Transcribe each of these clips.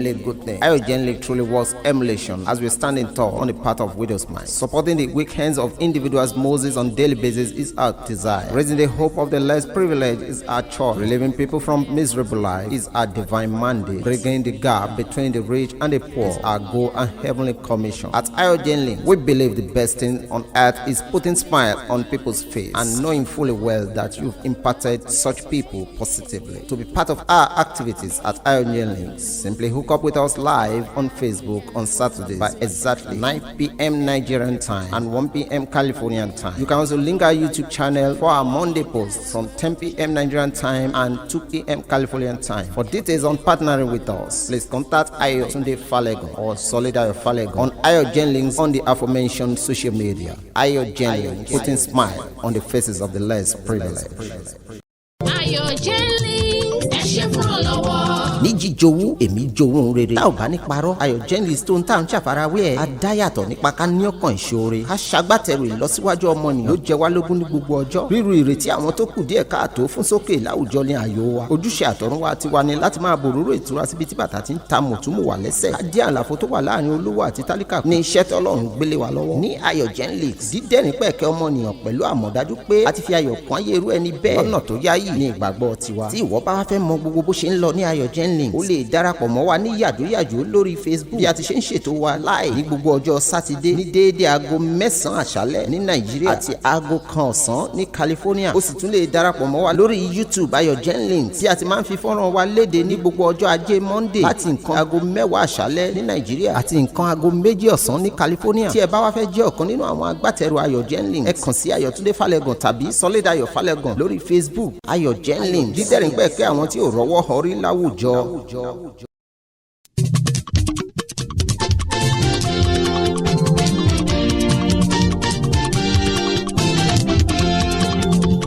Good thing. Ayo truly was emulation as we're standing tall on the path of widow's mind. Supporting the weak hands of individuals Moses on daily basis is our desire. Raising the hope of the less privileged is our choice. Relieving people from miserable life is our divine mandate. Bridging the gap between the rich and the poor is our goal and heavenly commission. At Ayo, we believe the best thing on earth is putting smile on people's face and knowing fully well that you've impacted such people positively. To be part of our activities at Ayo, simply hook up with us live on Facebook on Saturdays by exactly 9 p.m. Nigerian time and 1 p.m. Californian time. You can also link our YouTube channel for our Monday posts from 10 p.m. Nigerian time and 2 p.m. Californian time. For details on partnering with us, please contact Ayo Tunde Falegun or Solid Ayo Falegun on Ayo Links on the aforementioned social media. Ayo Links, putting smile on the faces of the less privileged. Ayo Links, ẹ ṣé fún ọlọ́wọ́. Ní jíjowú èmi jowú rere tá ò bá ní parọ́ Ayọ̀ Genlis tó ń tà ń ṣàfarawé ẹ̀ adáyàtọ̀ nípa ká ní ọkàn ìṣoore ká ṣagbátẹrù ìlọsíwájú ọmọnìyàn ló jẹ wá lógún ní gbogbo ọjọ́ ríru ìrètí àwọn tó kù díẹ̀ káàtó fún sókè láwùjọ ní àyò wa ojúṣe àtọ̀runwá tiwa ni láti máa bòróró ìtura síbi tí bàtà ti ń ta mùtúmù wà lẹ́sẹ̀ ká dí àlàfo tó wà láàrin olówó àti tálíkà ní iṣẹ́ tí Ọlọ́run gbélé wa lọ́wọ́ ní Ayọ̀ Genlis dídẹ́rìn pẹ̀kẹ́ ọmọnìyàn pẹ̀lú àmọ̀dájú pé a ti fi ayọ̀ kún ayé irú ẹni bẹ́ẹ̀ lọ́nà tó yáyì ní ìgbàgbọ́ tiwa tí ìwọ bá wá fẹ́ mọ gbogbo bó ṣe ń lọ ní Ayọ̀ Genlis ó lè darapọ̀ mọ́ wa ní yàjóyàjó lórí Facebook bí a ti ṣe ń ṣètò wa láì ní gbogbo ọjọ́ sátidé ní déédéé aago 9 àṣálẹ́ ní Nàìjíríà àti aago 1 ọ̀sán ní California ó sì tún lè darapọ̀ mọ́ wa lórí YouTube Ayọ̀ Genlis tí a ti máa ń fi fọ́nrán wa léde ní gbogbo ọjọ́ ajé Monday láti nǹkan aago 10 àṣálẹ́ ní Nàìjíríà àti nǹkan aago 2 ọ̀sán ní California tí ẹ bá wá fẹ́ jẹ́ ọ̀kan nínú àwọn agbátẹrù Ayọ̀ Genlis ẹ kàn sí Ayọ̀ Túndé Fálẹ́gàn tàbí Solid Ayọ̀ Fálẹ́gàn lórí Facebook Ayọ̀ Genlis dídẹ̀rìn pẹ̀kẹ́ àwọn tí ò rọ́wọ́ họrí láwùjọ.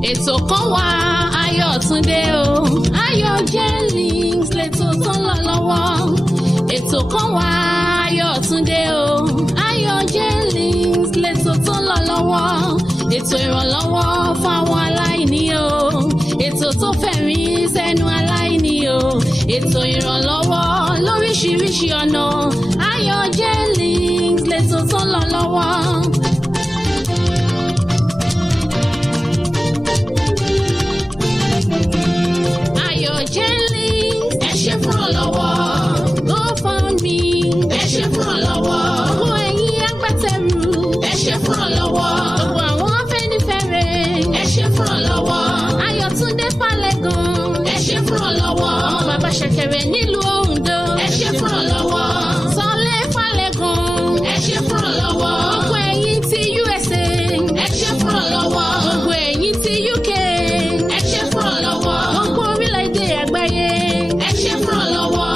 Ètò kan wà Ayọ̀ Túndé o Ayọ̀ Genlis lẹ́tọ̀ tó ń lọ lọ́wọ́ ètò kan wà Ayọ̀ Túndé o Ayọ̀ Genlis lẹ́tọ̀ tó ń lọ lọ́wọ́ ètò ìrànlọ́wọ́ fáwọn aláìní o ètò tó fẹ̀rí sẹ́nu aláìní o ètò ìrànlọ́wọ́ lóríṣiríṣi ọ̀nà Ayọ̀ Genlis lẹ́tọ̀ tó ń lọ lọ́wọ́. Ayọ̀ Genlis ẹ ṣé fún ọlọ́wọ́ GoFundMe ẹ ṣé fún ọlọ́wọ́ gbogbo ẹ̀yin agbátẹrù ẹ ṣé fún ọlọ́wọ́ gbogbo àwọn afẹ́nifẹ́re ẹ ṣé fún ọlọ́wọ́ Ayọ̀ Túndé Fálẹ́gàn ẹ ṣé fún ọlọ́wọ́ ọmọ bàbá ṣẹ̀kẹ̀rẹ̀ nílùú Oǹdó ẹ ṣé fún ọlọ́wọ́ Sọlé Fálẹ́gàn ẹ ṣé fún ọlọ́wọ́ gbogbo ẹ̀yin ti USA ẹ ṣé fún ọlọ́wọ́ gbogbo ẹ̀yin ti UK ẹ ṣé fún ọlọ́wọ́ gbogbo orílẹ̀-èdè àgbáyé ẹ ṣé fún ọlọ́wọ́.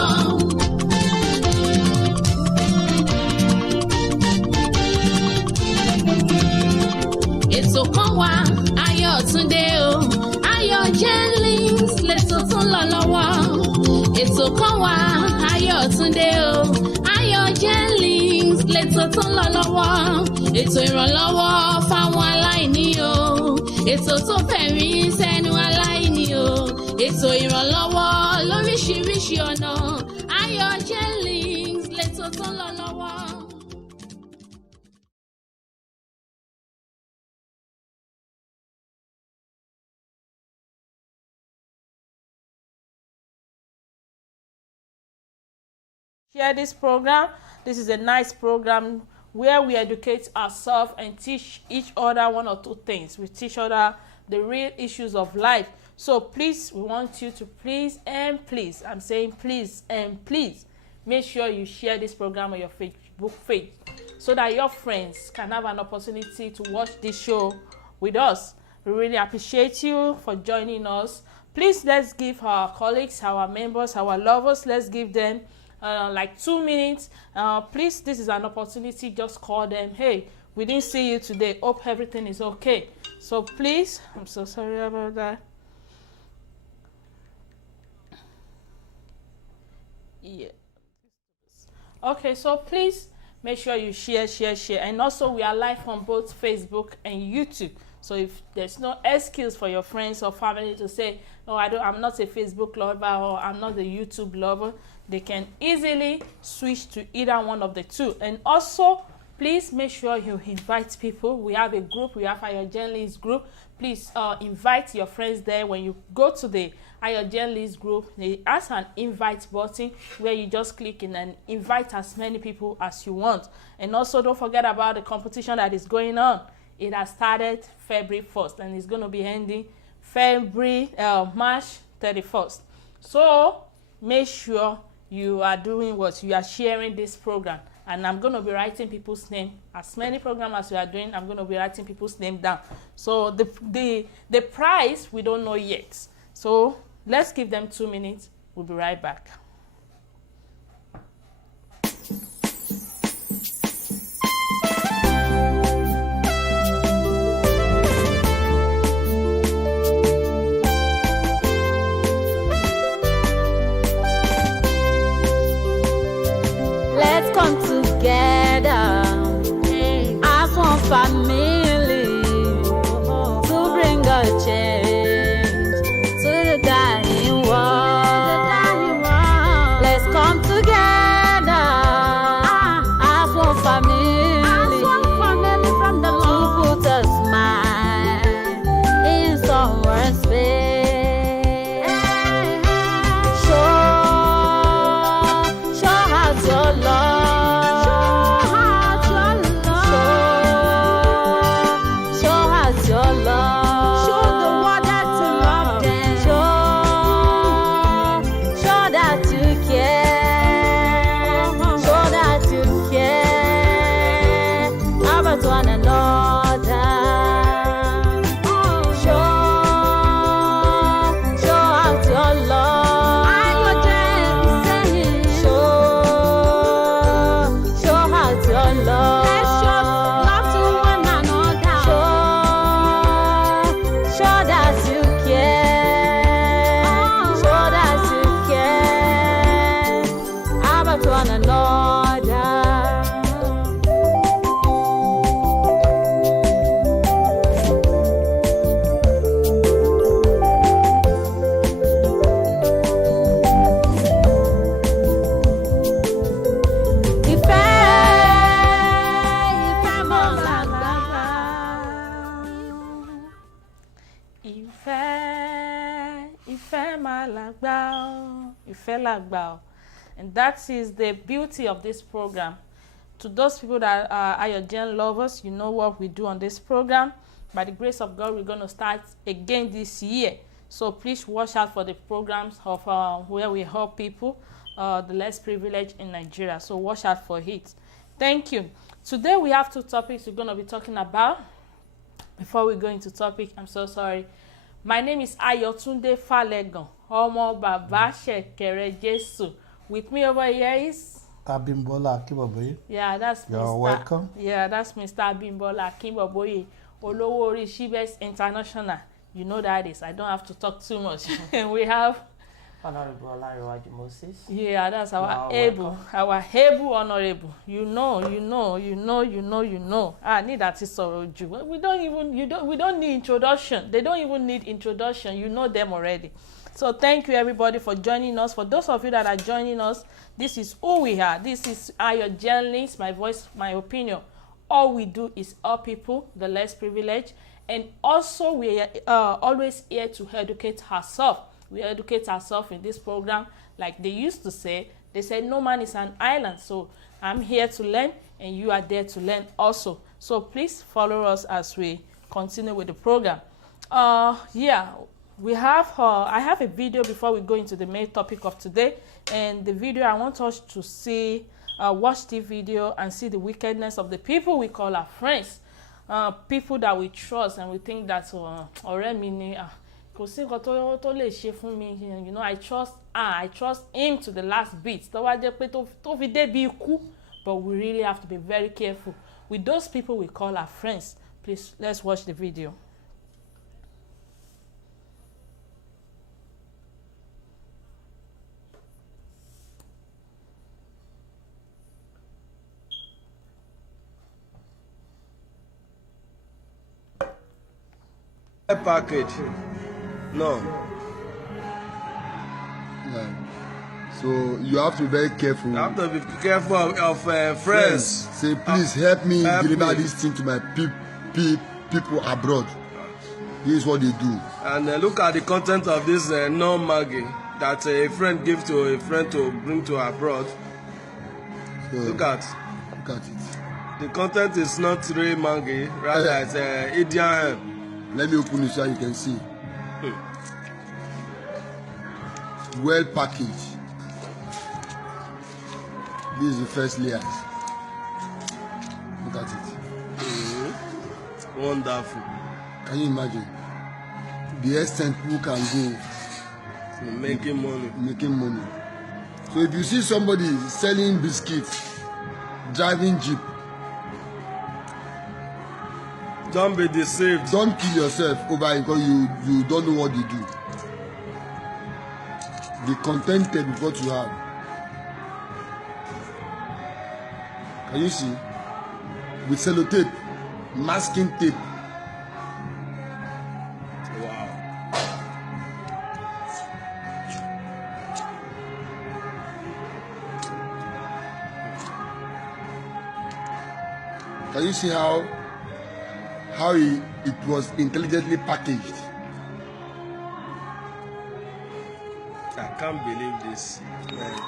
Ètò kan wà Ayọ̀ Túndé o Ayọ̀ Genlis lẹ́tọ̀ tó ń lọ lọ́wọ́ ètò kan wà Ayọ̀ Túndé o Ayọ̀ Genlis lẹ́tọ̀ tó ń lọ lọ́wọ́ ètò ìrànlọ́wọ́ fáwọn aláìní o ètò tó fẹ̀rí sẹ́nu aláìní o ètò ìrànlọ́wọ́ lóríṣiríṣi ọ̀nà Ayọ̀ Genlis lẹ́tọ̀ tó ń lọ lọ́wọ́. Share this program. This is a nice program where we educate ourselves and teach each other one or two things. We teach other the real issues of life. So please, we want you to please and please, I'm saying please and please, make sure you share this program on your Facebook page so that your friends can have an opportunity to watch this show with us. We really appreciate you for joining us. Please, let's give our colleagues, our members, our lovers, let's give them like 2 minutes. Please, this is an opportunity. Just call them. Hey, we didn't see you today. Hope everything is okay. So please, I'm so sorry about that. Yeah. Okay, so please make sure you share. And also we are live on both Facebook and YouTube. So if there's no excuse for your friends or family to say, oh, I'm not a Facebook lover or I'm not a YouTube lover, they can easily switch to either one of the two. And also, please make sure you invite people. We have a group, we have our journalist group. Please invite your friends there. When you go to the Ayogen list group, they ask an invite button where you just click in and invite as many people as you want. And also don't forget about the competition that is going on. It has started February 1st and it's going to be ending March 31st. So make sure you are doing what you are sharing this program. And I'm going to be writing people's name. As many programs as we are doing, I'm going to be writing people's name down. So the prize, we don't know yet. So let's give them 2 minutes. We'll be right back. Let's come together as one family to bring a change to the dying world. Let's come together as one family from the Lord to put a smile in someone's face. Show out your love. And that is the beauty of this program. To those people that are Ayogen lovers, you know what we do on this program. By the grace of God, we're going to start again this year. So please watch out for the programs of where we help people, the less privileged in Nigeria. So watch out for it. Thank you. Today we have 2 topics we're going to be talking about. Before we go into topic, I'm so sorry. My name is Ayotunde Falegan, Omo Baba Shekere Jesu. With me over here is Abimbola Akinboboye. Yeah, that's You're Mr. welcome. Yeah, that's Mr. Abimbola Akinboboye, Olowo Ori Shibes International. You know that is. I don't have to talk too much. We have Honorable Olariwaju Moses. Yeah, that's our You're able, welcome. our able honorable. You know. I need that is so. We don't need introduction. They don't even need introduction. You know them already. So thank you everybody for joining us. For those of you that are joining us, this is who we are. This is your journalist, my voice, my opinion. All we do is help people, the less privileged, and also we are always here to educate ourselves. We educate ourselves in this program, like they used to say. They said no man is an island. So I'm here to learn, and you are there to learn also. So please follow us as we continue with the program. We have I have a video before we go into the main topic of today, and the video I want us to see, watch the video and see the wickedness of the people we call our friends, people that we trust and we think that ọ̀rẹ́ mi ni kò sí nǹkan tó lè ṣe fún mi, you know, I trust him to the last bit tó wá jẹ́ pé tó fi débi ikú. But we really have to be very careful with those people we call our friends. Please, let's watch the video. A package. No. Yeah. So you have to be very careful. You have to be careful of friends. Say, please help me deliver me. this thing to my people abroad. This is what they do. And look at the content of this non-Maggi that a friend gives to a friend to bring to abroad. So, look at it. The content is not real Maggi, rather it's Indian hemp. Let me open it so you can see. Well packaged. This is the first layers. Look at it. Wonderful. Can you imagine? The extent who can go making money. So if you see somebody selling biscuits, driving jeep, don't be deceived. Don't kill yourself over it because you don't know what they do. Be contented with what you have. Can you see? With sellotape, masking tape. Wow. Can you see how it was intelligently packaged? I can't believe this, man.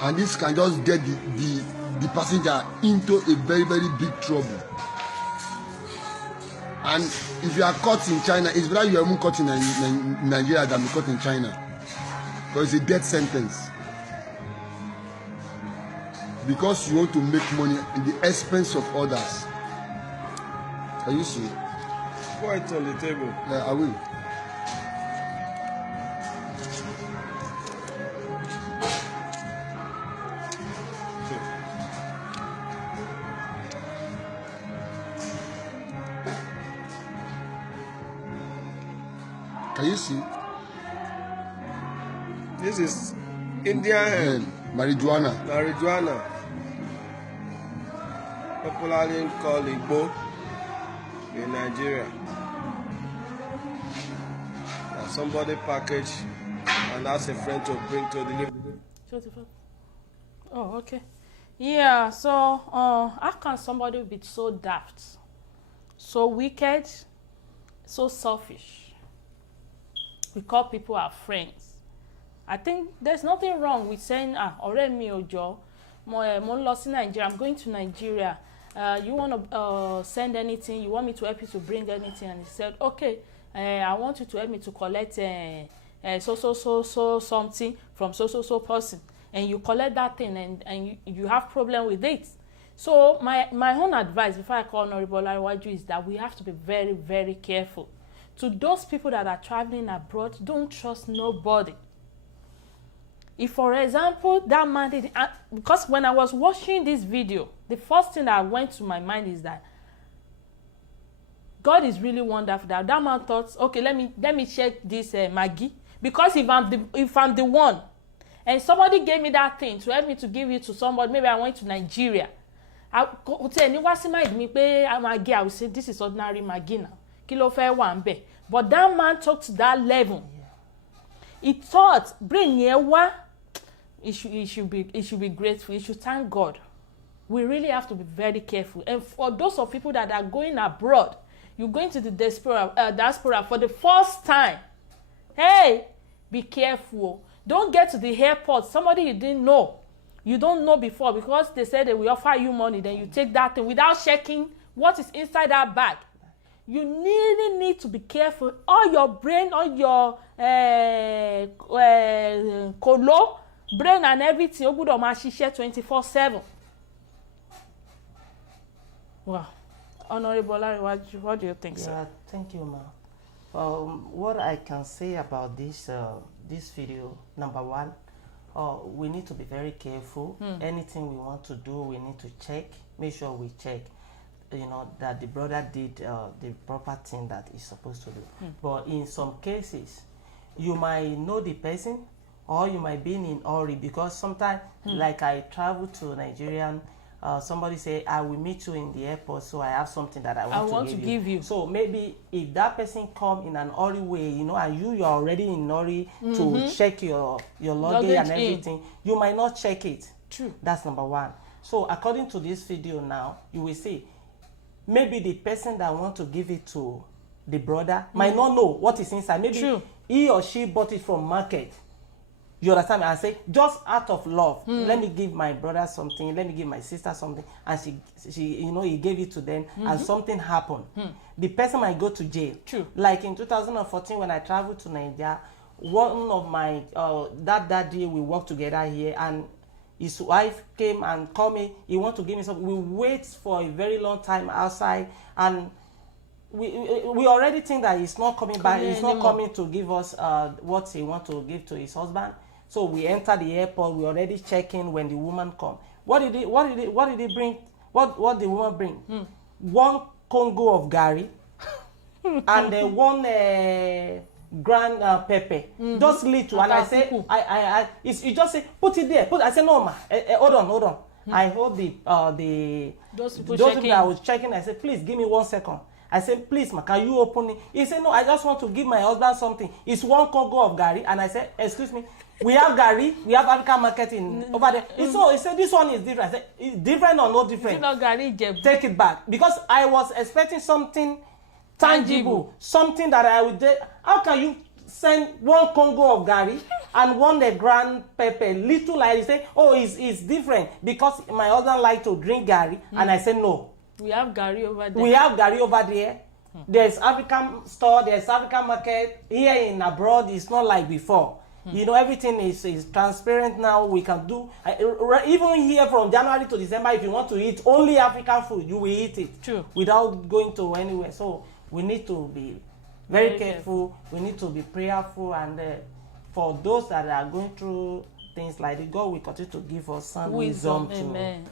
And this can just get the passenger into a very, very big trouble. And if you are caught in China, it's better you are even caught in Nigeria than be caught in China. Because it's a death sentence. Because you want to make money at the expense of others. Can you see? Pour it on the table. Yeah, I will. Can you see? This is Indian hemp. Marijuana. Marijuana. Popularly called Igbo in Nigeria. That somebody packaged and asked a friend to bring to deliver. Oh, okay. Yeah, so how can somebody be so daft, so wicked, so selfish? We call people our friends. I think there's nothing wrong with saying, ọ̀rẹ́ mi ò jọ̀ọ́, mo ń lọ sí Nigeria, I'm going to Nigeria. You want to send anything? You want me to help you to bring anything? And he said, okay, I want you to help me to collect so something from so person. And you collect that thing and you have problem with it. So my own advice before I call Honorable Olariwaju is that we have to be very, very careful. To those people that are traveling abroad, don't trust nobody. If, for example, that man did, because when I was watching this video, the first thing that went to my mind is that God is really wonderful. That man thought, okay, let me check this Maggi, because if I'm the one, and somebody gave me that thing to help me to give it to somebody, maybe I went to Nigeria, I would say, Maggi, I would say this is ordinary Maggi now. Kilo fẹ́ wà ńbẹ̀. But that man talked to that level. He thought, bring yewa. He should be grateful. He should thank God. We really have to be very careful. And for those of people that are going abroad, you're going to the diaspora for the first time. Hey, be careful. Don't get to the airport. Somebody you didn't know. You don't know before, because they said they will offer you money. Then you take that thing without checking what is inside that bag. You really need to be careful. All your brain, all your kolo, brain and everything, ó gbọ́dọ̀ máa ṣiṣẹ́ 24/7. Wow. Honorable Olariwaju, what do you think, sir? Yeah, thank you, ma. What I can say about this video, number one, we need to be very careful. Anything we want to do, we need to check. Make sure we check. that the brother did the proper thing that he's supposed to do. But in some cases, you might know the person, or you might be in hurry, because sometimes, like I travel to Nigerian, somebody say, I will meet you in the airport, so I have something that I want to give you. So maybe if that person come in an hurry way, and you're already in hurry to check your luggage and everything, you might not check it. True. That's number one. So according to this video now, you will see, maybe the person that want to give it to the brother might not know what is inside. Maybe he or she bought it from market. You understand me? I say, just out of love, let me give my brother something, let me give my sister something, and she he gave it to them, and something happened. The person might go to jail. True. Like in 2014, when I traveled to Nigeria, one of my daddy, we worked together here, and his wife came and called me. He want to give me something. We wait for a very long time outside, and we already think that he's not coming back. He's not coming to give us what he want to give to his husband. So we enter the airport. We already check in when the woman come. What did he bring? What the woman bring? One Congo of gari and one grand pepper. Just little. And I say, you just say, put it there. I say, no, ma. Hold on. I hold those people that I was checking. I said, please give me 1 second. I said, please, ma, can you open it? He said, no, I just want to give my husband something. It's one Congo of gari. And I said, excuse me, we have gari, we have African market over there. He said, this one is different. I said, it's different or not different? It's not gari, take it back. Because I was expecting something tangible, something that I would do. How can you send one Congo of gari and one grand pepper, little like you say, oh, it's different because my husband like to drink gari, and I said no. We have gari over there. We have gari over there. There's African store, there's African market. Here in abroad, it's not like before. Everything is transparent now. We can do, even here from January to December, if you want to eat only African food, you will eat it. True. Without going to anywhere. So we need to be very careful. We need to be prayerful, and for those that are going through things like that, God will continue to give us some wisdom. Amen.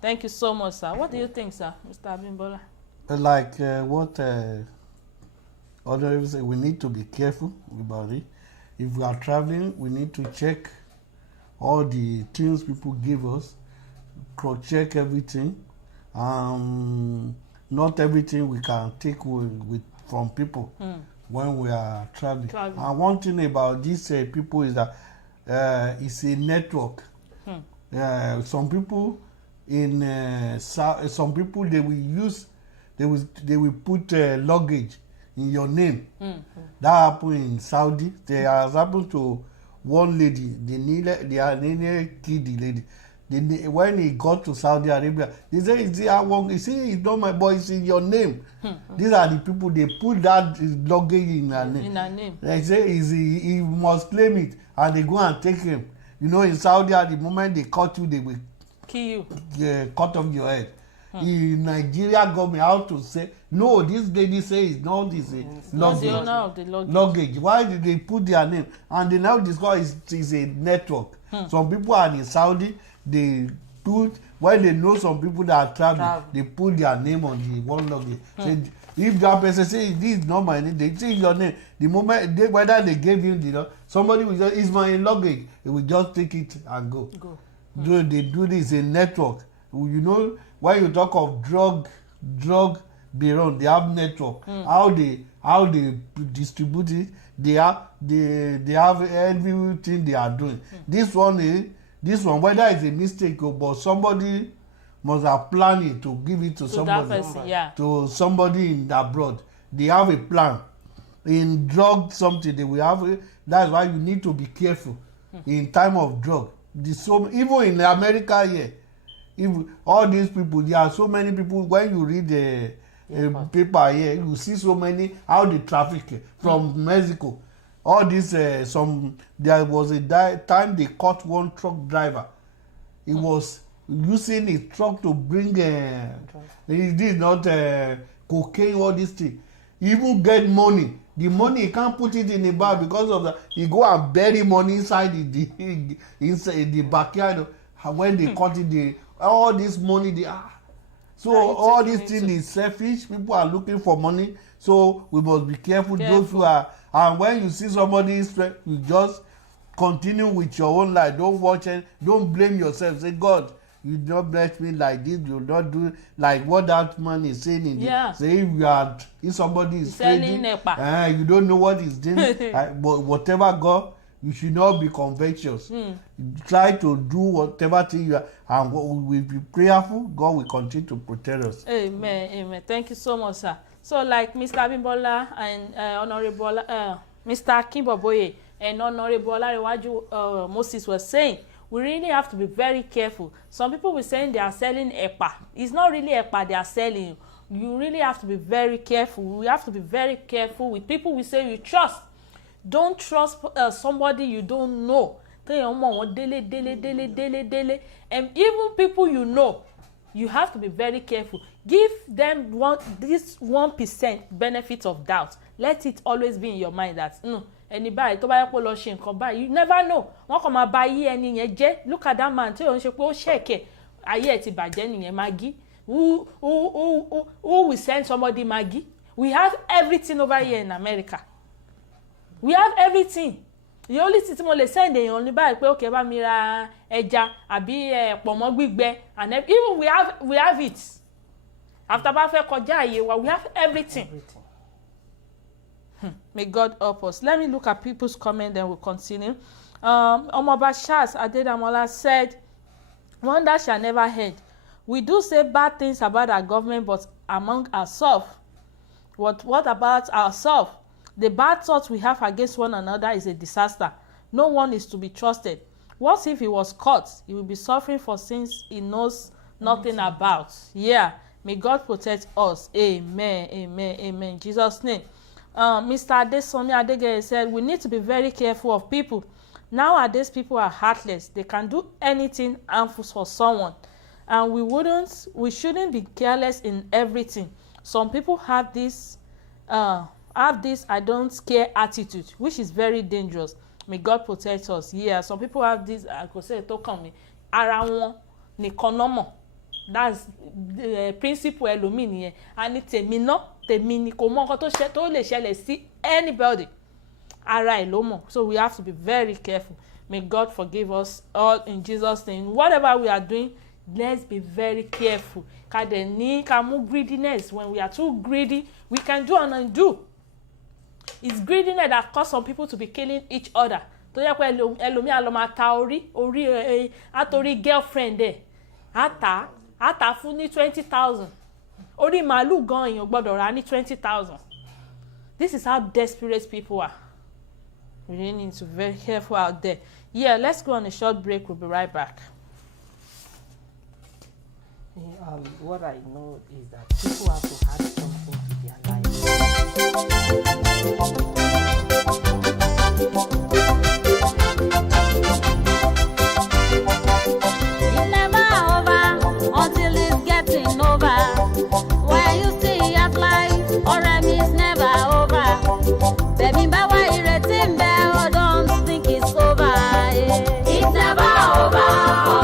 Thank you so much, sir. What do you think, sir, Mr. Abimbola? Like what others say, we need to be careful about it. If we are traveling, we need to check all the things people give us, cross-check everything. Not everything we can take from people when we are traveling. And one thing about these people is that it's a network. Some people some people they will put luggage in your name. That happened in Saudi. They has happened to one lady, the kid lady. When he got to Saudi Arabia, they say, it's not my boy, it's in your name. These are the people, they put that luggage in her name. In her name. They say he must claim it, and they go and take him. In Saudi, at the moment they cut you, they will kill you. Cut off your head. In Nigeria government, how to say, no, this lady say it's not this not the owner of the luggage. Why did they put their name? And they now discover it's a network. Some people are in Saudi, they put, when they know some people that are traveling, they put their name on the one luggage. So if that person say, this is not my name, they say your name. The moment, whether they gave him, somebody will just, it's my luggage. They will just take it and go. They do this in network. When you talk of drug bureau, they have network. How they distribute it, they have everything they are doing. This one, whether it's a mistake but somebody must have planned it to give it to somebody. That person, to somebody in abroad. They have a plan. In drug something, they will have. That's why you need to be careful in time of drug. Even in America here, if all these people, there are so many people. When you read the paper here, you see so many how they traffic from Mexico. All this there was a time they caught one truck driver. He was using his truck to bring he did not cocaine, all this thing. He even get money. The money he can't put it in a bag because of that. He go and bury money inside the backyard. When they caught it, all this money So all these things is selfish. People are looking for money, so we must be careful. Those who are, and when you see somebody stressed, you just continue with your own life. Don't watch it. Don't blame yourself. Say, God, you don't bless me like this. You don't do like what that man is saying in say if somebody is trading, you don't know what he's doing. But whatever God, you should not be covetous. Try to do whatever thing you are, and we be prayerful. God will continue to protect us. Amen. Amen. Thank you so much, sir. So like Mr. Abimbola and Honorable Mr. Kimboboye and Honorable Olarewaju Moses was saying, we really have to be very careful. Some people were saying they are selling EPA. It's not really EPA they are selling. You really have to be very careful. We have to be very careful with people we say you trust. Don't trust somebody you don't know. And even people you know, you have to be very careful. Give them this 1% benefit of doubt. Let it always be in your mind that anybody tó bá yẹ kó lọ ṣe nǹkan báyìí, you never know. Wọ́n kàn máa bà ayé ẹni yẹn jẹ́. Look at that man tí òun ṣe pé ó ṣẹ̀kẹ̀ ayé ẹ̀ ti bàjẹ́ nìyẹn. Maggie who will send somebody Maggie? We have everything over here in America. We have everything. The only thing tí mo lè send èèyàn ní báyìí pé okay bá mi ra ẹja àbí pọ̀nmọ́ gbígbẹ, and even we have it. After bá fẹ́ kọjá àyè wa, we have everything. May God help us. Let me look at people's comment, then we'll continue. Omoba Shaz Adedamola said, wonder shall never end. We do say bad things about our government, but among ourselves. What about ourselves? The bad thoughts we have against one another is a disaster. No one is to be trusted. What if he was caught? He will be suffering for sins he knows nothing about. Yeah. May God protect us. Amen. Amen. Amen. In Jesus' name. Mr. Adesomi Adegeye said, we need to be very careful of people. Nowadays, people are heartless. They can do anything harmful for someone. And we shouldn't be careless in everything. Some people have this I don't care attitude, which is very dangerous. May God protect us. Yeah, some people have this, I could say, ara wọn nìkan ló that's the principle ẹlòmíì nìyẹn. And tèmi ni kò mọ nǹkan tó lè ṣẹlẹ̀ sí anybody. Ara ẹ̀ ló mọ̀. So we have to be very careful. May God forgive us all in Jesus' name. Whatever we are doing, let's be very careful. Ká mú greediness. When we are too greedy, we can do and undo. It's greediness that cause some people to be killing each other. Tó yẹ pé ẹlòmíì á lọ máa ta orí àtòrí girlfriend ẹ̀. Ata fún ní 20,000. Orí màálù gan èèyàn gbọ́dọ̀ rà ní 20,000. This is how desperate people are. We really need to be very careful out there. Yeah, let's go on a short break. We'll be right back. What I know is that people have to add something to their life. It's never over until it's getting over. When you still have life, already it's never over. Baby, but why you rating bell? Don't think it's over. It's never over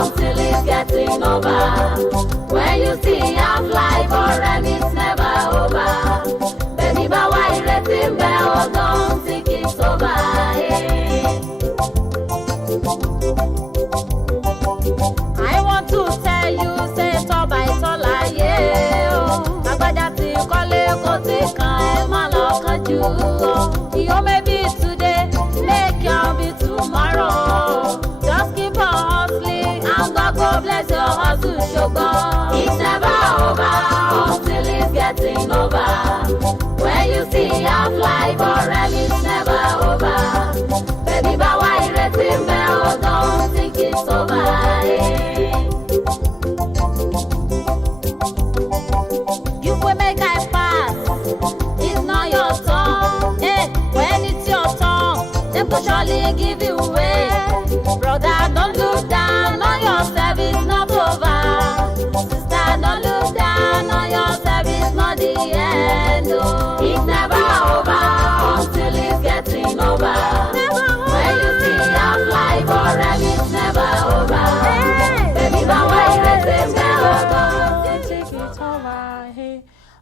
until it's getting over. When you still have life, already it's never over. Baby, but why you rating bell? Don't think it's over. I want to tell you, say it all by it all, yeah. Agbada ti kọ́lé kó ti kan ẹ má lọ kánjú. You may be today, make your be tomorrow. Just keep on hustling, and God go bless your hustle, ṣùgbọ́n. It's never over until it's getting over. When you still have life, already it's never over. Baby, but why you rating bell? Don't think it's over. You will make I pass. It's not your turn. Hey, when it's your turn, they will surely give you way. Brother, don't look down on yourself. It's not over. Sister, don't look down on yourself. It's not the end. Oh. It's never over until it's getting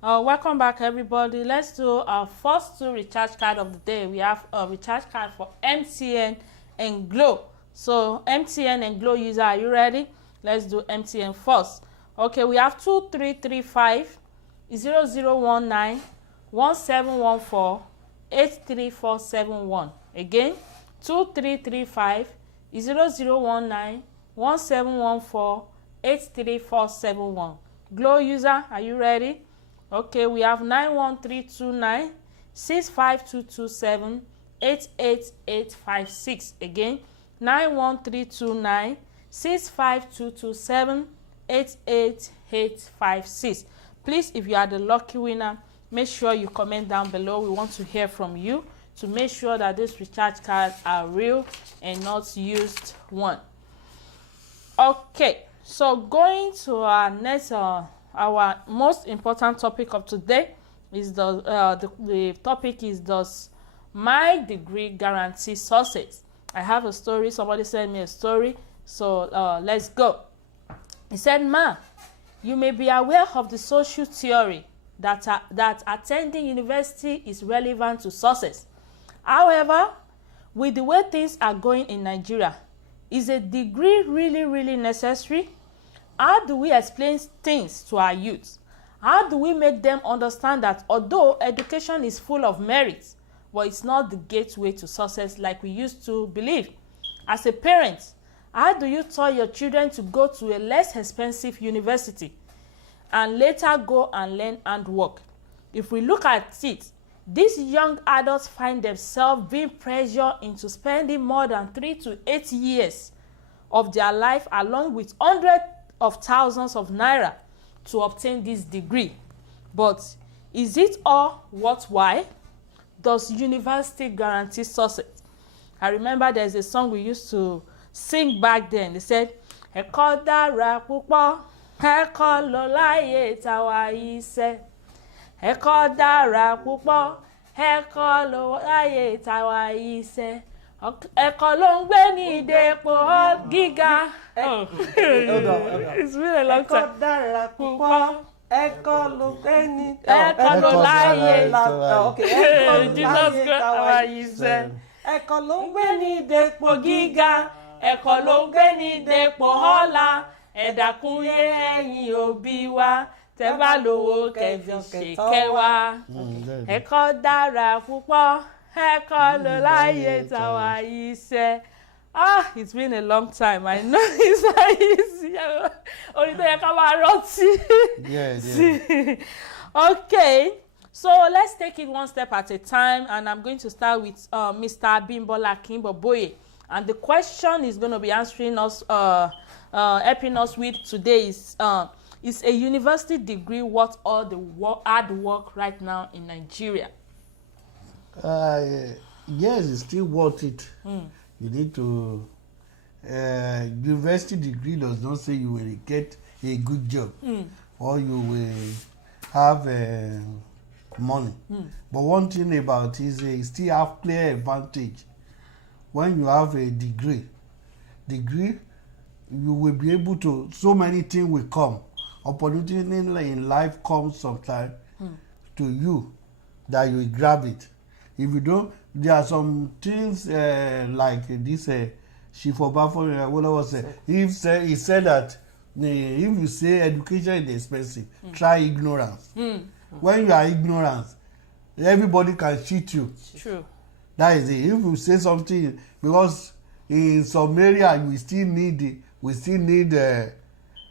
Welcome back, everybody. Let's do our first 2 recharge card of the day. We have a recharge card for MTN and Glo. So MTN and Glo user, are you ready? Let's do MTN first. Okay, we have 2335 0019 1714 83471. Again, 2335 0019 1714 83471. Glo user, are you ready? Okay, we have 91329 65227 88856. Again, 91329 65227 88856. Please, if you are the lucky winner, make sure you comment down below. We want to hear from you to make sure that these recharge cards are real and not used one. Okay, so going to our next our most important topic of today is the topic is, does my degree guarantee success? I have a story. Somebody sent me a story, so let's go. He said, "Ma, you may be aware of the social theory that attending university is relevant to success. However, with the way things are going in Nigeria, is a degree really necessary? How do we explain things to our youth? How do we make them understand that although education is full of merit, but it's not the gateway to success like we used to believe? As a parent, how do you tell your children to go to a less expensive university and later go and learn handwork? If we look at it, these young adults find themselves being pressured into spending more than 3 to 8 years of their life, along with hundreds of thousands of naira, to obtain this degree. But is it all worthwhile? Does university guarantee success? I remember there's a song we used to sing back then. They said, "Ẹ̀kọ́ dára púpọ̀, ẹ̀kọ́ ló láyé táwa yìí ṣe. Ẹ̀kọ́ dára púpọ̀, ẹ̀kọ́ ló láyé táwa yìí ṣe. Ẹ̀kọ́ ló ń gbé ní ìdèpò gíga." It's been a long time. Ẹ̀kọ́ dára púpọ̀, ẹ̀kọ́ ló gbé ní Ẹ̀kọ́ ló láyé Jesus táwa yìí ṣe. ẹ̀kọ́ ló ń gbé ní ìdèpò Gíga, ẹ̀kọ́ ló ń gbé ní ìdèpò ọlá. Ẹ dákun yé ẹ̀yin òbí wa, tẹ́ bá lówó kẹ́fi ṣèkẹ́ wa. Ẹ̀kọ́ dára púpọ̀, ẹ̀kọ́ ló láyé táwa yìí ṣe. It's been a long time. I know it's not easy. Only tó yẹ ká máa rántí. Okay, so let's take it one step at a time, and I'm going to start with Mr. Bimbola Kimboboye. And the question is going to be answering us, helping us with today is a university degree worth all the hard work right now in Nigeria? Yes, it's still worth it. You need to. University degree does not say you will get a good job or you will have money. But one thing about it is you still have clear advantage. When you have a degree, you will be able to, so many things will come. Opportunity in life comes sometime to you that you will grab it. If you don't, there are some things like this Shifobafo, what I was saying. He said that if you say education is expensive, try ignorance. When you are ignorant, everybody can cheat you. True. That is it. If you say something, because in some area we still need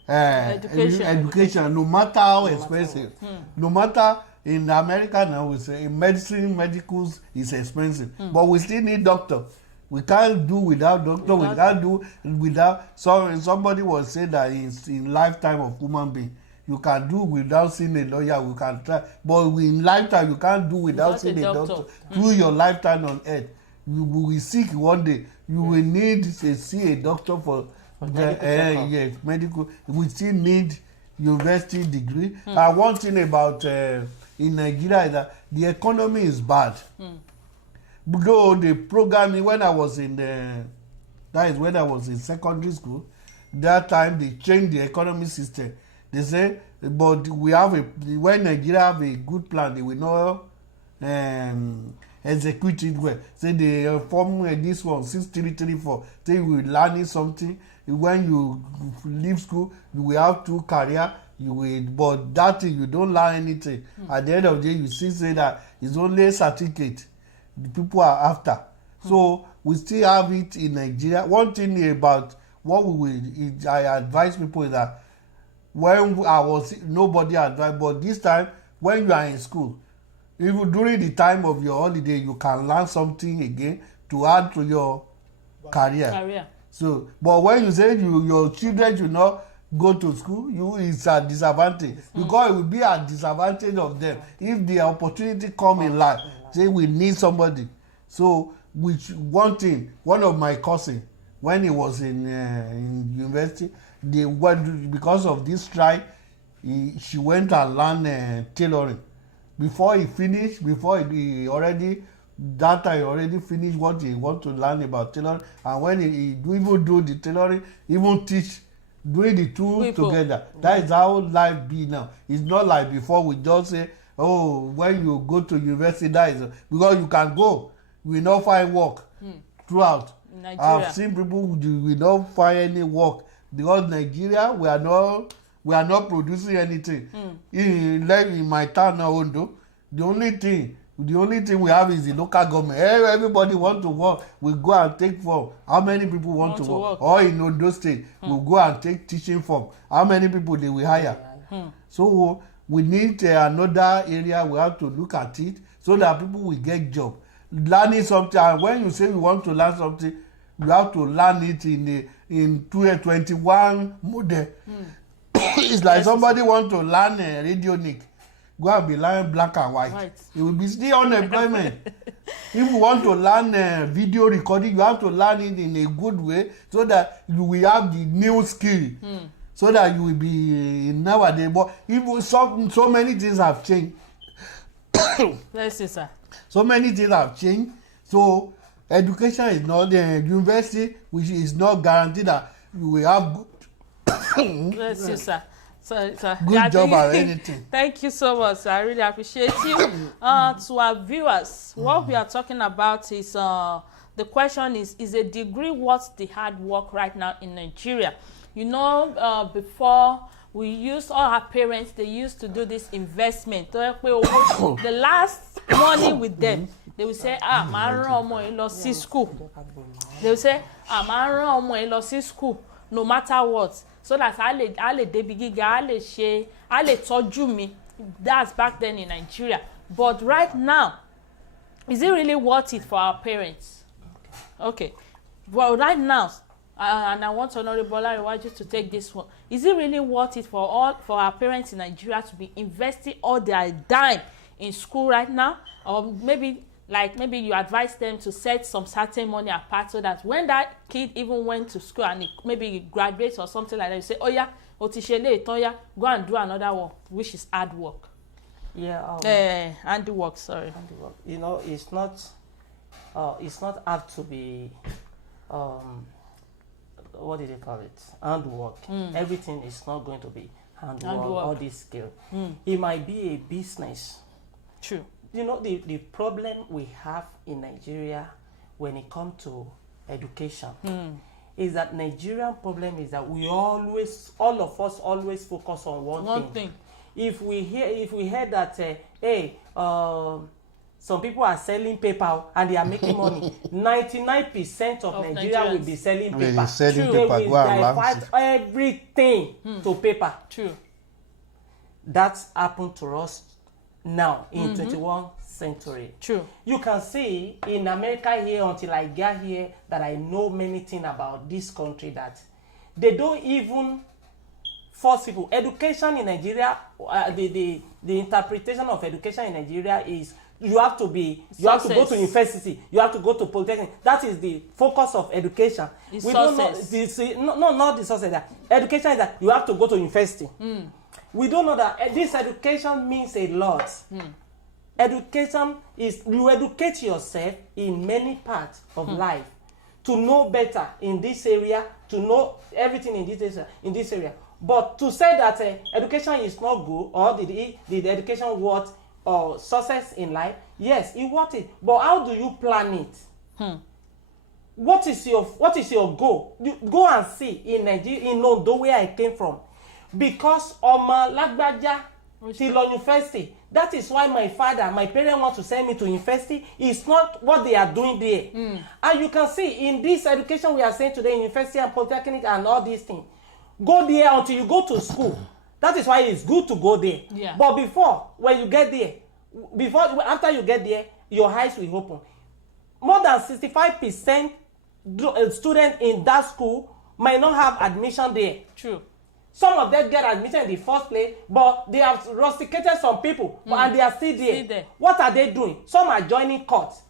education, no matter how expensive. No matter in America now, we say medicals is expensive, but we still need doctor. We can't do without doctor. We can't do without. So somebody was saying that in lifetime of human being, you can do without seeing a lawyer. We can try, but in lifetime you can't do without seeing a doctor. Through your lifetime on earth, you will be sick one day. You will need to see a doctor for yes, medical. We still need university degree. And one thing about in Nigeria is that the economy is bad. Though the programming when I was in when I was in secondary school, that time they changed the economy system. They say, but we have when Nigeria have a good plan, they will not execute it well. Say they form this one 6334. Say you will learn something. When you leave school, you will have 2 career. You will, but that thing you don't learn anything. At the end of the day, you still say that it's only a certificate the people are after. So we still have it in Nigeria. One thing about what I advise people is that when I was nobody advised, but this time when you are in school, even during the time of your holiday, you can learn something again to add to your career. So, but when you say your children should not go to school, it's a disadvantage because it will be a disadvantage of them if the opportunity come in life. Say we need somebody. So, one of my cousins, when he was in university, they went because of this strike. She went and learned tailoring. Before he finished, he already finished what he want to learn about tailoring, and when he even do the tailoring, even teach, doing the two together. That is how life be now. It's not like before we just say, oh, when you go to university, that is because you can go, you will not find work throughout. I've seen people who will not find any work because Nigeria, we are not producing anything. In my town now, Ondo, the only thing we have is the local government. Everybody want to work. We go and take form. How many people want to work? Or in Ondo State, we go and take teaching form. How many people they will hire? So we need another area. We have to look at it so that people will get job. Learning something, and when you say you want to learn something, you have to learn it in 2021 model. It's like somebody want to learn radionic. Go and be learning black and white. It will be still unemployment. If you want to learn video recording, you have to learn it in a good way so that you will have the new skill. So that you will be nowadays. But even so many things have changed. Let's see, sir. So many things have changed. So education is not the university, which is not guaranteed that you will have good. Let's see, sir. Sir. Good job at anything. Thank you so much. I really appreciate you. To our viewers, what we are talking about is the question is a degree worth the hard work right now in Nigeria? You know, before we used, all our parents, they used to do this investment. The last money with them, they would say, máa rán ọmọ yín lọ sí school. They would say, máa rán ọmọ yín lọ sí school, no matter what. So that a lè débi gíga, a lè tọ́jú mi. That's back then in Nigeria. But right now, is it really worth it for our parents? Okay. Well, right now, and I want Honorable Olariwaju to take this one. Is it really worth it for our parents in Nigeria to be investing all their dime in school right now? Or maybe you advise them to set some certain money apart so that when that kid even went to school and maybe graduates or something like that, you say, oh yeah, go and do another one, which is hard work. Yeah. Handiwork, sorry. Handiwork. You know, it's not have to be what do they call it? Handwork. Everything is not going to be handwork. All this skill. It might be a business. True. You know, the problem we have in Nigeria when it comes to education is that Nigerian problem is that all of us always focus on one thing. If we hear that some people are selling paper and they are making money, 99% of Nigeria will be selling paper. They will divert everything to paper. True. That's happened to us now in 21st century. True. You can see in America here, until I get here, that I know many things about this country, that they don't even force people. Education in Nigeria, the interpretation of education in Nigeria is you have to go to university, you have to go to polytechnic. That is the focus of education. It's we success. don't know, not the success. Education is that you have to go to university. We don't know that this education means a lot. Education is you educate yourself in many parts of life to know better in this area, to know everything in this area. But to say that education is not good, or the education worth success in life, yes, it worth it. But how do you plan it? What is your goal? You go and see in Nigeria, in Ondo, where I came from, because Oma Lagbaja till university. That is why my parents want to send me to university. It's not what they are doing there. And you can see in this education we are saying today, university and polytechnic and all these things. Go there until you go to school. That is why it's good to go there. Yeah. But before, when you get there, after you get there, your eyes will open. More than 65% students in that school might not have admission there. True. Some of them get admission in the first place, but they have rusticated some people, and they are still there. What are they doing? Some are joining courts.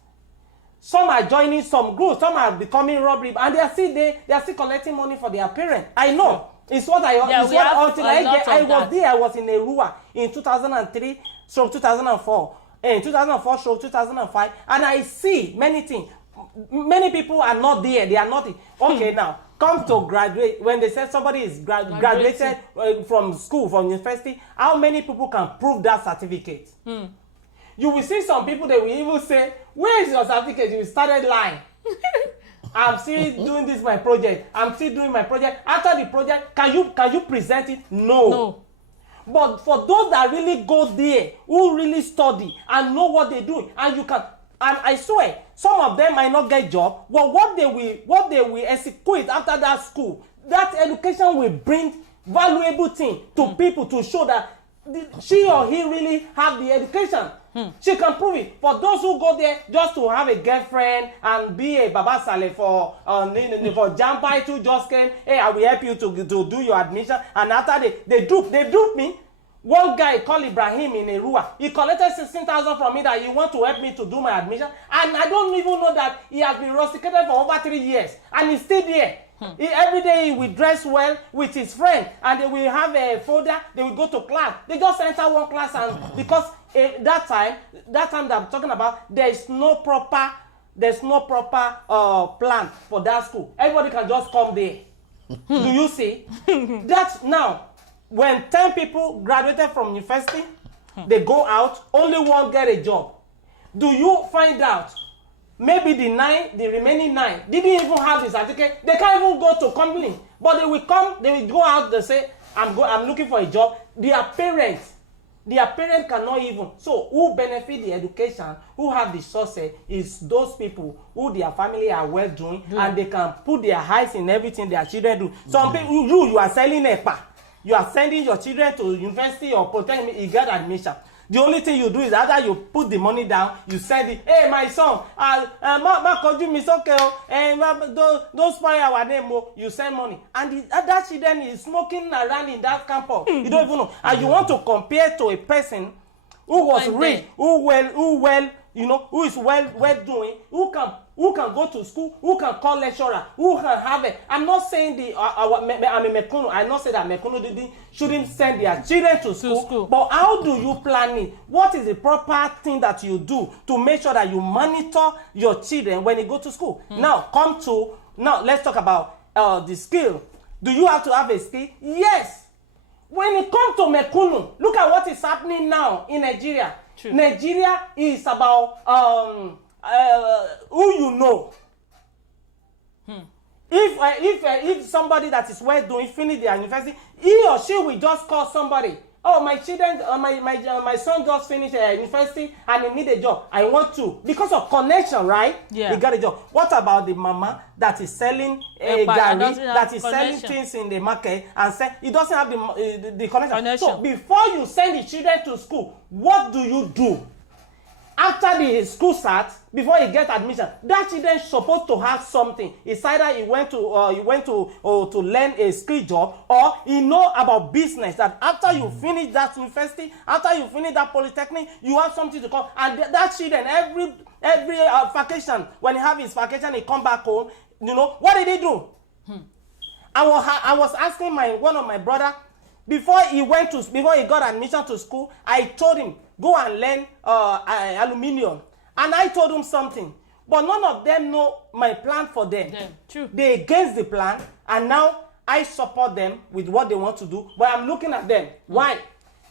Some are joining some groups. Some are becoming robbery, and they are still there. They are still collecting money for their parents. I know. It's what I until I was there. I was in Erua in 2003, so 2004, in 2004, so 2005, and I see many things. Many people are not there. They are not. Okay, now come to graduate. When they say somebody is graduated from school, from university, how many people can prove that certificate? You will see some people, they will even say, where is your certificate? You started lying. I'm still doing this my project. I'm still doing my project. After the project, can you present it? No. But for those that really go there, who really study and know what they do, and you can, and I swear, some of them might not get job, but what they will execute after that school, that education will bring valuable thing to people to show that she or he really have the education. She can prove it. For those who go there just to have a girlfriend and be a Baba Saleh for Jampai to just came, hey, I will help you to do your admission, and after they dupe me. One guy called Ibrahim in Erua, he collected 16,000 from me that he want to help me to do my admission, and I don't even know that he has been rusticated for over 3 years, and he's still there. Every day he will dress well with his friend, and they will have a folder, they will go to class. They just enter one class, and because that time that I'm talking about, there's no proper plan for that school. Everybody can just come there. Do you see? That's now. When 10 people graduated from university, they go out, only one get a job. Do you find out maybe the remaining 9 didn't even have the certificate? They can't even go to company, but they will go out, they say, I'm looking for a job. Their parents cannot even. So who benefit the education, who have the sources, is those people who their family are well doing, and they can put their eyes in everything their children do. Some people, you are selling EPA. You are sending your children to university or polytechnic, you get admission. The only thing you do is either you put the money down, you send it. Hey, my son, don't spoil our name. You send money, and that children is smoking around in that campus. You don't even know. And you want to compare to a person who was rich, who is well doing, who can go to school, who can call lecturer, who can have it. I'm not saying I'm a Mekuno. I not say that Mekuno shouldn't send their children to school. But how do you plan it? What is the proper thing that you do to make sure that you monitor your children when they go to school? Now let's talk about the skill. Do you have to have a skill? Yes. When it comes to Mekuno, look at what is happening now in Nigeria. True. Nigeria is about who you know. If somebody that is well doing finish their university, he or she will just call somebody. Oh, my children, my son just finished university and he need a job. I want to, because of connection, right? Yeah. He got a job. What about the mama that is selling gari, that is selling things in the market, and he doesn't have the connection. So before you send the children to school, what do you do? After the school starts, before he gets admission, that children is supposed to have something. It's either he went to learn a skill job, or he know about business. That after you finish that university, after you finish that polytechnic, you have something to call. And that children, every vacation, when he have his vacation, he come back home. You know what did he do? I was asking one of my brother before he got admission to school. I told him, go and learn aluminium. And I told him something. But none of them know my plan for them. True. They against the plan. And now I support them with what they want to do, but I'm looking at them. Why?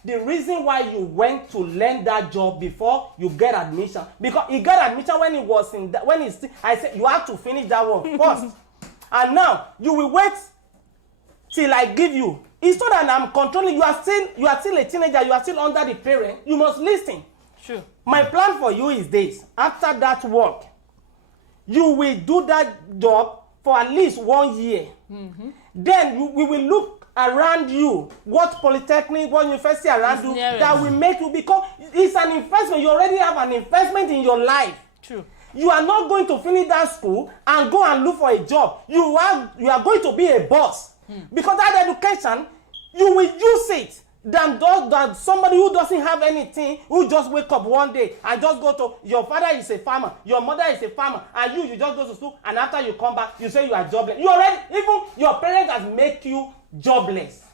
The reason why you went to learn that job before you get admission, because he got admission when he was in that, when he's, I said you have to finish that one first, and now you will wait till I give you. It's not that I'm controlling. You are still a teenager. You are still under the parent. You must listen. Sure. My plan for you is this: after that work, you will do that job for at least 1 year. Then we will look around you, what polytechnic, what university around you that will make you, because it's an investment. You already have an investment in your life. True. You are not going to finish that school and go and look for a job. You are going to be a boss. Because that education, you will use it than somebody who doesn't have anything, who just wake up one day and just go to, your father is a farmer, your mother is a farmer, and you just go to school, and after you come back, you say you are jobless. You already, even your parents has make you jobless.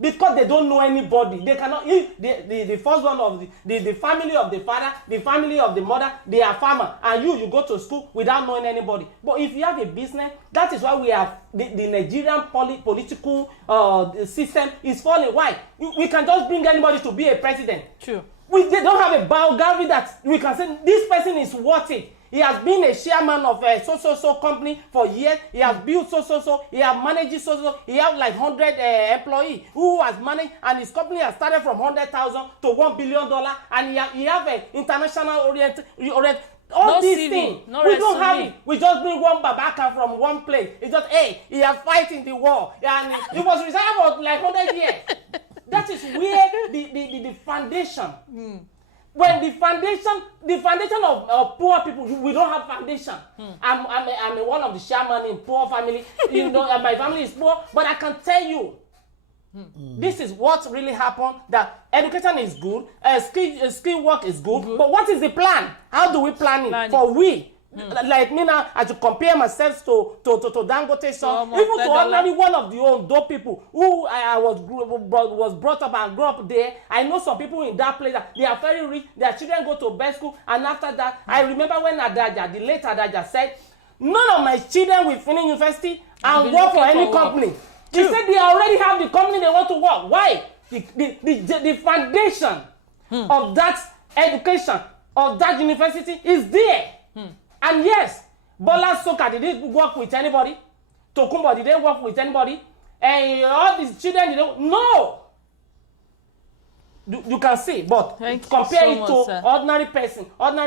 Because they don't know anybody. They cannot, the first one of the family of the father, the family of the mother, they are farmer, and you go to school without knowing anybody. But if you have a business, that is why we have the Nigerian political system is falling. Why? We can just bring anybody to be a president. True. They don't have a biography that we can say this person is worth it. He has been a chairman of a so company for years. He has built so. He has managed so. He has like 100 employees who has managed, and his company has started from 100,000 to $1 billion. And he have an international oriented. All no these CV, things, no we don't have resume. it. We just bring one babaka from one place. It's just, hey, he has fighting the war, and he was retired for like 100 years. That is where the foundation. When the foundation of poor people, we don't have foundation. I'm one of the shaman in poor family. You know, and my family is poor, but I can tell you, this is what really happened. That education is good, skill work is good, but what is the plan? How do we plan it for we? Like me now, I should compare myself to Dangote, so even to ordinary one of the Ondo people who I was brought up and grew up there. I know some people in that place that they are very rich. Their children go to best school, and after that, I remember when Adaja, the late Adaja, said, "None of my children will finish university and work for any company." He said they already have the company they want to work. Why? The foundation of that education, of that university is there. And yes, Bola Soka, did they work with anybody? Tokumbo, did they work with anybody? And all these children, they don't. No! You can see, but compare it to ordinary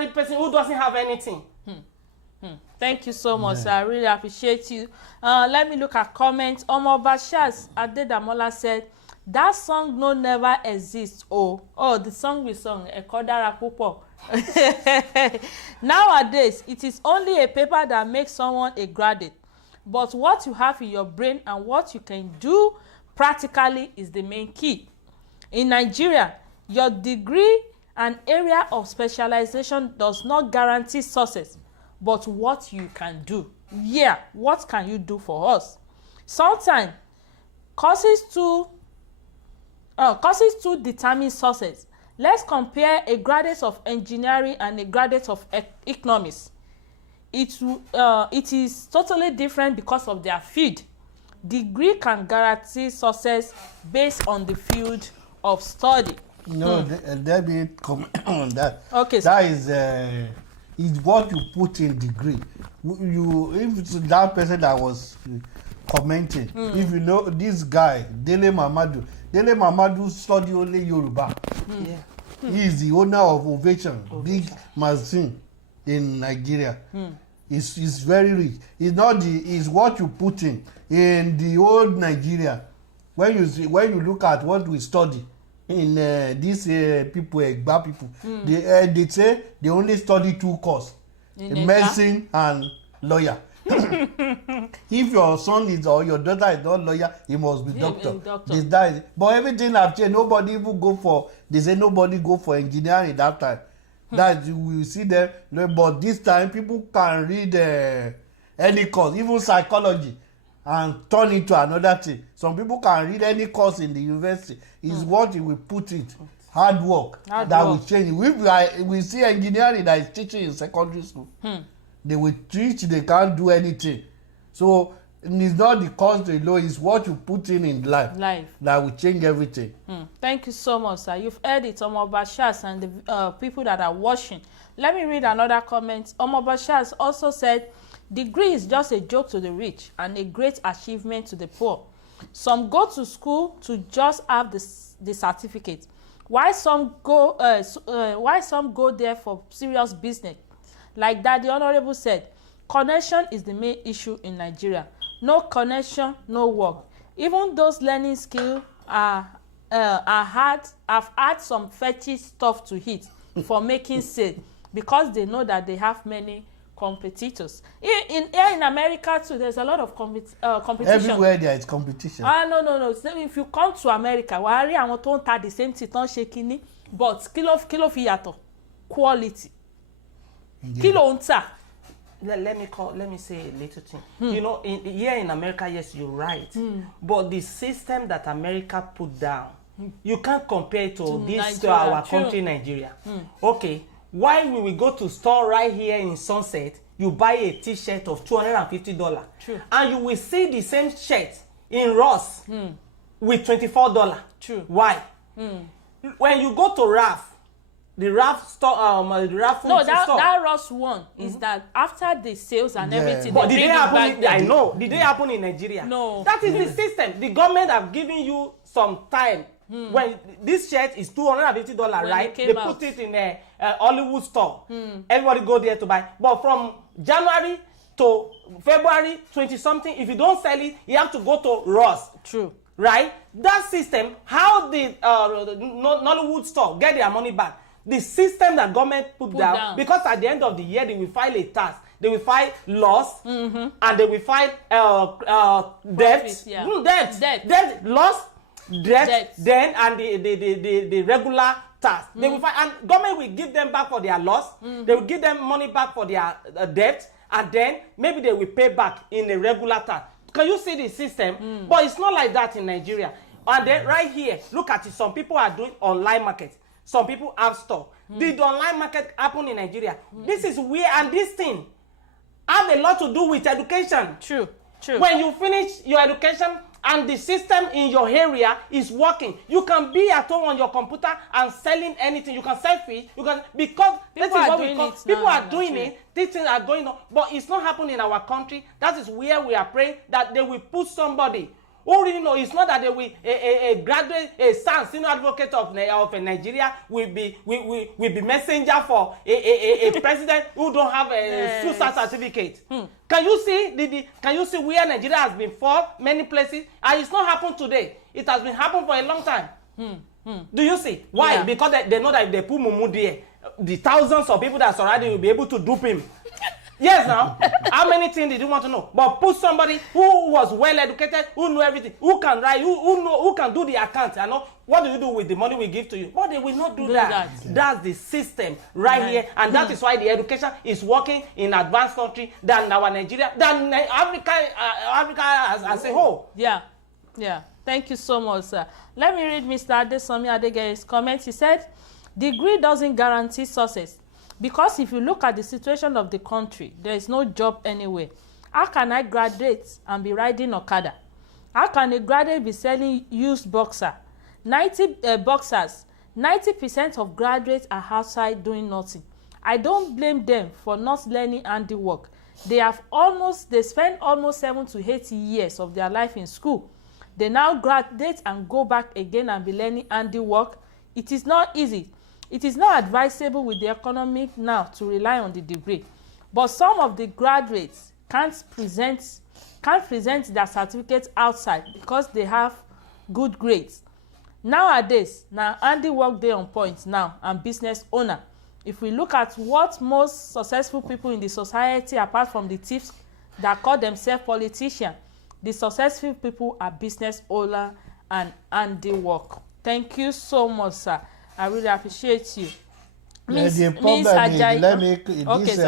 person who doesn't have anything. Thank you so much, sir. I really appreciate you. Let me look at comments. Omo Bashaz Adedamola said, that song no never exists. Oh, the song we sung, Ekodara Pupo. Nowadays, it is only a paper that makes someone a graduate. But what you have in your brain and what you can do practically is the main key. In Nigeria, your degree and area of specialization does not guarantee success, but what you can do. Yeah, what can you do for us? Sometimes causes to determine success. Let's compare a graduate of engineering and a graduate of economics. It is totally different because of their field. Degree can guarantee success based on the field of study. No, let me comment on that. Okay. That is what you put in degree. If it's that person that was commenting, if you know this guy, Dele Mamadu study only Yoruba. He is the owner of Ovation, big magazine in Nigeria. He's very rich. It's what you put in the old Nigeria. When you look at what we study in these people, Egba people, they say they only study 2 courses, medicine and lawyer. If your son is or your daughter is not lawyer, he must be doctor. But everything have changed. Nobody even go for. They say nobody go for engineering that time. That you will see them. But this time people can read any course, even psychology, and turn it to another thing. Some people can read any course in the university. Is what you will put it. Hard work will change it. We see engineering that is teaching in secondary school. They will teach, they can't do anything. So And it's not the cost alone, it's what you put in life that will change everything. Thank you so much, sir. You've heard it, Omoba Shaz, and the people that are watching. Let me read another comment. Omoba Shaz also said, degree is just a joke to the rich and a great achievement to the poor. Some go to school to just have the certificate. Why some go there for serious business? Like that, the Honorable said, connection is the main issue in Nigeria. No connection, no work. Even those learning skills have had some fetchy stuff to hit for making sale because they know that they have many competitors. Here in America too, there's a lot of competition. Everywhere there is competition. No. So if you come to America, wàá rí àwọn tó ń ta the same thing tó ń ṣe kíní, but kí ló fi yàtọ̀? Quality. Kí ló ń tà? Let me say a little thing. You know, here in America, yes, you're right. But the system that America put down, you can't compare to our country, Nigeria. Okay, why will we go to store right here in Sunset? You buy a T-shirt of $250, and you will see the same shirt in Ross with $24. True. Why? When you go to Ralph, the Ralph store, the Ralph store. That Ross one is that after the sales and everything. But did they happen? I know. Did they happen in Nigeria? No. That is the system. The government have given you some time. When this shirt is $250, right? They put it in a Hollywood store. Everybody go there to buy. But from January to February 20-something, if you don't sell it, you have to go to Ross. True. Right? That system, how the Nollywood store get their money back? The system that government put down, because at the end of the year they will file a tax, they will file loss, and they will file debt, loss, debt, then and the regular tax. They will file, and government will give them back for their loss. They will give them money back for their debt, and then maybe they will pay back in a regular tax. Can you see the system? But it's not like that in Nigeria. And then right here, look at it. Some people are doing online market. Some people have store. Did the online market happen in Nigeria? This is where, and this thing have a lot to do with education. True. When you finish your education and the system in your area is working, you can be at home on your computer and selling anything. You can sell fish. You can, because people are doing it. These things are going on, but it's not happening in our country. That is where we are praying that they will put somebody who really know. It's not that they will a graduate, a senior advocate of Nigeria will be messenger for a president who don't have a SUSA certificate. Can you see where Nigeria has been for many places? And it's not happened today. It has been happening for a long time. Do you see why? Yeah. Because they know that if they put Mumu there, the thousands of people that surround him will be able to dupe him. Yes, now. How many things did you want to know? But put somebody who was well educated, who knew everything, who can write, who can do the account. I know what do you do with the money we give to you? But they will not do that. That's the system right here, and that is why the education is working in advanced country than our Nigeria, than Africa as a whole. Yeah. Thank you so much, sir. Let me read Mr. Adesomi Adege's comment. He said, degree doesn't guarantee success. Because if you look at the situation of the country, there is no job anywhere. How can I graduate and be riding Okada? How can a graduate be selling used boxer? 90% of graduates are outside doing nothing. I don't blame them for not learning handiwork. They spend almost 7 to 8 years of their life in school. They now graduate and go back again and be learning handiwork. It is not easy. It is not advisable with the economy now to rely on the degree. But some of the graduates can't present their certificates outside because they have good grades. Nowadays, handiwork dey on point now and business owner. If we look at what most successful people in the society, apart from the thieves that call themselves politicians, the successful people are business owner and handiwork. Thank you so much, sir. I really appreciate you. The problem is,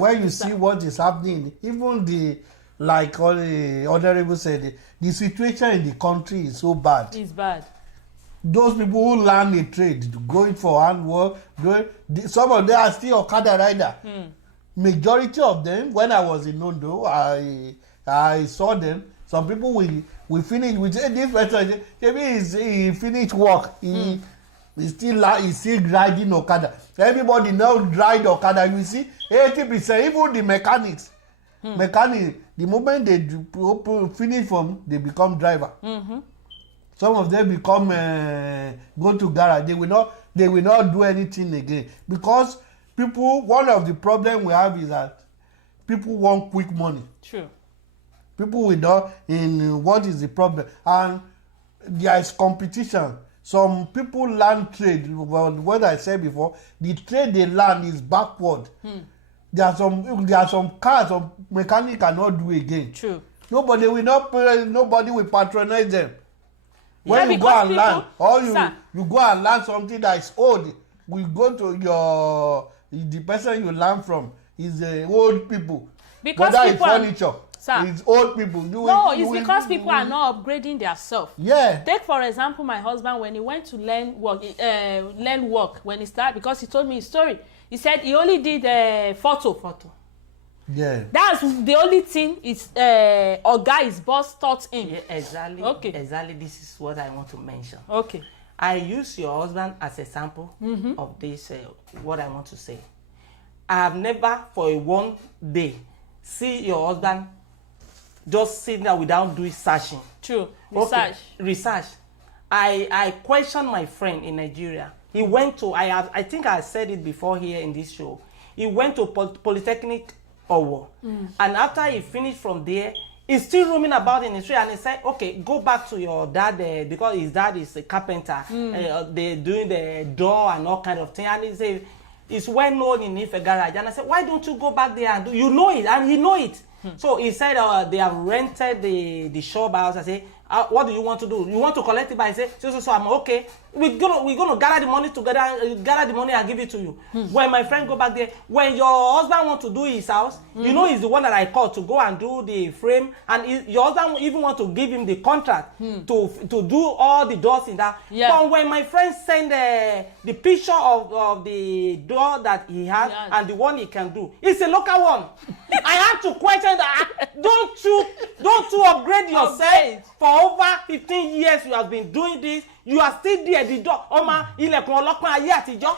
when you see what is happening, even like all the Honorable said, the situation in the country is so bad. It's bad. Those people who learn a trade, going for handwork, some of them are still Okada rider. Majority of them, when I was in Ondo, I I saw them. Some people we finish. We say this person. Maybe he finished work. He still riding Okada. Everybody now ride Okada. You see, 80%. Even the mechanics. The moment they finish from, they become driver. Some of them become go to garage. They will not do anything again because people. One of the problem we have is that people want quick money. True. People will not in what is the problem, and there is competition. Some people learn trade. Well, what I said before, the trade they learn is backward. There are some cars some mechanic cannot do again. True. Nobody will patronize them. When Yeah, you go and because learn, or sir. you go and learn something that is old, we go to the person you learn from is old people. Because whether it's people are- furniture, Sir. it's old people. It's because people are not upgrading their self. Yeah. Take for example my husband when he went to learn work when he started, because he told me his story. He said he only did photo. Yeah. That's the only thing is Oga his boss taught him. Yeah, exactly. Okay. Exactly. This is what I want to mention. Okay. I use your husband as a sample of this. What I want to say. I have never for one day see your husband just sitting there without doing searching. True. Okay. Research. Research. I questioned my friend in Nigeria. He went to I think I said it before here in this show. He went to Polytechnic Owo, and after he finished from there, he's still roaming about in the street. And he said, "Okay, go back to your dad because his dad is a carpenter. They're doing the door and all kind of thing." And he said, "It's well known in Ife garage." And I said, "Why don't you go back there and do? You know it, and he know it." So he said they have rented the shop house. I say, what do you want to do? You want to collect it? But I say, so I'm okay. We're gonna gather the money together, gather the money and give it to you. When my friend go back there, when your husband want to do his house, you know he's the one that I called to go and do the frame, and your husband even want to give him the contract to do all the doors in that. Yeah. But when my friend send the picture of the door that he has and the one he can do, it's a local one. I have to question that. Don't you upgrade yourself? For over 15 years you have been doing this. You are still there. The door. Ilẹ̀kùn ọlọ́pàá ayé àtijọ́.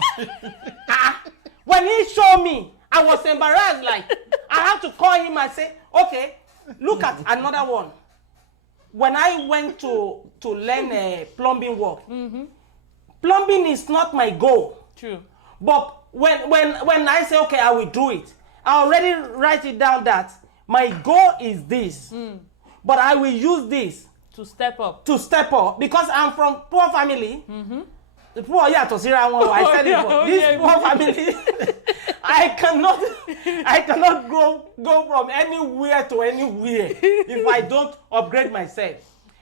When he showed me, I was embarrassed. Like I have to call him and say, "Okay, look at another one." When I went to learn plumbing work, plumbing is not my goal. True. But when I say, "Okay, I will do it," I already write it down that my goal is this, but I will use this To step up. because I'm from poor family. The poor yàtọ̀ síra wọn. I said it before. This poor family, I cannot go from anywhere to anywhere if I don't upgrade myself.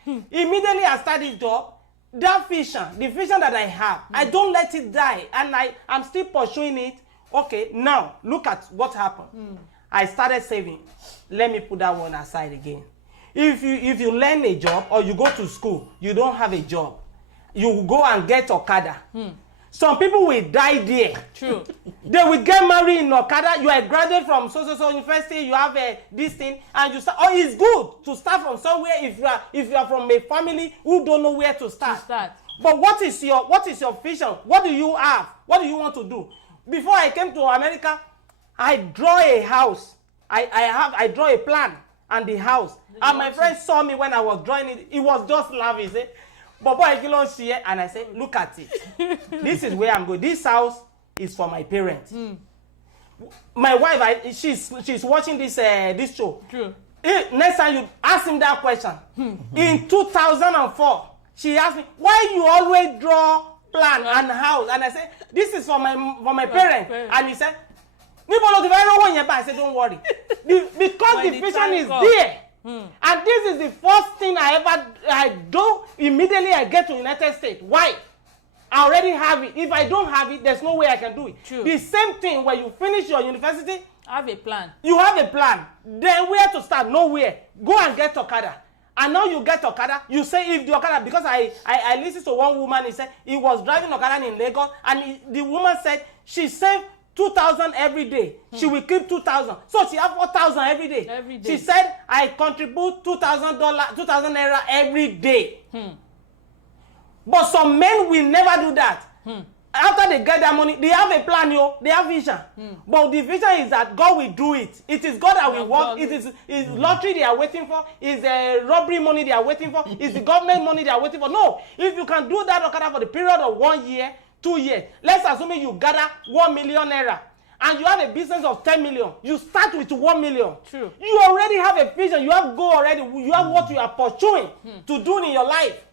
Immediately I start this job. That vision, the vision that I have, I don't let it die, and I'm still pursuing it. Okay, now look at what happened. I started saving. Let me put that one aside again. If you learn a job or you go to school, you don't have a job, you go and get Okada. Some people will die there. True. They will get married in Okada. You are graduate from so university. You have this thing, and you start. Oh, it's good to start from somewhere if you are from a family who don't know where to start. But what is your vision? What do you have? What do you want to do? Before I came to America, I draw a house. I draw a plan and the house. And my friend saw me when I was drawing it. He was just laughing. He said, "Bobo, and I said, look at it. This is where I'm going. This house is for my parents." My wife, she's watching this show. True. Next time you ask him that question. In 2004, she asked me, "Why you always draw plan and house?" And I said, "This is for my parents." And he said, I said, "Don't worry." Because the vision is there. And this is the first thing I do immediately I get to United States. Why? I already have it. If I don't have it, there's no way I can do it. True. The same thing when you finish your university. Have a plan. You have a plan. Then where to start? Nowhere. Go and get Okada. And now you get Okada. You say if the Okada, because I listened to one woman, he said he was driving Okada in Lagos, and the woman said she saved 2,000 every day. She will keep 2,000. So she have 4,000 every day. Every day. She said, I contribute $2,000, 2,000 naira every day. But some men will never do that. After they get their money, they have a plan, they have vision. But the vision is that God will do it. It is God that will work. It is lottery they are waiting for. It's robbery money they are waiting for. It's the government money they are waiting for. No, if you can do that Okada for the period of 1 year, 2 years, let's assume you gather 1 million naira and you have a business of 10 million. You start with 1 million. True. You already have a vision. You have goal already. You have what you are pursuing to do in your life.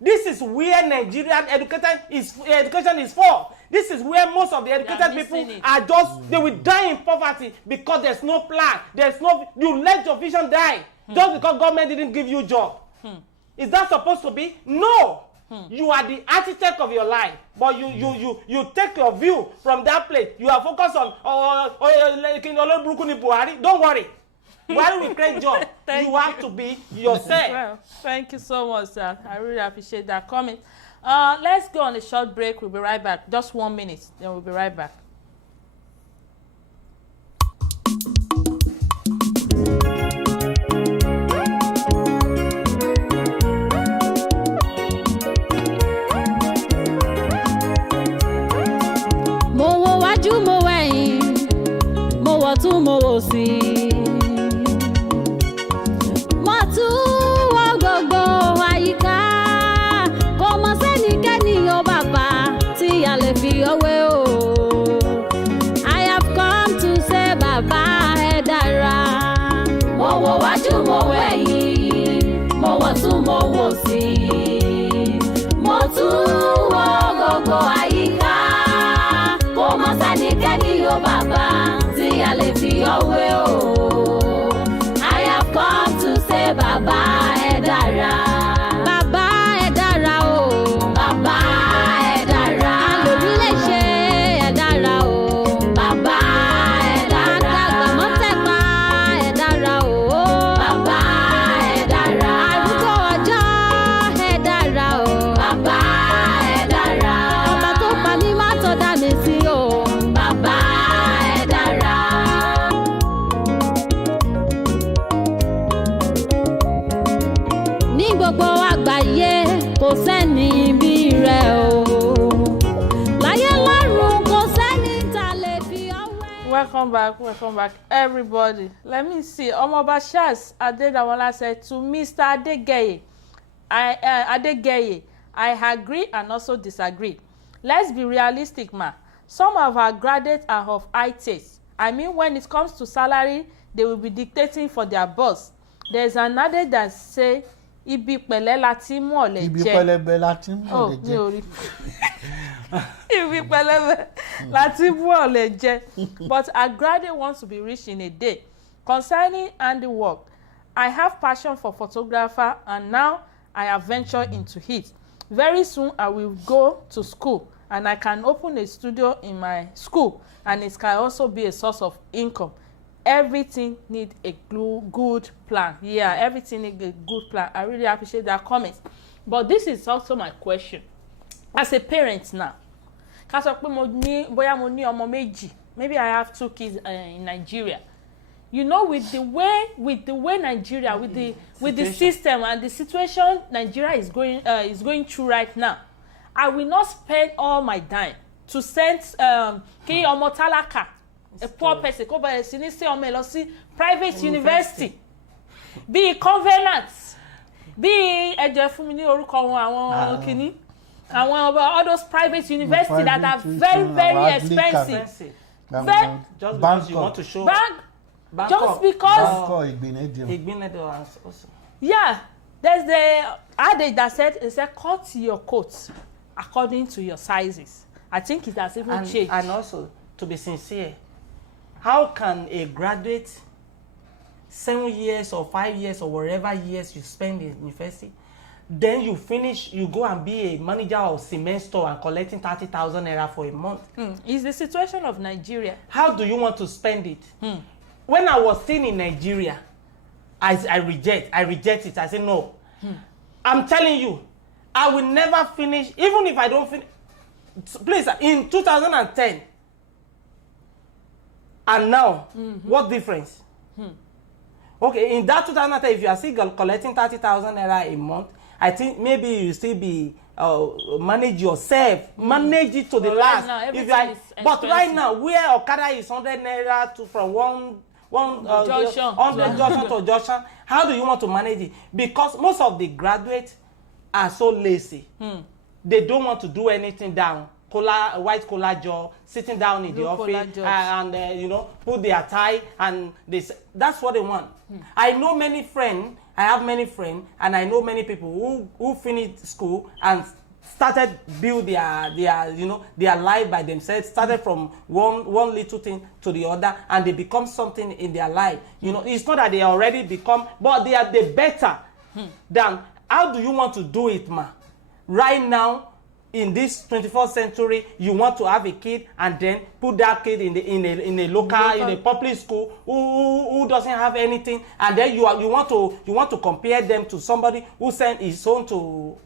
This is where Nigerian education is for. This is where most of the educated people are just, they will die in poverty because there's no plan. You let your vision die just because government didn't give you job. Is that supposed to be? No. You are the architect of your life, but you take your view from that place. You are focused on don't worry. While we create job, you have to be yourself. Well, thank you so much, sir. I really appreciate that comment. Let's go on a short break. We'll be right back. Just 1 minute, then we'll be right back. Mo wo wájú mo wẹ̀yìn, mo wọ̀ tún mo wò sí. Mo tún wo gbogbo àyíká, kò mọ̀ sẹ́nikẹ́ni o bàbá tí a lè fi ọwé o. I have come to say bàbá ẹ dára. Mo wo wájú mo wẹ̀yìn, mo wọ̀ tún mo wò sí. Mo tún wo gbogbo àyíká, kò mọ̀ sẹ́nikẹ́ni o bàbá tí a lè fi ọwé o. I have come to say bàbá ẹ dára. Bàbá ẹ dára o. Bàbá ẹ dára. Àlòrí lè ṣe ẹ dára o. Bàbá ẹ dára. Àdàgbàmọ́tẹ̀pá ẹ dára o. Bàbá ẹ dára. Arúgbó ọjọ́ ẹ dára o. Bàbá ẹ dára. Ọba tó pa mí má tó dá mi sí o. Bàbá ẹ dára. Ní gbogbo àgbáyé kò sẹ́ni bí rẹ̀ o. Láyé lọ́run kò sẹ́ni tá lè fi ọwẹ́. Welcome back, everybody. Let me see. Omoba Charles Adedamola said to Mr. Adegeye, I agree and also disagree. Let's be realistic, ma. Some of our graduates are of high taste. I mean, when it comes to salary, they will be dictating for their boss. There's an adage that say, ibi pẹ̀lẹ́ la ti mú ọ̀lẹ jẹ. Ibi pẹlẹbẹ la ti mú ọ̀lẹ jẹ. Mi ò rí. Ibi pẹlẹbẹ la ti mú ọ̀lẹ jẹ. But a graduate wants to be rich in a day. Concerning handiwork, I have passion for photographer and now I have ventured into it. Very soon I will go to school and I can open a studio in my school and it can also be a source of income. Everything need a good plan. Yeah, everything need a good plan. I really appreciate that comment. But this is also my question. As a parent now, ká sọ pé bóyá mo ní ọmọ méjì, maybe I have 2 kids in Nigeria. You know, with the way Nigeria, with the system and the situation Nigeria is going through right now, I will not spend all my time to send kí ọmọ tálákà, a poor person, kó bẹ̀rẹ̀ sí ní sí ọmọ ẹ̀ lọ sí private university, bí Covenant, bí ẹjọ́ fún mi ní orúkọ wọn àwọn kìíní, àwọn all those private university that are very very expensive. Just because you want to show. Just because. Yeah, there's the adage that said cut your coat according to your sizes. I think it has even changed. And also, to be sincere, how can a graduate 7 years or 5 years or whatever years you spend in university, then you finish, you go and be a manager of cement store and collecting 30,000 naira for a month? It's the situation of Nigeria. How do you want to spend it? When I was still in Nigeria, I reject it. I say no. I'm telling you, I will never finish, even if I don't finish. Please, in 2010, and now what difference? Okay, in that 2010, if you are still collecting 30,000 naira a month, I think maybe you still be manage yourself, manage it to the last. Now, If you are, but right now, where Okada is 100 naira to from one junction to junction, how do you want to manage it? Because most of the graduates are so lazy. They don't want to do anything down. White collar job, sitting down in the office and you know, put their tie, and that's what they want. I know many friends. I have many friends, and I know many people who finished school and started build their you know, their life by themselves. Started from one little thing to the other, and they become something in their life. You know, it's not that they already become, but they are the better than. How do you want to do it, ma? Right now, in this 21st century, you want to have a kid and then put that kid in a local in a public school who doesn't have anything, and then you want to compare them to somebody who sent his son to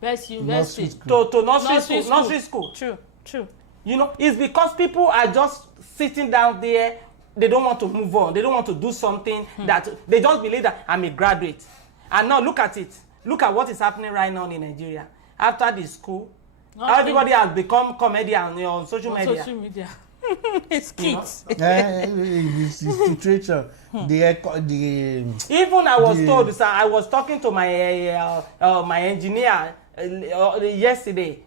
best university to nursery school. True. You know, it's because people are just sitting down there. They don't want to move on. They don't want to do something that they just believe that I'm a graduate. And now look at it. Look at what is happening right now in Nigeria. After the school, everybody has become comedian on social media. It's kids. It's the situation. Even I was told, sir, I was talking to my engineer yesterday.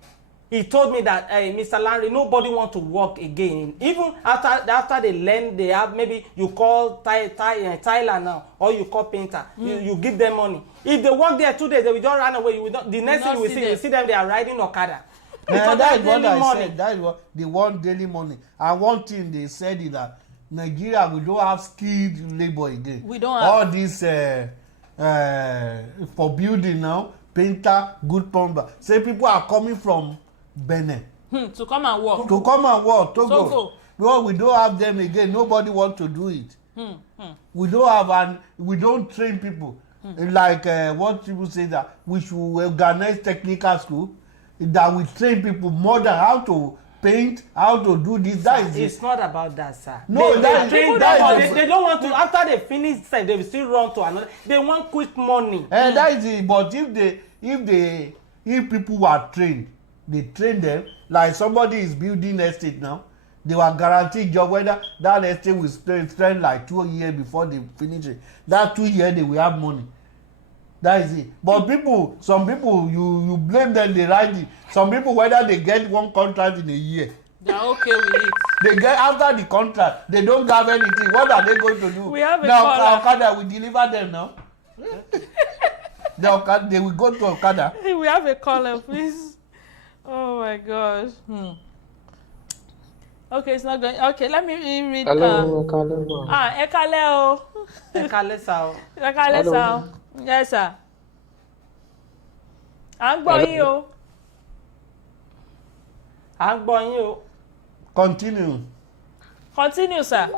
He told me that, Mr. Larry, nobody wants to work again. Even after they learn, they have, maybe you call Tyler now, or you call painter. You give them money. If they work there 2 days, they will just run away. The next thing you see them, they are riding Okada. That is what I said. That is what they want, daily money. And one thing they said is that Nigeria, we don't have skilled labor again. We don't have. All this for building now, painter, good plumber. Say people are coming from Benin to come and work. Togo. Well, we don't have them again. Nobody wants to do it. We don't have, and we don't train people. Like what people say, that we should organize technical school, that we train people more than how to paint, how to do this. That is it's not about that, sir. No, they don't want to. After they finish, they will still run to another. They want quick money. That is it. But if people were trained, they train them. Like somebody is building estate now, they were guaranteed job, whether that estate will spend like 2 years before they finish it. That 2 years they will have money. That is it. But some people, you blame them, they write it. Some people, whether they get one contract in a year, they are okay with it. They get after the contract, they don't have anything. What are they going to do? We have a now Okada will deliver them now. They will go to Okada. We have a caller, please. Oh my gosh. Okay, it's not going. Okay, let me read. Hello, Ekale. Ekale o. Ekale sao. Ekale sao. Yes, sir. À ń gbọ́ yín o. À ń gbọ́ yín o. Continue, sir.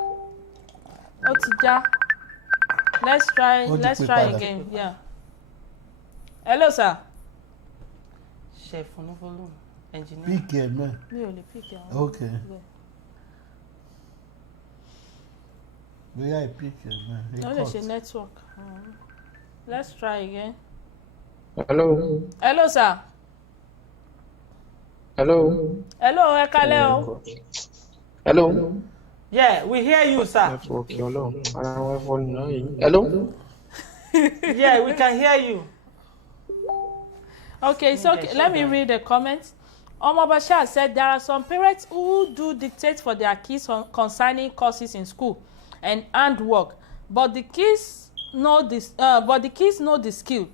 Ó ti já. Let's try again. Yeah. Hello, sir. Chef no volume. Engineer. Pick here, man. Mi ò lè pick here. Okay. Where I pick here, man. No, there's a network. Let's try again. Hello, sir. Hello, Ekale o. Hello. Yeah, we hear you, sir. Hello. Yeah, we can hear you. Okay, so let me read the comments. Omobasha said there are some parents who do dictate for their kids concerning courses in school and handwork, but the kids know this. But the kids know the skill,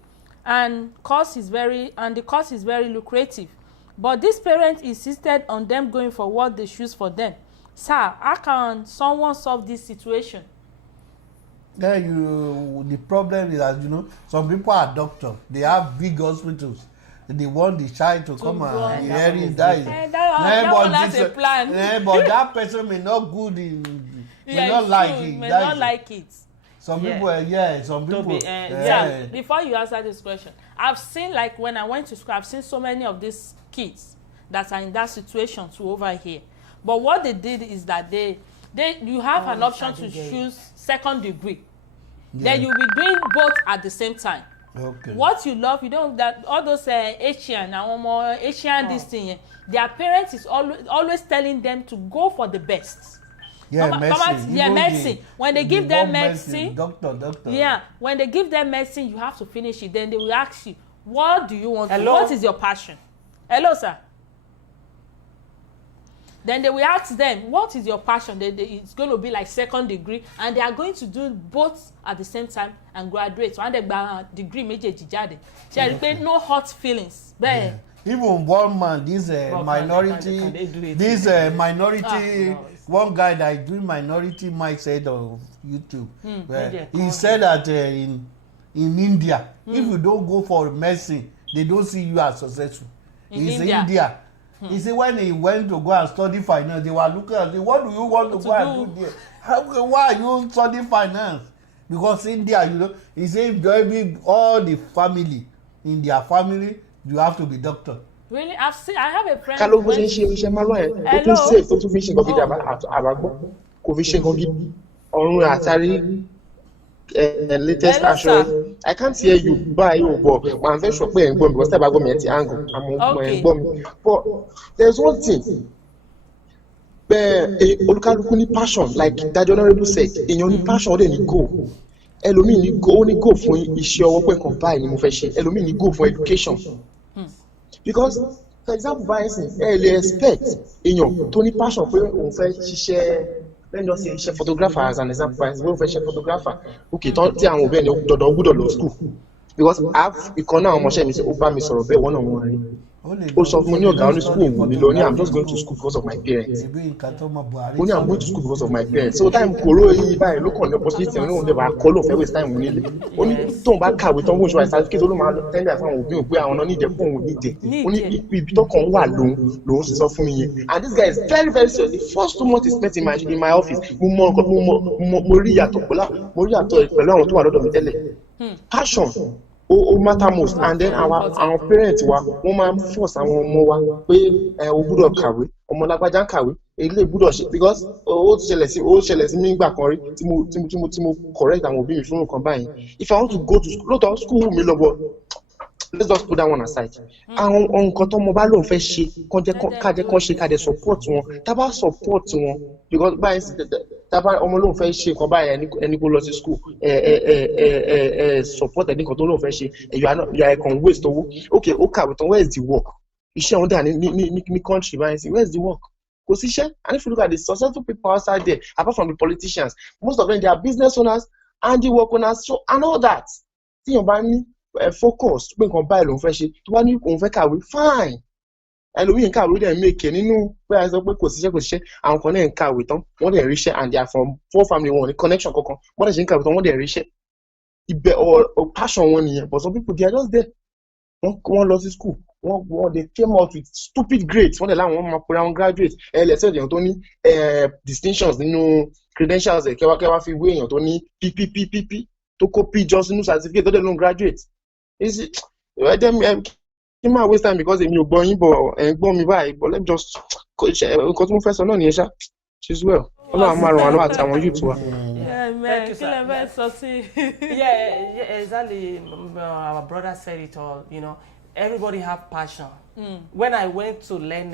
and the course is very lucrative. But this parent insisted on them going for what they choose for them. Sir, how can someone solve this situation? Yeah, the problem is that some people are doctors. They have big hospitals. They want the child to come and hear it. That one has a plan. But that person may not good in. May not like it. Some people, some people. Before you answer this question, I've seen, like when I went to school, I've seen so many of these kids that are in that situation too over here. But what they did is that they Then you have an option to choose second degree. Then you'll be doing both at the same time. Okay. What you love, you don't, that all those Asian and more Asian this thing, their parents is always telling them to go for the best. Medicine. When they give them medicine, doctor. Yeah, when they give them medicine, you have to finish it. Then they will ask you, what do you want? Hello? What is your passion? Hello, sir. Then they will ask them, what is your passion? It's going to be like second degree, and they are going to do both at the same time and graduate. So, and they degree méjèèjì jáde. No hot feelings. Yeah. Even one man, this minority, one guy that is doing minority mic said on YouTube, he said that in India, if you don't go for medicine, they don't see you as successful. In India. He said when he went to go and study finance, they were looking at him, what do you want to go and do there? Why are you studying finance? Because India, he said all the family, in their family, you have to be doctor. Really? I have a friend. Hello, bó ṣe ń ṣe iṣẹ́ máa lọ ẹ̀ ó tún ṣe tó tún fi ṣe nǹkan gidi àbágbọ́ kò fi ṣe nǹkan gidi ọ̀run àtàrí latest aṣọ I can't hear you báyìí ò bọ̀ màá fẹ́ sọ pé ẹ̀ ń gbọ́ mi because tẹ́lẹ̀ bá gbọ́ mi ẹ̀ ti angle àmọ́ ẹ̀ ń gbọ́ mi but there is one thing bẹ́ẹ̀ olúkálùkù ní passion like Daddy Honourable said èèyàn ní passion ó dẹ̀ ní goal ẹlòmíì ní goal ó ní goal fún iṣẹ́ ọwọ́ pé nǹkan báyìí ni mo fẹ́ ṣe ẹlòmíì ní goal fún education. Because for example báyìí sìn ẹ lè expect èèyàn tó ní passion pé òun fẹ́ ṣiṣẹ́ let me just say ṣe photographer as an example báyìí òun fẹ́ ṣe photographer okay tí àwọn òbí ẹni dandan gbọ́dọ̀ lọ school because ìkan náà ọmọọṣẹ́ mi ó bá mi sọ̀rọ̀ bẹ́ẹ̀ wọ́n náà wọ́n rí ó sọ fún mi ní ọ̀gá ó ní school òun mi lọ ní I'm just going to school because of my parents ó ní I'm going to school because of my parents so time kòró yìí báyìí ló kàn ní opportunity ní òun lè bá kọ́ lóun fẹ́ waste time òun nílé ó ní tóun bá kàwé tán wọ́n ṣe wà certificate ó ló máa tẹ́lẹ̀ fún àwọn òbí òun pé àwọn náà nídìí fún òun nídìí ó ní ibi tó kàn wà lòun sì sọ fún mi yẹn and this guy is very very serious the first 2 months he spent in my office mo rí ìyàtọ̀ pẹ̀lú àwọn tó wà lọ́dọ̀ mi tẹ́lẹ̀ passion o matter most and then our parents wa wọ́n máa force àwọn ọmọ wa pé o gbọ́dọ̀ kàwé ọmọ lágbájá kàwé ilé gbọ́dọ̀ ṣe because ó ṣẹlẹ̀ sí mi nígbà kan rí tí mo correct àwọn òbí mi fún nǹkan báyìí if I want to go to school lóòótọ́ school wù mí lọ́wọ́ let's just put that one aside àwọn nǹkan tó ọmọ bá lóun fẹ́ ṣe kájẹ́ kán ṣe kájẹ́ support wọn tá bá support wọn because báyìí tábà ọmọ lóun fẹ́ ṣe nǹkan báyìí ẹni kó lọ sí school support ẹni kan tó lóun fẹ́ ṣe ẹ̀yà ẹ̀kan waste owó okay ó kàwé tán where is the work iṣẹ́ wọn dà ní country báyìí sí where is the work kò sí iṣẹ́ and if you look at the successful people outside there apart from the politicians most of them they are business owners handiwork owners so and all that tíyàn bá ní focus pé nǹkan báyìí lòun fẹ́ ṣe tó bá ní òun fẹ́ kàwé fine ẹlòmíì ń kàwé dẹ̀ mèkè nínú pé a sọ pé kò síṣẹ́ àwọn kan náà ń kàwé tán wọ́n dẹ̀ ríṣẹ́ and they are from poor family wọn ní connection kankan wọ́n dẹ̀ ṣe ń kàwé tán wọ́n dẹ̀ ríṣẹ́ ibẹ̀ or passion wọn nìyẹn but some people they are just there wọ́n lọ sí school wọ́n they came out with stupid grades wọ́n dẹ̀ láwọn máa pèrè àwọn graduate lẹ́sẹ̀ èèyàn tó ní distinctions nínú credentials ẹ̀ kẹwàá fi wé èèyàn tó ní PPPPP tó kó P jọ sínú certificate tó dẹ̀ lóun graduate kí máa waste time because èmi ò gbọ́ yín bọ̀ ẹ̀ ń gbọ́ mi báyìí but let me just nǹkan tí mo fẹ́ sọ náà nìyẹn ṣá she's well ọlọ́run máa ràn wá lọ́wọ́ àti àwọn youth wa. Yeah, exactly. Our brother said it all. Everybody have passion. When I went to learn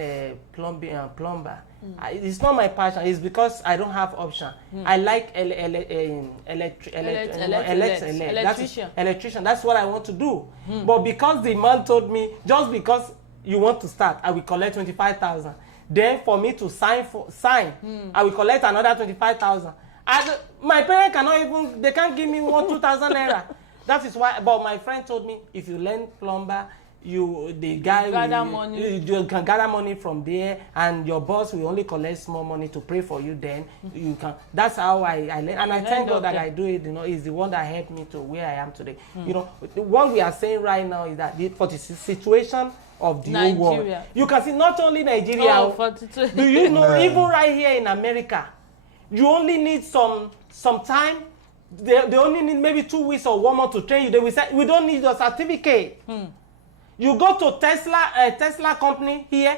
plumber, it's not my passion. It's because I don't have option. I like electrician. That's what I want to do. But because the man told me, just because you want to start, I will collect 25,000. Then for me to sign, I will collect another 25,000. My parents cannot even, they can't give me 2,000 naira. That is why, but my friend told me, if you learn plumber, you can gather money from there, and your boss will only collect small money to pay for you. Then you can. That's how I learn, and I thank God that I do it. Is the one that helped me to where I am today. What we are saying right now is that for the situation of the whole world, you can see not only Nigeria. Do you know even right here in America, you only need some time. They only need maybe 2 weeks or 1 month to train you. They will say we don't need your certificate. You go to Tesla company here,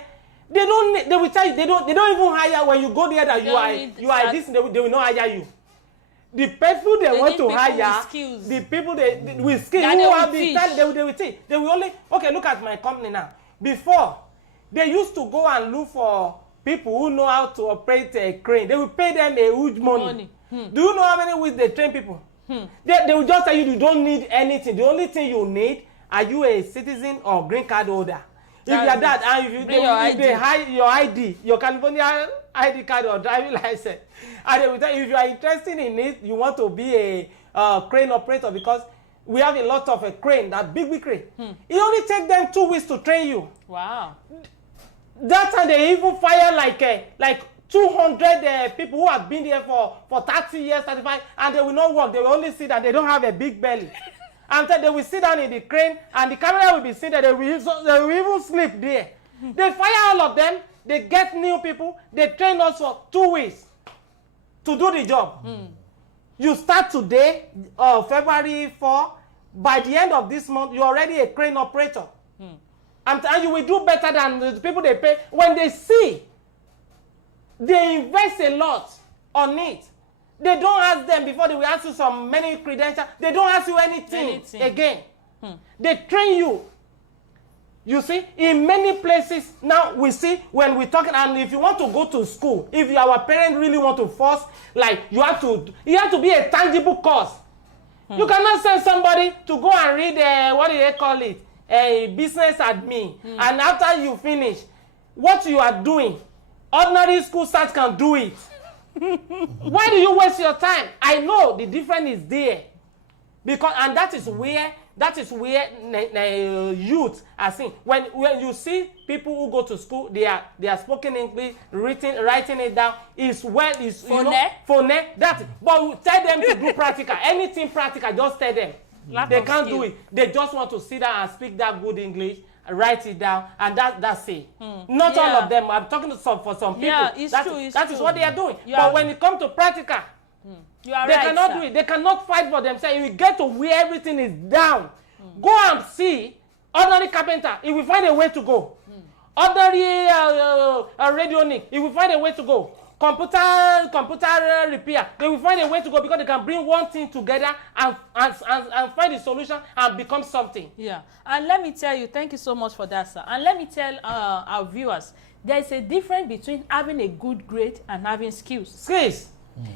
They don't need, they will tell you they don't even hire when you go there that you are this, they will not hire you. The people they want to hire, the people they with skills who have the time, they will teach. They will only, okay, look at my company now. Before, they used to go and look for people who know how to operate a crane. They will pay them a huge money. Do you know how many weeks they train people? They will just tell you don't need anything. The only thing you need, are you a citizen or green card holder? If you are that, and if they hide your ID, your California ID card or driving license, and they will tell you if you are interested in it, you want to be a crane operator, because we have a lot of a crane, that big crane. It only takes them 2 weeks to train you. Wow. That time they even fire like 200 people who have been there for 30 years, 35, and they will not work. They will only sit and they don't have a big belly. And then they will sit down in the crane, and the camera will be seen that they will even sleep there. They fire all of them. They get new people. They train us for 2 weeks to do the job. You start today, February 4. By the end of this month, you're already a crane operator. And you will do better than the people they pay. When they see, they invest a lot on it. They don't ask them before they will ask you some many credentials. They don't ask you anything. Again. They train you. You see, in many places now we see when we're talking, and if you want to go to school, if our parents really want to force, like you have to be a tangible course. You cannot send somebody to go and read what do they call it, a business admin, and after you finish, what you are doing, ordinary school staff can do it. Why do you waste your time? I know the difference is there, because and that is where youth are seen. When you see people who go to school, they are spoken English, writing it down is phone that. But tell them to do practical. Anything practical, just tell them. They can't do it. They just want to sit down and speak that good English, write it down, and that's it. Not all of them. I'm talking to for some people. Yeah, it's true. That is what they are doing. But when it comes to practical, they cannot do it. They cannot fight for themselves. If you get to where everything is down, go and see ordinary carpenter. He will find a way to go. Ordinary radionic, he will find a way to go. Computer repair, they will find a way to go, because they can bring one thing together and find a solution and become something. Yeah, and let me tell you, thank you so much for that, sir. And let me tell our viewers, there is a difference between having a good grade and having skills.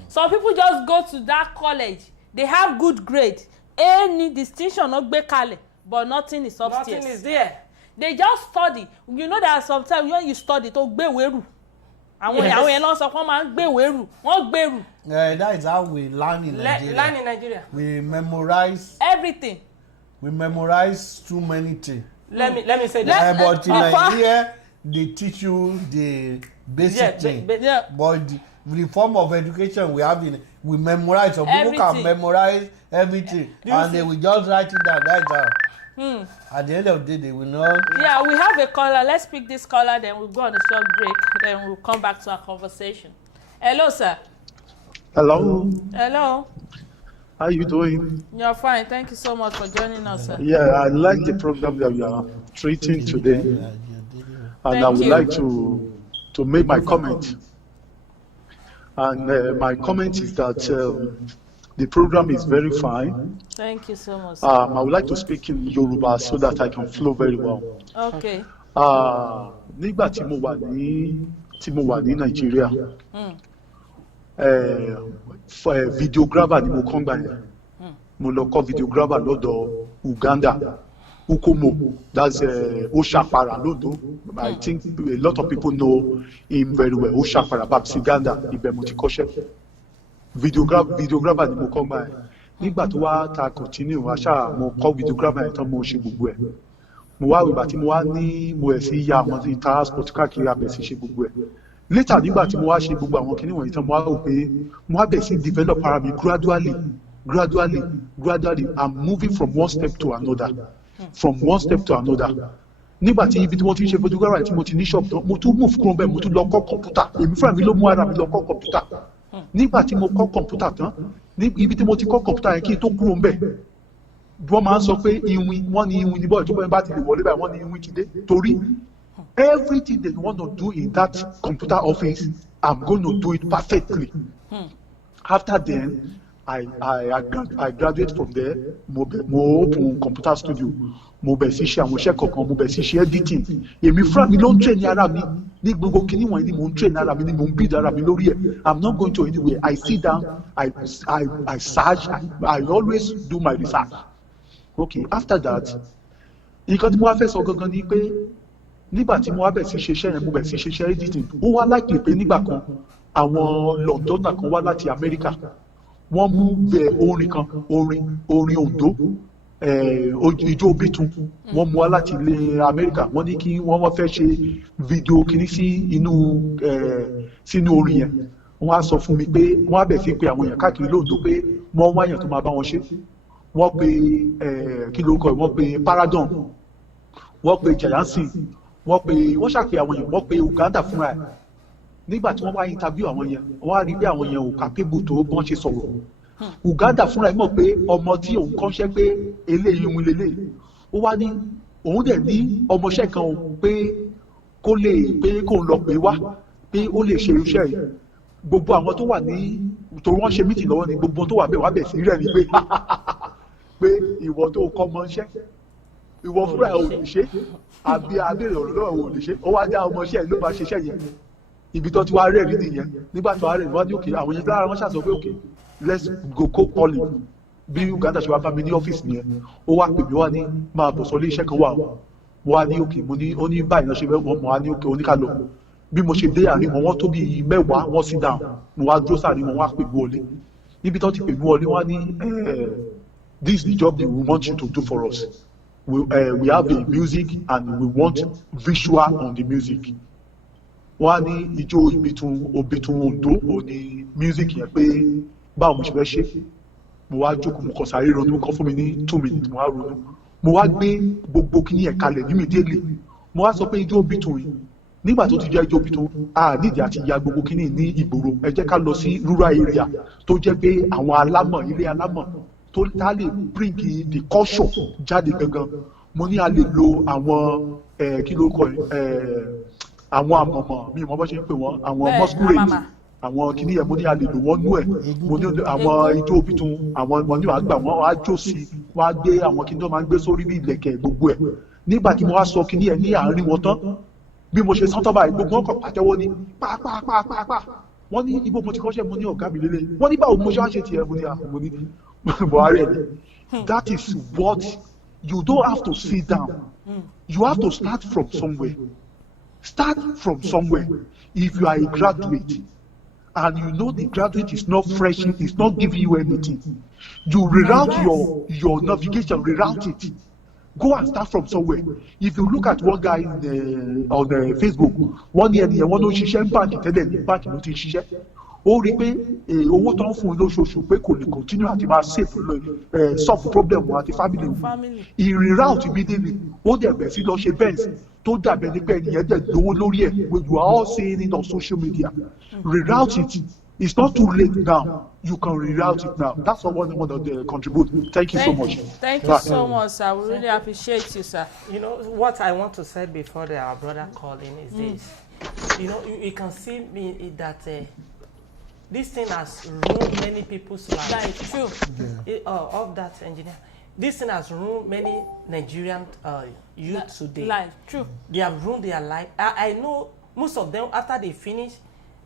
Some people just go to that college, they have good grade, any distinction no gbe kale, but nothing is upstairs. Nothing is there. They just study. You know that sometimes when you study to gbe weru. Àwọn yẹn lọ sọ pé wọ́n máa ń gbé wẹ́rù, wọ́n gbèrú. That is how we learn in Nigeria. Learn in Nigeria. We memorize everything. We memorize too many things. Let me say that. But in Nigeria, they teach you the basic thing. But the form of education we have we memorize. So people can memorize everything, and they will just write it down. That's how. At the end of the day, they will know. Yeah, we have a caller. Let's pick this caller, then we'll go on a short break. Then we'll come back to our conversation. Hello, sir. Hello. Hello. How are you doing? You're fine. Thank you so much for joining us, sir. Yeah, I like the program that we are treating today. And I would like to make my comment. And my comment is that the program is very fine. Thank you so much. I would like to speak in Yoruba so that I can flow very well. Okay. Nígbà tí mo wà ní Nigeria, videographer ni mo kàn gbà yẹn. Mo lọ kọ́ videographer lọ́dọ̀ Uganda, Ukomo, that's Oshapara Lodo. I think a lot of people know him very well. Oshapara, Babs Uganda, ibẹ̀ mo ti kọ́ṣẹ́. Videographer ni mo kọ́ gbà yẹn. Nígbà tó wá ta continue mo kọ́ videographer yẹn tán mo ṣe gbogbo ẹ̀. Mo wá ìgbà tí mo wá ní mo ẹ̀ sí ya àwọn tí transport káàkiri abẹ̀ sí ṣe gbogbo ẹ̀. Later nígbà tí mo wá ṣe gbogbo àwọn kinní wọ̀nyí tán mo wá rò pé mo wá bẹ̀ sí develop ara mi gradually I'm moving from one step to another. Nígbà tí ibi tí mo ti ń ṣe photographer tí mo ti ní shop tán mo tún move kúrò bẹ́ẹ̀ mo tún lọ kọ́ kọ̀mpútà èmi fúnra mi ló mú ara mi lọ kọ́ kọ̀mpútà. Nígbà tí mo kọ́ kọ̀mpútà tán ibi tí mo ti kọ́ kọ̀mpútà yẹn kí n tó kúrò ńbẹ̀ wọ́n máa ń sọ pé wọ́n ní iwin ní bọ́ọ̀ tó bá ti lè wọlé báyìí wọ́n ní iwin ti dé torí Everything they want to do in that computer office, I'm going to do it perfectly. After then, I graduate from there. Mo open computer studio. Mo bẹ̀ sí ṣe àwọn iṣẹ́ kọ̀ọ̀kan. Mo bẹ̀ sí ṣe editing. Èmi fúnra mi ló ń train ara mi. Ní gbogbo kíní wọ̀nyí ni mo ń train ara mi ni mo ń build ara mi lórí ẹ̀. I'm not going to anywhere. I sit down. I search. I always do my research. Okay, after that, nǹkan tí mo wá fẹ́ sọ gangan ni pé nígbà tí mo wá bẹ̀ sí ṣiṣẹ́ yẹn mo bẹ̀ sí ṣiṣẹ́ editing. Ó wá láìpẹ́ pé nígbà kan àwọn Londoner kan wá láti America. Wọ́n mú bẹ orin kan orin Ondo ijó Obitun wọ́n mú wá láti ilẹ̀ America. Wọ́n ní kí wọ́n fẹ́ ṣe fídíò kìíní sí sínú orin yẹn. Wọ́n á sọ fún mi pé wọ́n á bẹ̀ sí pé àwọn èèyàn káàkiri lóńdó pé wọ́n wáyàn tó máa bá wọn ṣe. Wọ́n pe kí lórúkọ wọ́n pe Paradon, wọ́n pe Jayansi, wọ́n ṣàpè àwọn èèyàn, wọ́n pe Uganda fúnra ẹ̀. Nígbà tí wọ́n wá interview àwọn yẹn wọ́n á rí bí àwọn yẹn ò capable tó bọ́n ṣe sọ̀rọ̀. Uganda fúnra ẹ̀ mọ̀ pé ọmọ tí òun kọ́ṣẹ́ pé eléyìí ń lélẹ̀ ó wá ní òun dẹ̀ ní ọmọọṣẹ́ kan pé kó ń lọ pé wá pé ó lè ṣe iṣẹ́ yìí. Gbogbo àwọn tó wà ní torí wọ́n ṣe mítì lọ́wọ́ ni gbogbo tó wà bẹ́ẹ̀ wá bẹ̀ sí rẹ̀ ni pé ìwọ tó kọ́ mọ́ iṣẹ́ ìwọ fúnra ẹ̀ ò lè ṣe àbí abẹ́rẹ́ ọ̀rọ̀ lọ́wọ́ ò lè ṣe ó wá dá ọmọọṣẹ́ ló máa ṣiṣẹ́ yẹn. Ibi tó ti wá rẹ̀ rí nìyẹn nígbà tó wá rẹ̀ wọ́n ní òkè àwọn yẹn lára wọn ṣàṣọ pé òkè let's go cold calling bí Uganda ṣe wá bá mi ní ọ́fíìsì nìyẹn. Ó wá pè mí wá ní máa bọ̀ sọ́lé iṣẹ́ kan wà wọ́n wá ní òkè mo ní ó ní báyìí náà ṣe fẹ́ wọ́n mọ̀ wá ní òkè oníkàlọ́ bí mo ṣe dé àárín wọn wọ́n tó bí 10 wọ́n sit down mo wá dúró sáàrin wọn wá pè mí wọlé. Níbi tó ti pè mí wọlé wá ní this is the job that we want you to do for us. We have the music and we want visual on the music. Wọ́n á ní ijó Obitun Ondo òní music yẹn pé báwo mo ṣe fẹ́ ṣe. Mo wá jókòó mo kàn sáré ronú kọ́ fún mi ní 2 minutes mo wá ronú. Mo wá gbé gbogbo kíní ẹ̀ kalẹ̀ ní immediately. Mo wá sọ pé ijó Obitun yìí nígbà tó ti jẹ́ ijó Obitun nídìí àti ya gbogbo kíní ní ìgboro. Ẹ jẹ́ ká lọ sí rural area tó jẹ́ pé àwọn alámọ̀ ilé alámọ̀ tó tá lè bring the culture jáde gangan. Mo ní a lè lo àwọn kí lórúkọ àwọn àmọ̀mọ̀ mi ìmọ̀ bọ́ ṣe ń pè wọ́n àwọn masquerade àwọn kìíní yẹn mo ní a lè lò wọ́n nú ẹ̀ mo ní àwọn ijó Obitun àwọn ọmọ ní wàá gbà wọ́n wàá jó sí wọ́n á gbé àwọn kìíní tó máa ń gbé sórí bí ìlẹ̀kẹ̀ gbogbo ẹ̀. Nígbà tí mo wá sọ kìíní yẹn ní àárín wọn tán bí mo ṣe sọ́tọ̀ báyìí gbogbo wọn kàn pàtẹ́wọ́ ní pàápàá wọ́n ní ibo mo ti kọ́ṣẹ́ mo ní ọ̀gá mi lélẹ̀ wọ́n ní báwo mo ṣe wá ṣe tiẹ̀ mo ní Buhari ẹ̀ that is what you don't have to sit down you have to start from somewhere. Start from somewhere. If you are a graduate and you know the graduate is not fresh, it's not giving you anything, you reroute your navigation, reroute it. Go and start from somewhere. If you look at one guy on Facebook, 1 year ni wọ́n ló ṣiṣẹ́ ń báńkì tẹ́lẹ̀ ní báńkì ló ti ṣiṣẹ́. Ó rí pé owó tó ń fún un lóṣooṣù pé kò lè continue àti máa solve problem wọn àti family wọn. He reroute immediately. Ó dẹ̀ bẹ̀ sí lọ ṣe Benz tó dàbẹ̀ ní pé ẹnìyẹn dẹ̀ lówó lórí ẹ̀. You are all seeing it on social media. Reroute it. It's not too late now. You can reroute it now. That's all I want to contribute. Thank you so much. Thank you so much, sir. We really appreciate you, sir. You know, what I want to say before our brother calling is this. You know, you can see me that this thing has ruined many people's lives. Like, true. Of that engineer. This thing has ruined many Nigerian youth today. Life, true. They have ruined their life. I know most of them, after they finish,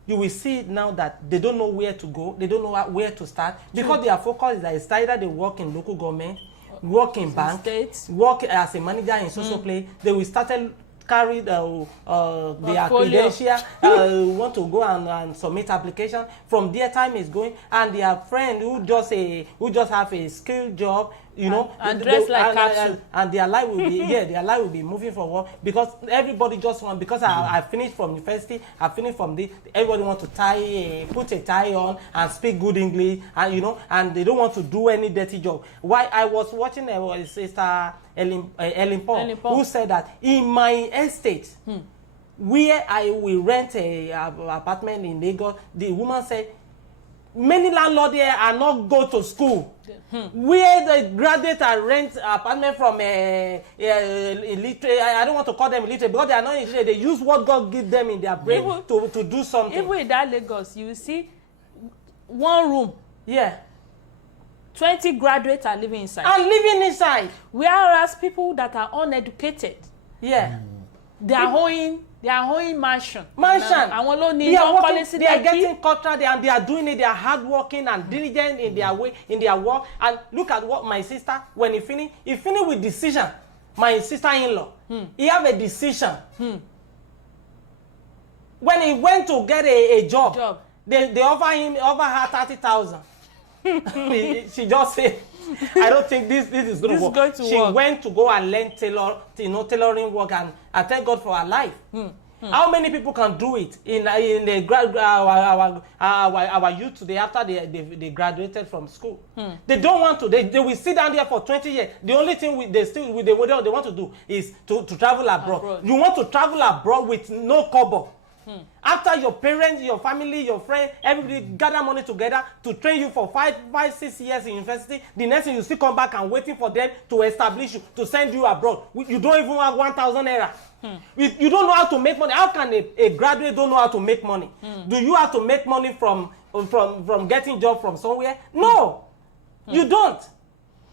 you will see now that they don't know where to go, they don't know where to start, because their focus is that it's either they work in local government, work in bank, work as a manager in social play. They will start carry the credential, want to go and submit application. From their time is going, and their friend who just have a skilled job, you know, and dress like capsule, and their life will be their life will be moving forward, because everybody just want, because I finished from university, I finished from the, everybody want to put a tie on and speak good English, and you know, and they don't want to do any dirty job. Why I was watching Sister Ellen Paul, who said that in my estate, where I will rent a apartment in Lagos, the woman said, many landlords here are not go to school. Where the graduates are rent apartment from illiterate, I don't want to call them illiterate because they are not illiterate. They use what God give them in their brain to do something. Even in that Lagos, you see one room. Yeah. 20 graduates are living inside. And living inside. Whereas people that are uneducated, yeah, they are owning mansion. Àwọn ló ní they are getting culture, they are doing it, they are hardworking and diligent in their way, in their work. And look at what my sister, when he finished with decision. My sister-in-law, he have a decision. When he went to get a job, they offer her 30,000. She just said, I don't think this is going to work. She went to go and learn tailoring work, and I thank God for her life. How many people can do it in the our youth today after they graduated from school? They don't want to. They will sit down there for 20 years. The only thing they want to do is to travel abroad. You want to travel abroad with no kobo. After your parents, your family, your friends, everybody gather money together to train you for 5, 6 years in university. The next thing you still come back and waiting for them to establish you, to send you abroad. You don't even have 1,000 naira. You don't know how to make money. How can a graduate don't know how to make money? Do you have to make money from getting job from somewhere? No, you don't.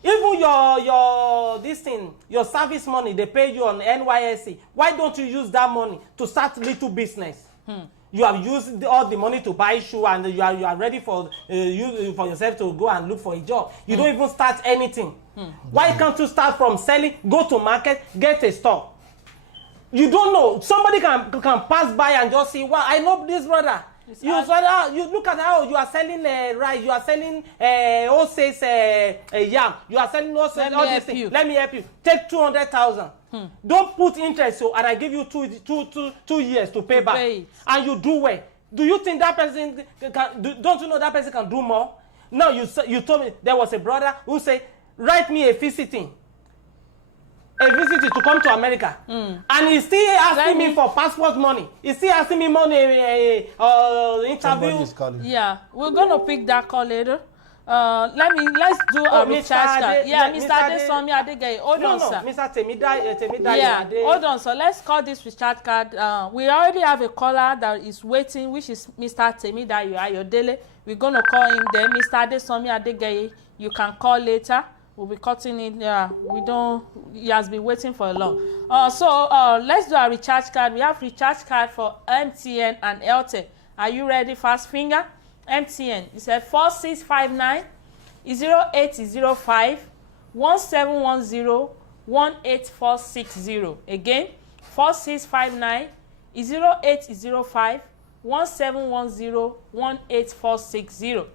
Even your service money, they pay you on NYSC. Why don't you use that money to start little business? You have used all the money to buy shoe, and you are ready for yourself to go and look for a job. You don't even start anything. Why can't you start from selling? Go to market, get a store. You don't know. Somebody can pass by and just say, "Wow, I know this brother." You look at how you are selling rice, you are selling yam, you are selling all these things. Let me help you. Take 200,000. Don't put interest, and I give you 2 years to pay back. And you do well. Do you think that person don't you know that person can do more? No, you told me there was a brother who said, write me a visiting to come to America, and he's still asking me for passport money. He's still asking me money interview. Yeah, we're gonna pick that call later. Let's do a recharge card. Yeah, Mr. Adesomi Adegeye. Hold on, sir. Mr. Temida. Yeah, hold on, sir. Let's call this recharge card. We already have a caller that is waiting, which is Mr. Temida Ayodele. We're gonna call him then. Mr. Adesomi Adegeye, you can call later. We'll be cutting it. He has been waiting for a long. Let's do a recharge card. We have recharge card for MTN and Airtel. Are you ready? Fast finger. MTN. It's at 4659 0805 1710 18460. Again, 4659 0805 1710 18460.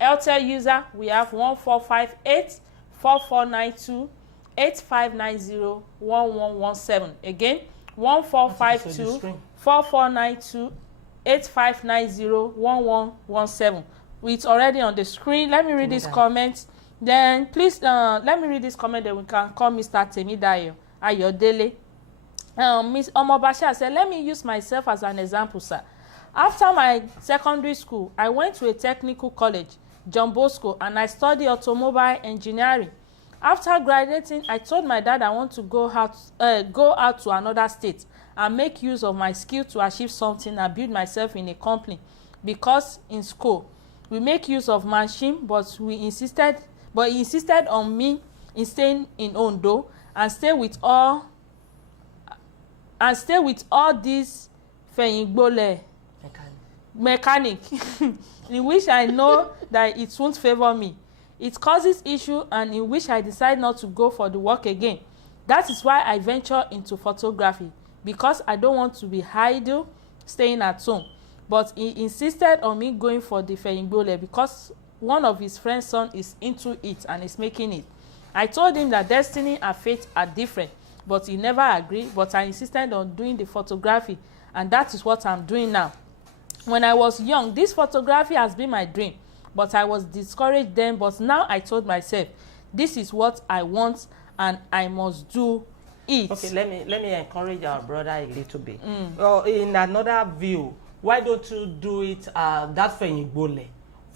Airtel user, we have 1458 4492 8590 1117. Again, 1452 4492 8590 1117. It's already on the screen. Let me read this comment. Then please let me read this comment, then we can call Mr. Temidayo Ayodele. Miss Omobasha said, let me use myself as an example, sir. After my secondary school, I went to a technical college, John Bosco, and I studied automobile engineering. After graduating, I told my dad I want to go out to another state and make use of my skill to achieve something and build myself in a company. Because in school, we make use of machine, but he insisted on me in staying in Ondo and stay with all these Feyingbole mechanic in which I know that it won't favor me. It causes issue, and in which I decide not to go for the work again. That is why I venture into photography, because I don't want to be idle staying at home. But he insisted on me going for the Feyingbole because one of his friend's son is into it and is making it. I told him that destiny and fate are different, but he never agreed. But I insisted on doing the photography, and that is what I'm doing now. When I was young, this photography has been my dream, but I was discouraged then. But now I told myself, this is what I want and I must do it. Okay, let me encourage our brother a little bit. In another view, why don't you do it that Feyingbole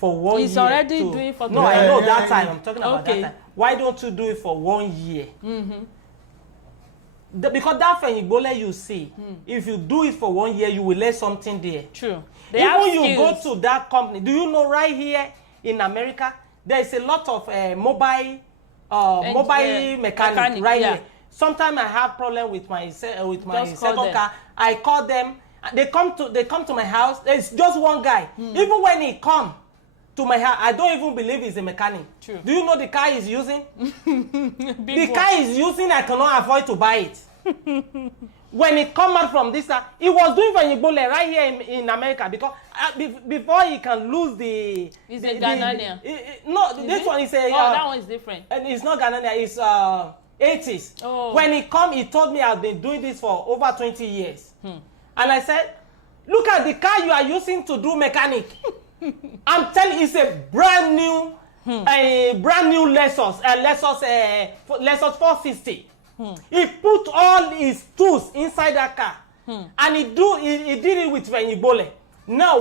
for 1 year. He's already doing for. No, I know that time. I'm talking about Okay. that time. Why don't you do it for 1 year? Because that Fenyigbole you see, if you do it for 1 year, you will learn something there. True. Even you go to that company, do you know right here in America, there is a lot of mobile mechanic right here. Sometimes I have problem with my second car. I call them. They come to my house. There's just one guy. Even when he come to my house, I don't even believe he's a mechanic. True. Do you know the car he's using? The car he's using, I cannot afford to buy it. When he come out from this, he was doing Fenyigbole right here in America because before he can lose the. He's a Ghanaian. This one is a. That one is different. And it's not Ghanaian. It's 80s. Oh. When he come, he told me I've been doing this for over 20 years. And I said, look at the car you are using to do mechanic. I'm telling you, it's a brand new Lexus, Lexus 460. He put all his tools inside that car, and he did it with Fenyigbole. Now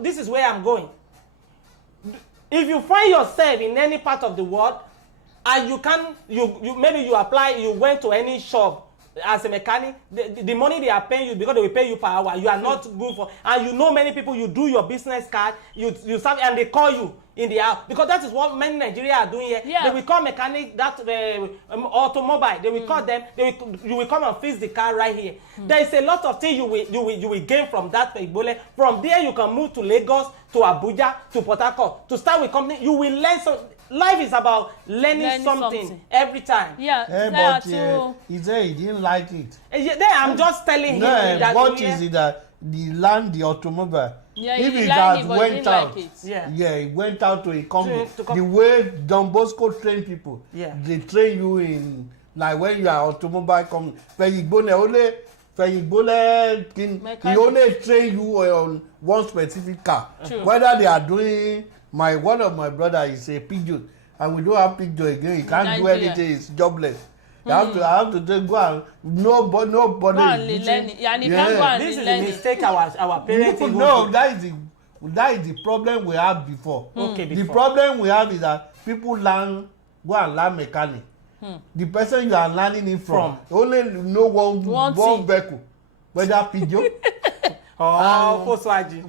this is where I'm going. If you find yourself in any part of the world, and maybe you went to any shop as a mechanic, the money they are paying you because they will pay you per hour. You are not good for, and you know many people. You do your business card, you serve, and they call you in the house because that is what many Nigeria are doing here. Yeah. They will call mechanic that automobile. They will call them. You will come and fix the car right here. There is a lot of things you will gain from that Fenyigbole. From there you can move to Lagos, to Abuja, to Port Harcourt to start with company. You will learn some. Life is about learning something every time. Yeah, but he said he didn't like it. I'm just telling him that. What is it that the land, the automobile? Yeah, if it had went out, like it went out to a company. The way Don Bosco train people, they train you in like when you are automobile company. Fenyigbole he only train you on one specific car. Whether they are doing. One of my brother is a pigeon, and we don't have pigeon again. He can't do anything. He's jobless. I have to just go and nobody. This is the mistake our parents. No, that is the problem we have before. The problem we have is that people go and learn mechanic. The person you are learning it from only know one vehicle, whether pigeon. Volkswagen.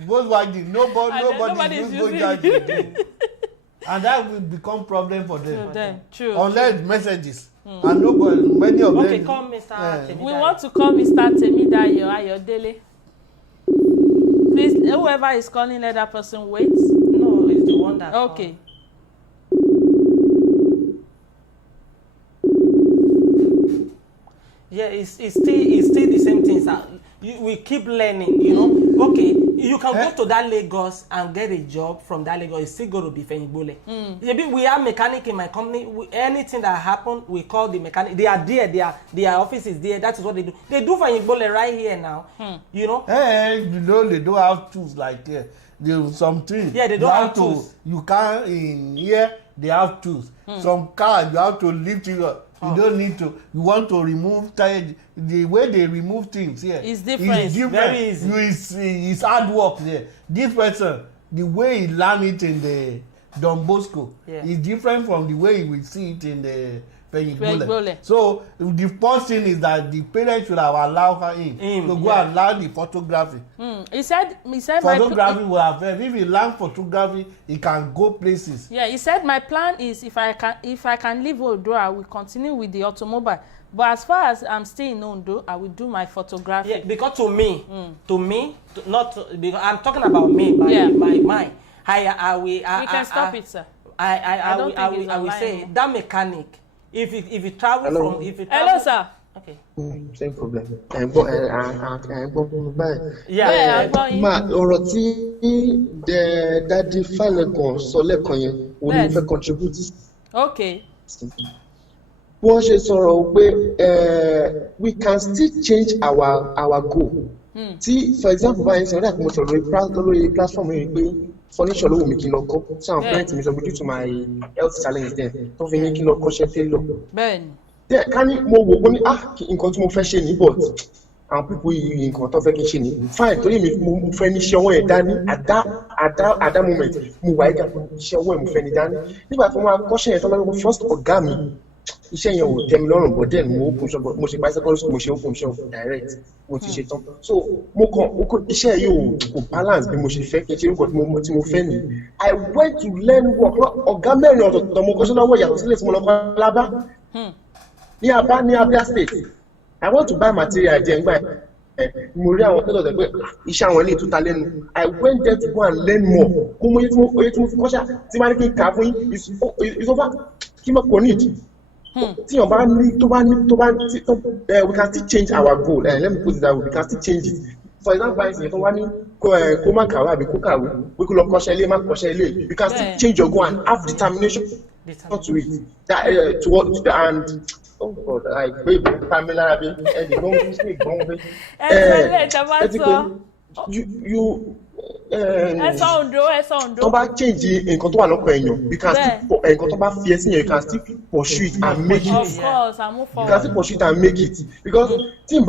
Nobody is using. And that will become problem for them. True. Unless messages. And many of them. Call Mr. Temidayo. We want to call Mr. Temidayo Ayodele. Please, whoever is calling, let that person wait. No, it's the one that. Okay. Yeah, it's still the same things. We keep learning, you know. Okay, you can go to that Lagos and get a job from that Lagos. It's still going to be Fenyigbole. Maybe we have mechanic in my company. Anything that happen, we call the mechanic. They are there. Their office is there. That is what they do. They do Fenyigbole right here now. You know. You know they don't have tools like there. There's something. Yeah, they don't have tools. You can't in here. They have tools. Some cars you have to lift it up. You don't need to. You want to remove tire. The way they remove things here is different. Very easy. It's hard work there. This person, the way he learn it in the Don Bosco is different from the way he will see it in the Fenyigbole. So the first thing is that the parents should have allowed her in to go and learn the photography. He said photography will have. If he learn photography, he can go places. Yeah, he said my plan is if I can leave Ondo, I will continue with the automobile. But as far as I'm still in Ondo, I will do my photography. Yeah, because to me, because I'm talking about me, my mind. We can stop it, sir. I will say that mechanic. If you travel Hello, sir. Okay. Same problem. Ma, ọ̀rọ̀ tí Daddy Falekan sọ lẹ́ẹ̀kan yẹn, ó ní fẹ́ contribute. Okay. Wọ́n ṣe sọ̀rọ̀ pé we can still change our goal. Tí for example báyìí sọ̀rọ̀ àti mo sọ̀rọ̀ lórí platform yìí pé furniture lówó mi kí n lọ kọ́. Tí àwọn parents mi sọ pé due to my health challenge then tó fi ní kí n lọ kọ́ṣẹ́ tailor. Bẹ́ẹ̀ni. Ká ní mo wò ó ní nǹkan tí mo fẹ́ ṣe ní but àwọn pípọ̀ yìí nǹkan tó fẹ́ kí n ṣe ni fine torí mi mo fẹ́ ní iṣẹ́ ọwọ́ yẹn dání at that moment mo wà ìjà fún iṣẹ́ ọwọ́ yẹn mo fẹ́ ní dání nígbà tí wọ́n máa kọ́ṣẹ́ yẹn tó lọ́wọ́ first ọ̀gá mi iṣẹ́ yẹn ò tẹ́ mi lọ́rùn but then mo open shop mo ṣe bicycle school mo ṣe open shop direct mo ti ṣe tán so mo kàn iṣẹ́ yìí ò balance bí mo ṣe fẹ́ kí n ṣe nǹkan tí mo fẹ́ ni I went to learn work ọ̀gá mẹ́rin ọ̀tọ̀ọ̀tọ̀ mo kọ́ṣẹ́ lọ́wọ́ yàtọ̀ sílẹ̀ tí mo lọ kọ́ lábá ní Abia State I want to buy material jẹ́ ngbà mo rí àwọn tẹ́lọ̀ tẹ́ pé iṣẹ́ àwọn ilé ìtúta lẹ́nu I went there to go and learn more mo mọ iye tí mo fi kọ́ṣà tí máa ní kí n kà fún yín is over kí mo kò need tí yàn bá ní tó bá we can still change our goal let me put it that way we can still change it for example ìsìn tó wá ní kó má kàwé àbí kó kàwé pé kó lọ kọ́ṣẹ́ ilé má kọ́ṣẹ́ ilé you can still change your goal and have determination to it and oh God, I baby Pamela be and the wrong mistake wrong way. You ẹsọ Ondo tó bá change nǹkan tó wà lọ́kàn èèyàn you can still nǹkan tó bá fi ẹ́ sí yẹn you can still pursue it and make it of course I move forward you can still pursue it and make it because tí n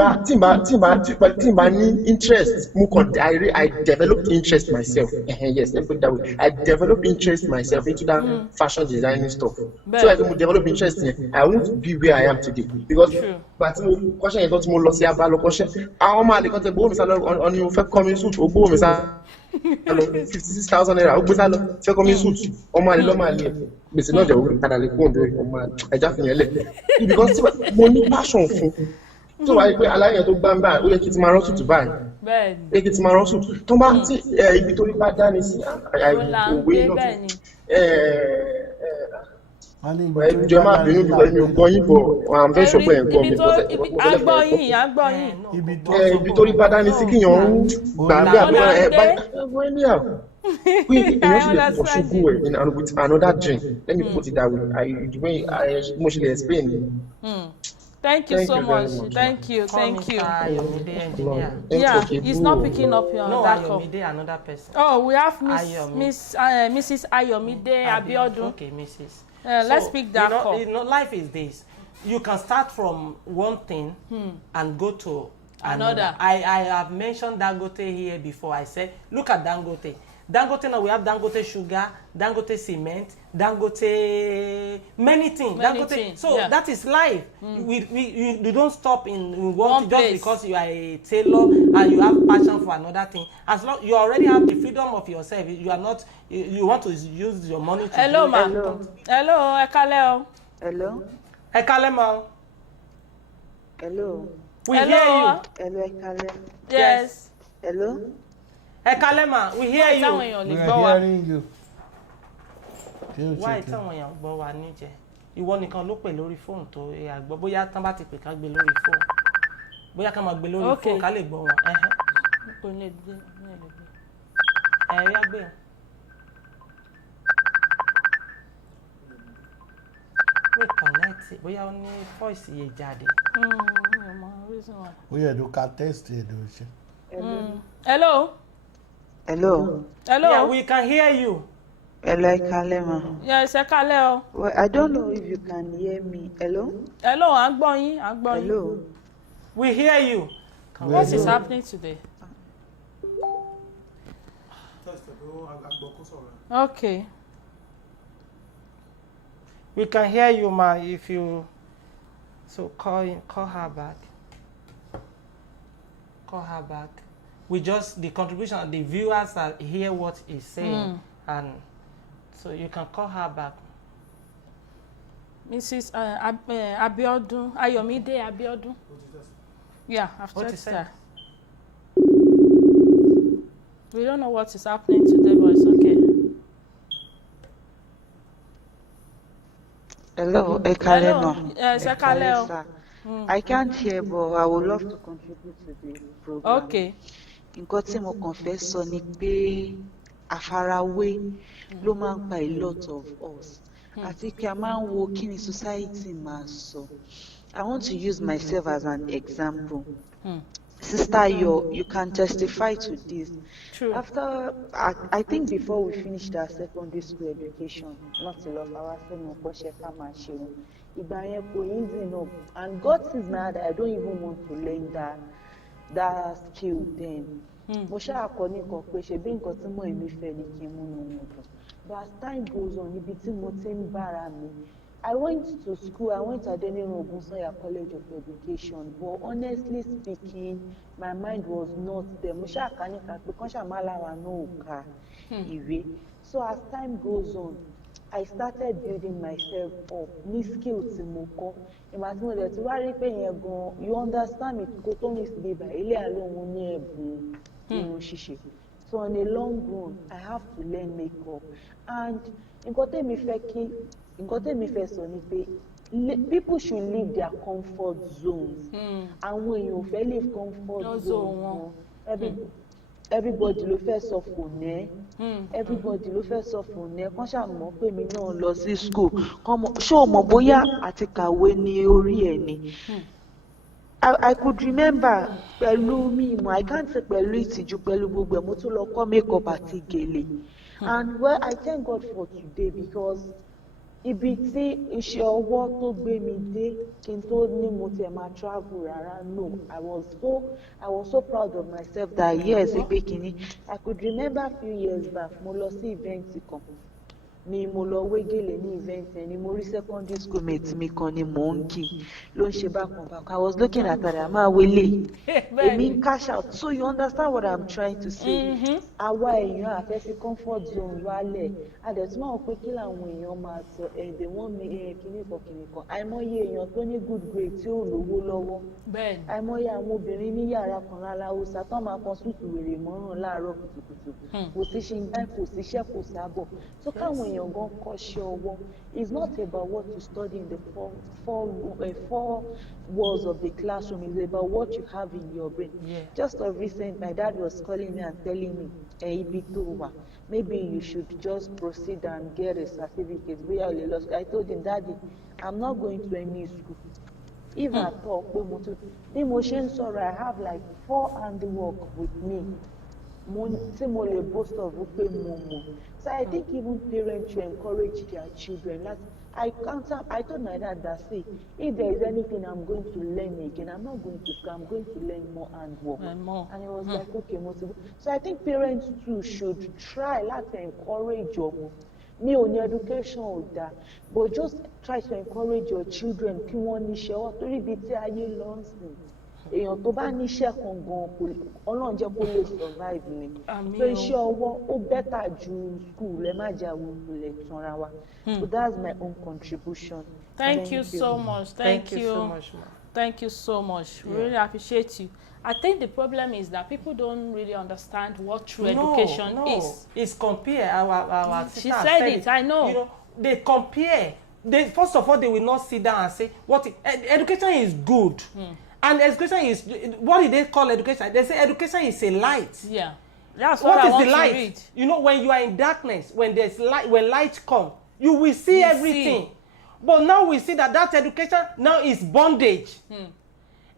bá ní interest mo kàn I developed interest myself yes let me put it that way I developed interest myself into that fashion designing stuff so as mo develop interest yẹn I won't be where I am today because gba tí mo kọ́ṣẹ́ yẹn tó tí mo lọ sí Aba lọ kọ́ṣẹ́ àwọn ọmọ àlè kan tẹ gbówó mi sá lọ ọ̀ni mo fẹ́ kọ́ mi suit ó gbówó mi sá 56,000 naira ó gbé sá lọ fẹ́ kọ́ mi suit ọmọ àlè lọ́mọ àlè gbèsè náà jẹ́ òun padà lè kó òǹdó ọmọ ẹja fi yẹn lẹ̀ because mo ní passion fún tó wáyé pé aláyẹ̀ tó gbá ń bá ó yẹ kí ti máa rán suit báyìí ó yẹ kí ti máa rán suit tó bá tí ibi tó rí bá dání sí òwe náà ìjọ máa bínú bí wọ́n mi ò gbọ́ yín bọ̀ àwọn fẹ́ sọ pé ẹ̀ ń gbọ́ mi agbọ́yìn ibi tó rí bá dání sí kíyàn ń gbà bí àbúrò ẹ̀ báyìí ní àwọn pé èèyàn sì lè pọ̀ ṣubú ẹ̀ with another drink let me put it that way mo ṣe lè explain. Thank you so much. Thank you. Yeah, he's not picking up your that call. Another person. Oh, we have Mrs. Ayomide Abiodun. Okay, Mrs. Let's pick that call. Life is this. You can start from one thing and go to another. I have mentioned Dangote here before. I said, look at Dangote. Dangote now we have Dangote sugar, Dangote cement, Dangote many things. So that is life. You don't stop in one thing just because you are a tailor and you have passion for another thing. As long you already have the freedom of yourself, you are not. You want to use your money to. Hello, ma. Hello, Ekaleo. Hello. Ekalema. Hello. We hear you. Hello, Ekale. Yes. Hello. Ekalema, we hear you. We are hearing you. Why táwọn èèyàn gbọ́ wa níjẹ̀? Ìwọ nìkan ló pè lórí fóònù tó àgbọ̀ bóyá tán bá ti pè ká gbé lórí fóònù. Bóyá ká máa gbé lórí fóònù ká lè gbọ́ wọn. Ẹ̀yà gbé. We connect bóyá ó ní voice yẹ jáde. Ó yẹ ló ka test ẹ̀ ló ṣe. Hello. Hello. Hello. Yeah, we can hear you. Hello, Ekalema. Yes, Ekaleo. Well, I don't know if you can hear me. Hello. Hello, à ń gbọ́ yín, à ń gbọ́ yín. Hello. We hear you. What is happening today? Okay. We can hear you, ma. If you call her back. Call her back. We just the contribution, the viewers are hear what he's saying, and so you can call her back. Mrs. Abiodun, Ayomide Abiodun. Yeah, I've texted her. We don't know what is happening today, but it's okay. Hello, Ekalema. Yes, Ekaleo. I can't hear, but I would love to contribute to the program. Okay. Nǹkan tí mo kàn fẹ́ sọ ni pé àfarawé ló máa ń pa a lot of us. Àti kí a máa ń wo kí ni society máa sọ. I want to use myself as an example. Sister, you can testify to this. True. After, I think before we finished our secondary school education, not a lot of our friends, ìgbà yẹn kò easy enough, and God sees now that I don't even want to learn that that skill then. Mo ṣáà kọ́ nìkan pé ṣe bí nǹkan tí mo èmi fẹ́ ni kí n múnú wọn dùn. But as time goes on, ibi tí mo ti ń bára mi, I went to school, I went to Adeniran Ogunsanya College of Education, but honestly speaking, my mind was not there. Mo ṣáà kà nípa pé kán ṣáà má láwa náà ò ka ìwé. So as time goes on, I started building myself up ní skill tí mo kọ́. Ìgbà tí mo dẹ̀ ti wá rí pé yẹn gan, you understand me, kó tó ní síbi ìbà ilé àlóhun ní ẹ̀bùn irun ṣíṣe. So on a long run, I have to learn makeup. And nǹkan tẹ́mi fẹ́ sọ ni pé people should leave their comfort zones. Àwọn èèyàn ò fẹ́ leave comfort zone wọn. Everybody ló fẹ́ sọ fònẹ́. Everybody ló fẹ́ sọ fònẹ́. Kán ṣàmọ̀ pé mi náà lọ sí school. Ṣé o mọ̀ bóyá àti kàwé ní orí ẹ̀ ni? I could remember pẹ̀lú mímọ̀, I can't say pẹ̀lú ìtìjú pẹ̀lú gbogbo ẹ̀, mo tún lọ kọ́ makeup àti gèlè. And well, I thank God for today because ibi tí iṣẹ́ ọwọ́ tó gbé mi dé kí n tó ní mo tiẹ̀ máa travel rárá, no, I was so proud of myself that yes, pé kìíní. I could remember a few years back, mo lọ sí event kan. Mo lọ wé gèlè ní event ẹni mo rí secondary school mate mi kan ni mò ń kí ló ń ṣe bákan bákan. I was looking at her, máa wélé èmi ń cash out. So you understand what I'm trying to say? Àwa èèyàn àfẹ́ fi comfort zone wálẹ̀ àdẹ̀tún máa pé kí làwọn èèyàn máa sọ ẹ̀ẹ́dẹ̀ wọ́n mi kìnnìkan. Àìmọye èèyàn tó ní good grade tí ò lówó lọ́wọ́. Àìmọye àwọn obìnrin ní yàrá kan lára Hausa tán máa kan súùtù wèrè mọ́rùn láàárọ̀ kùtùkùtù. Kò sí ṣingán, kò síṣẹ́, kò sábọ̀. So káwọn èèyàn gan kọ́ṣẹ́ ọwọ́. It's not about what you study in the four walls of the classroom. It's about what you have in your brain. Just of recent, my dad was calling me and telling me, ibi tó wà, maybe you should just proceed and get a certificate. I told him, Daddy, I'm not going to any school. If I talk, bí mo ṣe ń sọ̀rọ̀, I have like 4 handiwork with me. Tí mo lè boast of pé mo mọ̀. So I think even parents should encourage their children. I told my dad that, see, if there is anything I'm going to learn again, I'm not going to school, I'm going to learn more handwork. And he was like, okay, so I think parents too should try to encourage your education or that, but just try to encourage your children kí wọ́n níṣẹ́ ọwọ́ torí ibi tí ayé lọ ń sìn. Èèyàn tó bá níṣẹ́ kan gan Ọlọ́run jẹ́ kó lè survive ni. So iṣẹ́ ọwọ́ ó better ju school ẹ má jà wulẹ̀ tanra wa. So that's my own contribution. Thank you so much. Thank you so much. Thank you so much. We really appreciate you. I think the problem is that people don't really understand what true education is. It's compare our she said it. I know. You know, they compare. First of all, they will not sit down and say education is good. And education is, what do they call education? They say education is a light. Yeah. That's what I want to read. You know, when you are in darkness, when there's light, when light comes, you will see everything. But now we see that education now is bondage.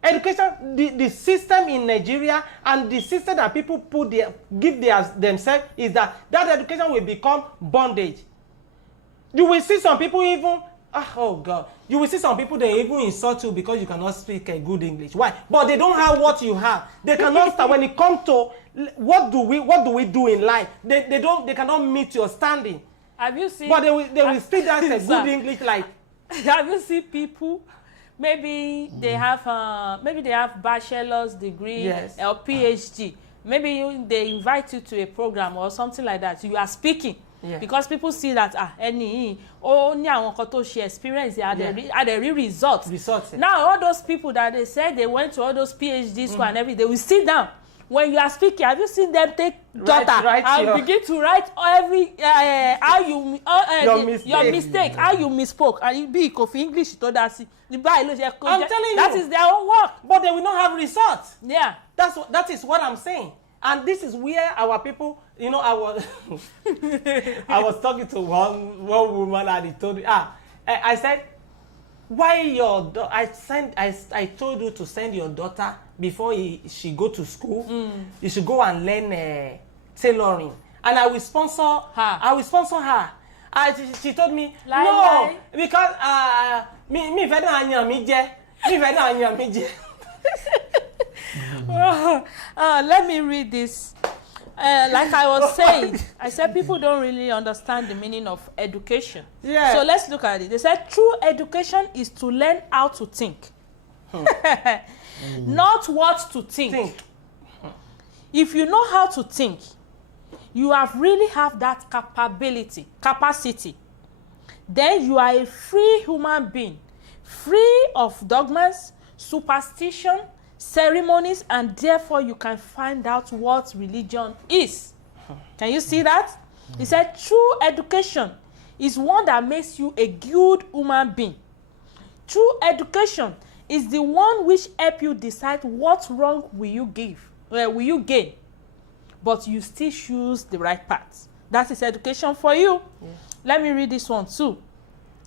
Education, the system in Nigeria and the system that people give themselves is that education will become bondage. You will see some people even, oh God, you will see some people they even insult you because you cannot speak a good English. Why? But they don't have what you have. They cannot start when it comes to what do we do in life. They cannot meet your standing. Have you seen? But they will speak that a good English like. Have you seen people? Maybe they have bachelor's degree or PhD. Maybe they invite you to a program or something like that. You are speaking. Because people see that ní àwọn kan tó ṣe experience are the real results. Now all those people that they said they went to all those PhD school and everything, they will sit down. When you are speaking, have you seen them take jotter and begin to write every how you your mistake, how you misspoke, and you be Kofi English to that. I'm telling you, that is their own work, but they will not have results. Yeah, that is what I'm saying, and this is where our people, you know, I was talking to one woman and he told me, I said, why I told you to send your daughter before she go to school. You should go and learn tailoring, and I will sponsor her. She told me no, because me fẹ́ náà yan mi jẹ. Let me read this. Like I was saying, I said people don't really understand the meaning of education. Yeah. So let's look at it. They said true education is to learn how to think. Not what to think. If you know how to think, you really have that capacity. Then you are a free human being, free of dogmas, superstition, ceremonies, and therefore you can find out what religion is. Can you see that? He said true education is one that makes you a good human being. True education is the one which help you decide what wrong will you gain, but you still choose the right path. That is education for you. Let me read this one too.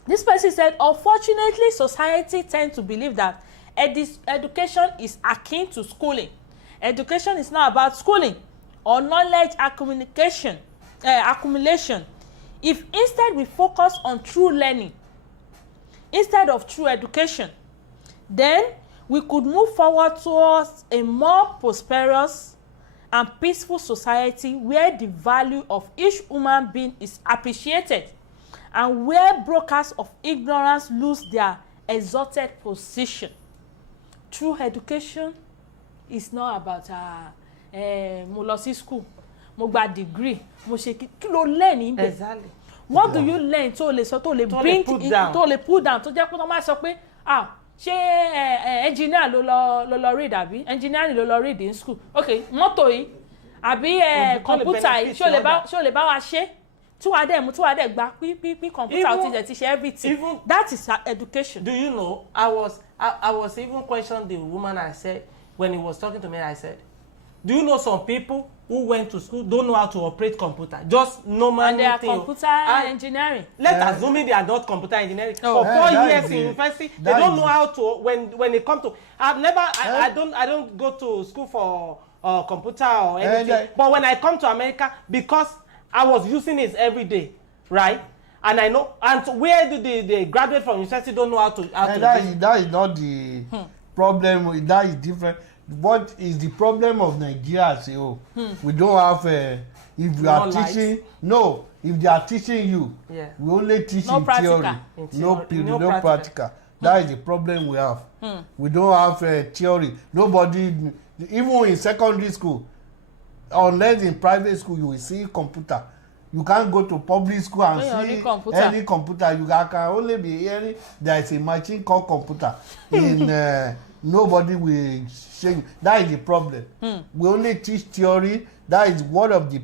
This person said, unfortunately, society tends to believe that education is akin to schooling. Education is not about schooling or knowledge accumulation. If instead we focus on true learning instead of true education, then we could move forward towards a more prosperous and peaceful society where the value of each human being is appreciated and where brokers of ignorance lose their exalted position. True education is not about mo lọ sí school, mo gba degree, mo ṣe kí ló learn níbẹ̀. Exactly. What do you learn tó lè sọ tó lè bring tó lè put down tó jẹ́ pé wọ́n máa sọ pé ṣé engineer ló lọ read àbí engineering ló lọ read in school, okay mọ́tò yìí àbí computer yìí ṣé o lè bá wa ṣe tí wàá dẹ̀ gba pí computer ti ṣe everything. That is education. Do you know, I was even questioning the woman. I said, when he was talking to me, I said, do you know some people who went to school don't know how to operate computer? Just normal and they are thing. computer engineering. Let's assume they are not computer engineering. For 4 years in university, they don't know how to. When they come to, I don't go to school for computer or anything. But when I come to America, because I was using it every day, right? And I know. And where do they graduate from university don't know how to? That is not the problem. That is different. What is the problem of Nigeria? Say, we don't have. If you are teaching, if they are teaching you, we only teach in theory. No practical. That is the problem we have. We don't have theory. Nobody, even in secondary school, unless in private school, you will see computer. You can't go to public school and see any computer. You can only be hearing there is a machine called computer. Nobody will show you. That is the problem. We only teach theory. That is one of the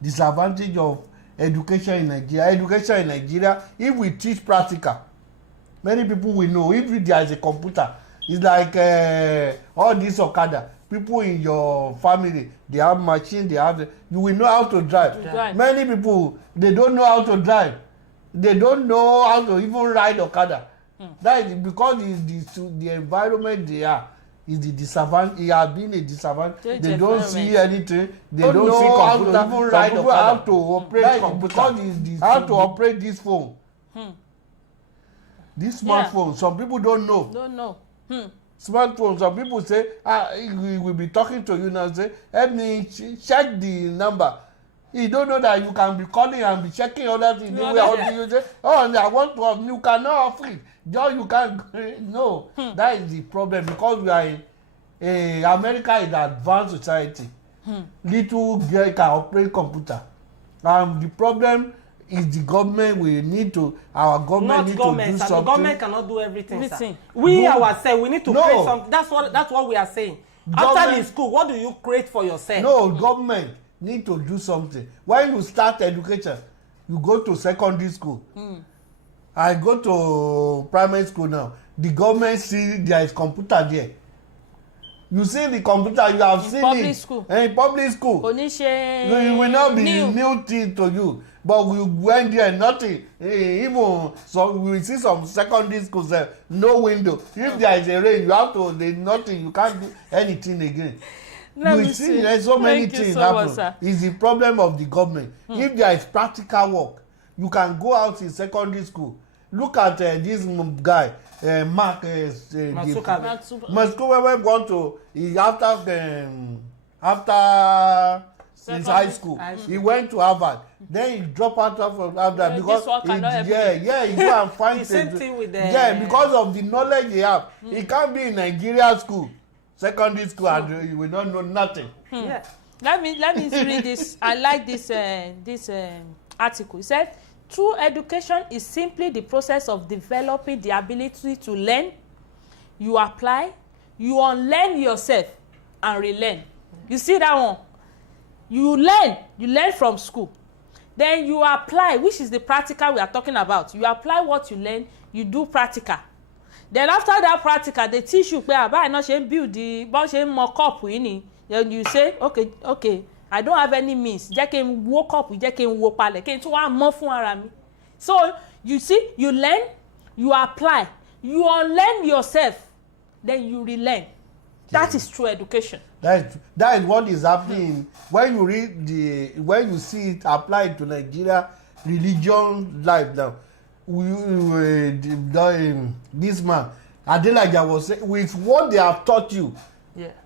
disadvantage of education in Nigeria. Education in Nigeria, if we teach practical, many people will know. If there is a computer, it's like all this Okada. People in your family, they have machine, you will know how to drive. Many people, they don't know how to drive. They don't know how to even ride Okada. That is because the environment they are is the disadvantage. It has been a disadvantage. They don't see anything. They don't see computer. How to even ride Okada. How to operate computer. Because how to operate this phone. This smartphone. Some people don't know. Smartphone, some people say, we will be talking to you now, say, help me check the number. You don't know that you can be calling and be checking other things. You say, I want to, you cannot offer it. Just you can't, no. That is the problem because we are America is an advanced society. Little girl can operate computer. The problem is the government our government need to do something. The government cannot do everything. Sir. We ourselves, we need to create something. That's what we are saying. After the school, what do you create for yourself? No, government need to do something. When you start education, you go to secondary school. I go to primary school now. The government see there is computer there. You see the computer, you have seen public it. School. In public school. It will not be new thing to you. But we went there, nothing. Even so, we see some secondary schools there, no window. If there is a rain, you have to, there's nothing, you can't do anything again. We see there's so many things happen. It's the problem of the government. If there is practical work, you can go out in secondary school Look at this guy, Mark Zuckerberg want to, after his high school, he went to Harvard. Then he dropped out of Harvard because he go and find the same thing with the because of the knowledge he have. He can't be in Nigeria school, secondary school, and he will not know nothing. Yeah. Let me read this. I like this article. It said, true education is simply the process of developing the ability to learn, you apply, you unlearn yourself, and relearn. You see that one? You learn from school. Then you apply, which is the practical we are talking about. You apply what you learn, you do practical. Then after that practical, they teach you pé àbá iná ṣe ń build the bọ́n ṣe ń mọ cup yìí ni. Then you say, okay, I don't have any means. Jẹ́ kí n wo cup, jẹ́ kí n wo palẹ̀, kí n tún wá mọ́ fún ara mi. So you see, you learn, you apply, you unlearn yourself, then you relearn. That is true education. That is what is happening when you when you see it applied to Nigeria religion life now. This man Adelaja was saying, with what they have taught you,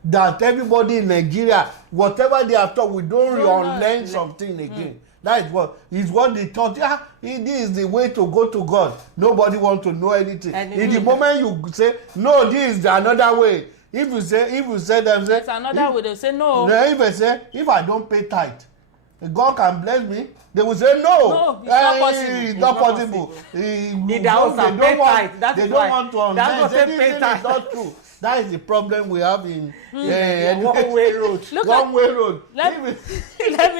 that everybody in Nigeria, whatever they have taught, we don't unlearn something again. That is what they thought. This is the way to go to God. Nobody wants to know anything. In the moment you say, no, this is another way. If you say them, say, it's another way, they say no. If I say, if I don't pay tithe, God can bless me, they will say no. It's not possible. They don't want to understand. This is not true. That is the problem we have in one-way road. One-way road. Let me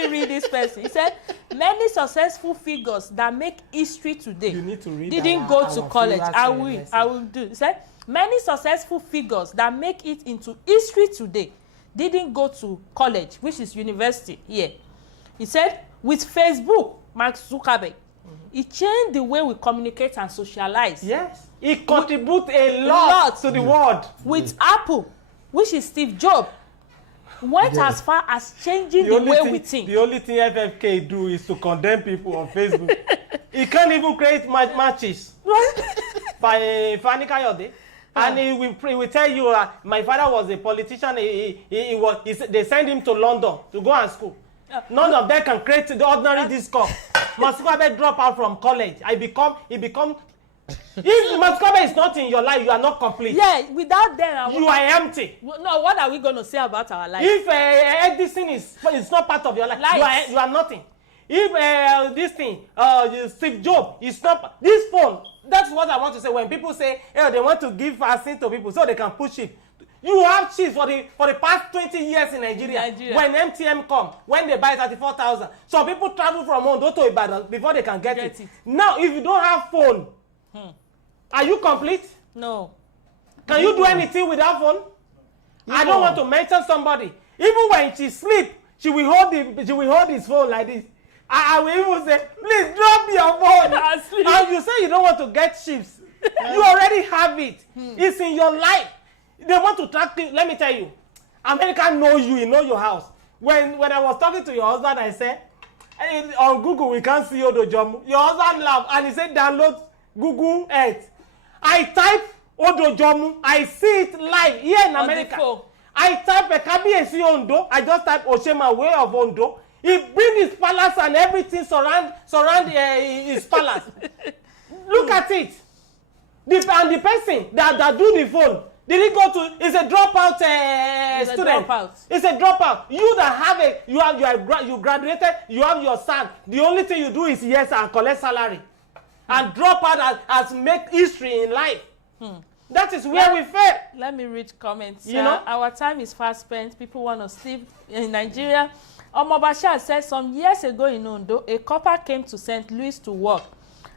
read this person. He said, many successful figures that make history today didn't go to college. I will do. He said, many successful figures that make it into history today didn't go to college, which is university here. He said, with Facebook, Mark Zuckerberg, it changed the way we communicate and socialize. Yes. It contributes a lot to the world. With Apple, which is Steve Jobs, went as far as changing the way we think. The only thing FFK do is to condemn people on Facebook. He can't even create matches. By Fani Kayode. And he will tell you, my father was a politician. They sent him to London to go and school. None of them can create the ordinary discourse. Masquerade drop out from college. If Masquerade is not in your life, you are not complete. Yeah, without them, you are empty. No, what are we going to say about our life? If Edison is not part of your life, you are nothing. If Steve Jobs is not this phone, that's what I want to say. When people say, they want to give vaccine to people so they can push it. You have chips for the past 20 years in Nigeria. When MTM come, when they buy 34,000, some people travel from Ondo to Ibadan before they can get it. Now, if you don't have phone, are you complete? No. Can you do anything without phone? No. I don't want to mention somebody. Even when she sleep, she will hold his phone like this. I will even say, please drop your phone. And you say you don't want to get chips. You already have it. It's in your life. They want to track you. Let me tell you, America know you know your house. When I was talking to your husband, I said, on Google we can't see Odojomu. Your husband laughed and he said, download Google Earth. I type Odojomu. I see it live here in America. I type Kabiyesi Ondo. I just type Oshema Way of Ondo. He bring his palace and everything surround his palace. Look at it. And the person that do the phone, did he go to? It's a dropout student. It's a dropout. You that have you graduated. You have your son. The only thing you do is yes and collect salary, and drop out as make history in life. That is where we fail. Let me read comments. You know, our time is fast spent. People want to sleep in Nigeria. Omobasha said some years ago in Ondo, a couple came to St. Louis to work,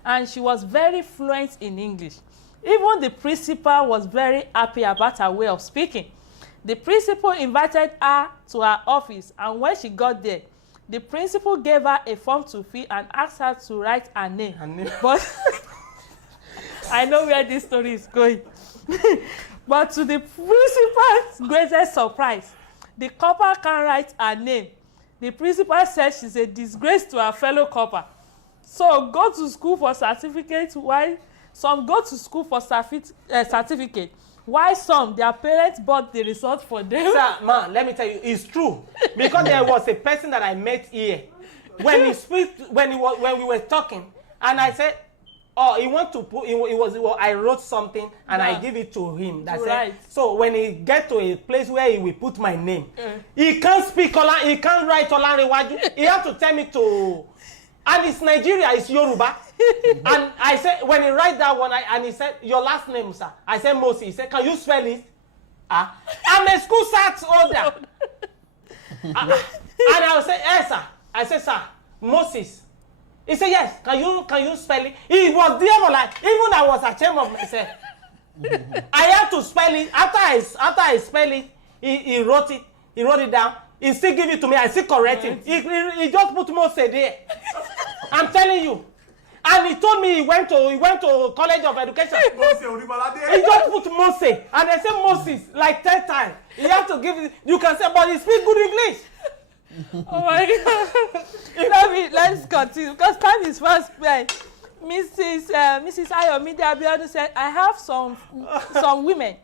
and she was very fluent in English. Even the principal was very happy about her way of speaking. The principal invited her to her office, and when she got there, the principal gave her a form to fill and asked her to write her name. But I know where this story is going. But to the principal's greatest surprise, the copper can't write her name. The principal said she's a disgrace to her fellow copper. So go to school for certificate while Some go to school for certificate, while some their parents bought the result for them. Sir, man, let me tell you, it's true. Because there was a person that I met here. When we were talking, and I said, oh, he want to put, I wrote something and I give it to him. That's right. So when he get to a place where he will put my name, he can't speak, he can't write Olanrewaju. He have to tell me to, and it's Nigeria, it's Yoruba. And I said, when he write that one, and he said, your last name, sir. I said, Moses. He said, can you spell it? I'm a school sat holder. And I will say, yes, sir. I said, sir, Moses. He said, yes, can you spell it? He was there for like, even I was ashamed of myself. I had to spell it. After I spell it, he wrote it down. He still give it to me. I still correct him. He just put Moses there. I'm telling you. And he told me he went to College of Education. He just put Moses. And I said Moses like 10 times. He have to give it. You can say, but he speak good English. Oh my God. Let's continue because time is fast spent. Mrs. Ayomide Abiodun said, I have some women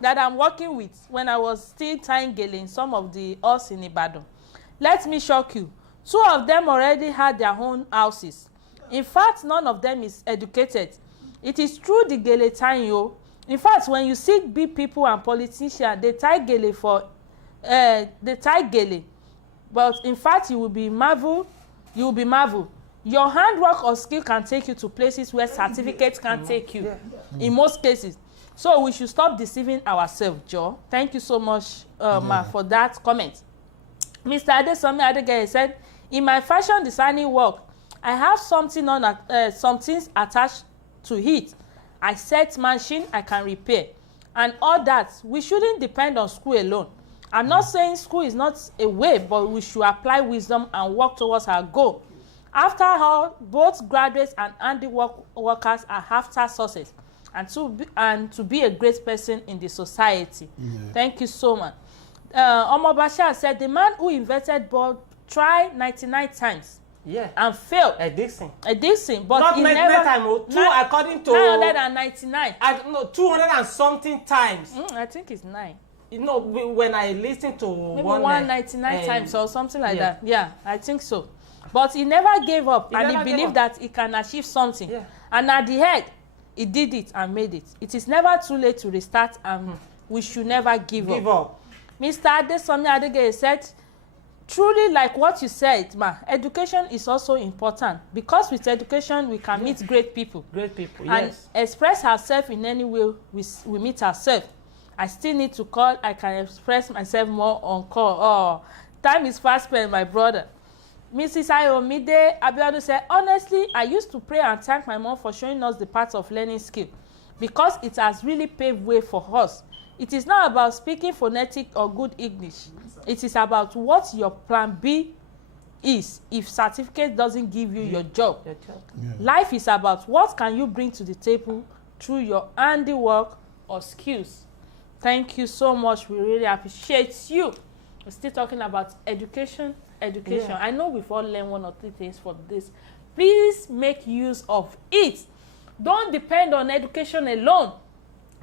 that I'm working with when I was still tying gele in some of the halls in Ibadan. Let me shock you. 2 of them already had their own houses. In fact, none of them is educated. It is true the gele tying yo. In fact, when you see big people and politicians, they tie gele But in fact, you will be marvel. Your handwork or skill can take you to places where certificates can't take you. In most cases. So we should stop deceiving ourselves, Joe. Thank you so much, Ma, for that comment. Mr. Adesomi Adegeye said, in my fashion designing work, I have some things attached to it. I set machine I can repair. And all that, we shouldn't depend on school alone. I'm not saying school is not a way, but we should apply wisdom and work towards our goal. After all, both graduates and handiwork workers are after success and to be a great person in the society. Thank you so much. Omo Bashir said, the man who invented bulb tried 99 times and failed. Edison, but not he 99 never. times. According to 999. 200 and something times. I think it's 9. You know, when I listen to maybe 199 times or something like that. Yeah, I think so. But he never gave up, and he believed that he can achieve something. And at the end, he did it and made it. It is never too late to restart, and we should never give up. Mr. Adesomi Adegeye said, truly, like what you said, ma, education is also important, because with education we can meet great people. And express ourselves in any way we meet ourselves. I still need to call. I can express myself more on call. Oh, time is fast spent, my brother. Mrs. Ayomide Abiodun said, honestly, I used to pray and thank my mom for showing us the path of learning skill, because it has really paved way for us. It is not about speaking phonetic or good English. It is about what your plan B is if certificate doesn't give you your job. Life is about what can you bring to the table through your handiwork or skills. Thank you so much. We really appreciate you. We're still talking about education. I know we've all learned 1 or 2 things from this. Please make use of it. Don't depend on education alone.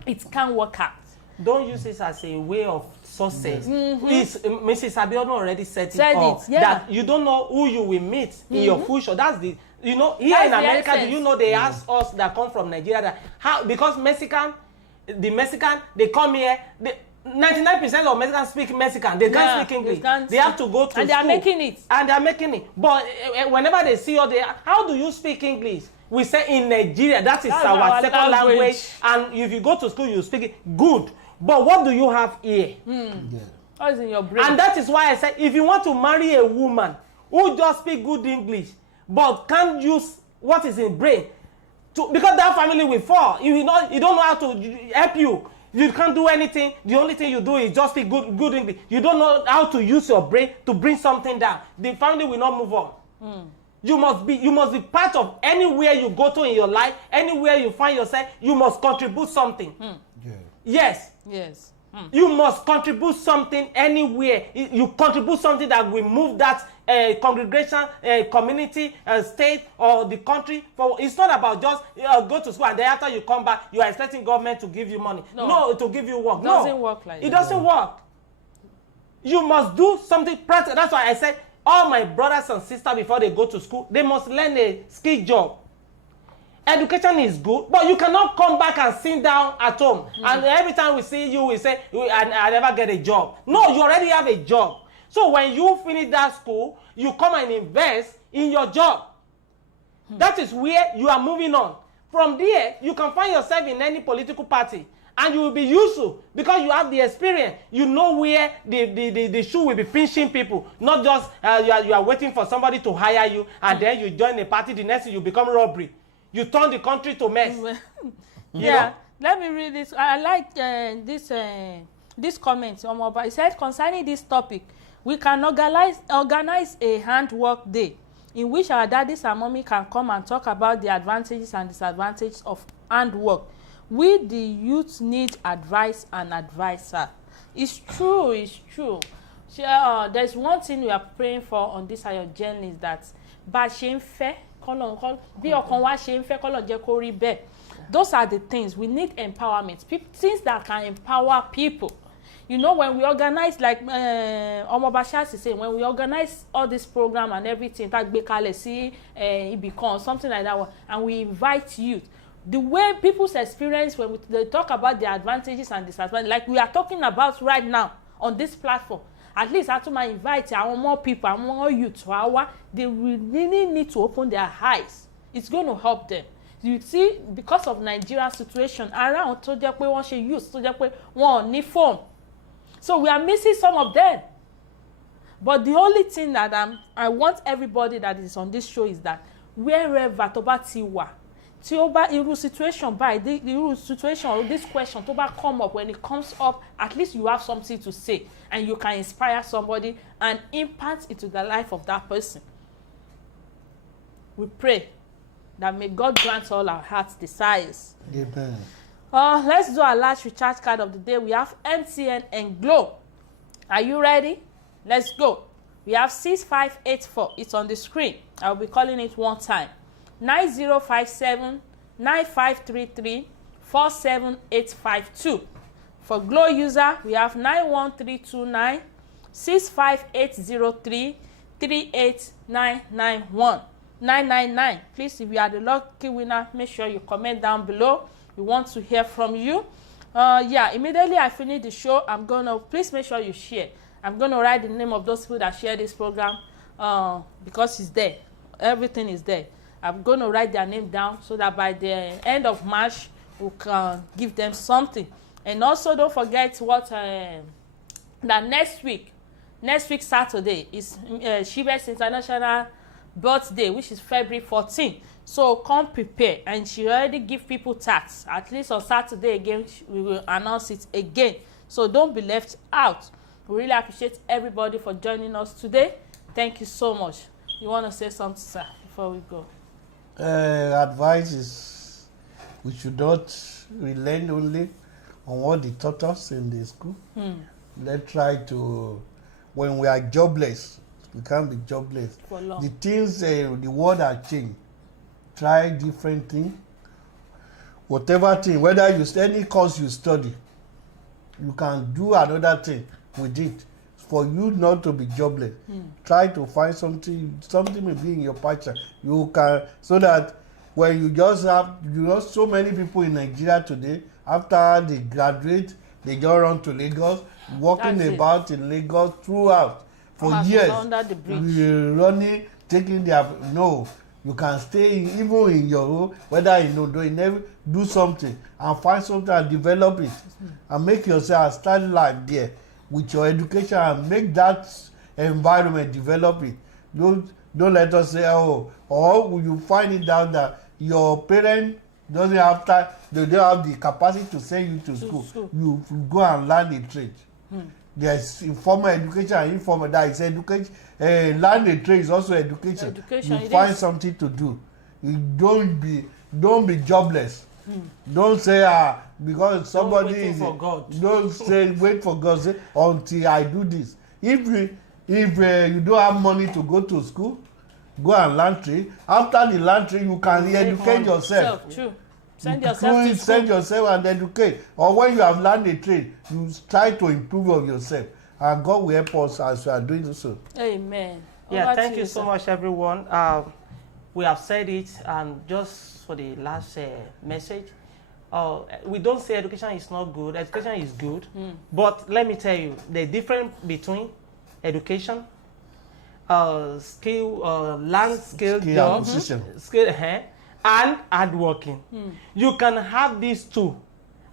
It can work out. Don't use it as a way of success. Mrs. Abiodun already said it that you don't know who you will meet in your future. That's the, you know, here in America, do you know they ask us that come from Nigeria that how, because the Mexican, they come here, 99% of Mexicans speak Mexican. They can't speak English. They have to go to school. And they are making it. But whenever they see you, how do you speak English? We say in Nigeria, that's our second language. And if you go to school, you speak it good. But what do you have here? What is in your brain? And that is why I said, if you want to marry a woman who just speak good English, but can't use what is in brain, because that family will fall. You don't know how to help you. You can't do anything. The only thing you do is just speak good English. You don't know how to use your brain to bring something down. The family will not move on. You must be part of anywhere you go to in your life, anywhere you find yourself, you must contribute something. Yes. You must contribute something anywhere. You contribute something that will move that congregation, community, state, or the country forward. It's not about just go to school and then after you come back, you are expecting government to give you money. No, to give you work. It doesn't work like that. It doesn't work. You must do something practical. That's why I said all my brothers and sisters before they go to school, they must learn a skill job. Education is good, but you cannot come back and sit down at home. And every time we see you, we say, I never get a job. No, you already have a job. So when you finish that school, you come and invest in your job. That is where you are moving on. From there, you can find yourself in any political party. And you will be useful because you have the experience. You know where the shoe will be pinching people. Not just you are waiting for somebody to hire you and then you join a party, the next thing you become robbery. You turn the country to mess. Yeah, let me read this. I like this comment. He said, concerning this topic, we can organize a handwork day in which our daddies and mommy can come and talk about the advantages and disadvantages of handwork. We, the youth, need advice and advisor. It's true, it's true. There's one thing we are praying for on this our journey is that those are the things we need. Empowerment, things that can empower people. You know, when we organize, like Omobashas is saying, when we organize all this program and everything, that it becomes something like that, and we invite youth. The way people's experience when they talk about the advantages and disadvantages, like we are talking about right now on this platform, at least after my invite more people, more youth, they really need to open their eyes. It's going to help them. You see, because of Nigeria's situation, around to the way one should use, to the way one need form. So we are missing some of them. But the only thing that I want everybody that is on this show is that wherever Toba Tiwa, Tioba Iru situation by the Iru situation or this question Toba come up, when it comes up, at least you have something to say and you can inspire somebody and impact into the life of that person. We pray that may God grant all our heart's desires. Amen. Let's do our last recharge card of the day. We have MTN and Glo. Are you ready? Let's go. We have 6584. It's on the screen. I'll be calling it one time. 9057 9533 47852. For Glo user, we have 91329 65803 38991 999. Please, if you are the lucky winner, make sure you comment down below. We want to hear from you. Immediately I finish the show, please make sure you share. I'm gonna write the name of those people that share this program because it's there. Everything is there. I'm gonna write their name down so that by the end of March we can give them something. And also don't forget what that next week Saturday is Shibe's International Birthday, which is February 14th. So come prepare, and she already give people tax. At least on Saturday again, we will announce it again. So don't be left out. We really appreciate everybody for joining us today. Thank you so much. You want to say something, sir, before we go? Advice is we should not rely only on what they taught us in the school. Let's try to, when we are jobless, we can't be jobless. For long. The things, the world has changed. Try different things. Whatever thing, whether you any course you study, you can do another thing with it. For you not to be jobless, try to find something may be in your passion. You can, so that when you just have, so many people in Nigeria today, after they graduate, they just run to Lagos, walking about in Lagos throughout for years. Under the bridge. Running, taking their, no. You can stay even in your home, whether you never do something and find something and develop it and make yourself start life there with your education and make that environment develop it. Don't let us say, or you find it out that your parent doesn't have time, they don't have the capacity to send you to school. You go and learn a trade. There's informal education and informal, that is education. Learn a trade is also education. You find something to do. You don't be jobless. Don't say because somebody is for God. Don't say wait for God. Say until I do this. If you don't have money to go to school, go and learn trade. After the learn trade, you can educate yourself. True. Send yourself to Send yourself and educate. Or when you have learned a trade, you try to improve on yourself. And God will help us as we are doing so. Amen. Yeah, Over thank to you so sir. much, everyone. We have said it, and just for the last message, we don't say education is not good. Education is good. But let me tell you, the difference between education, learn skill job, and hardworking. You can have these two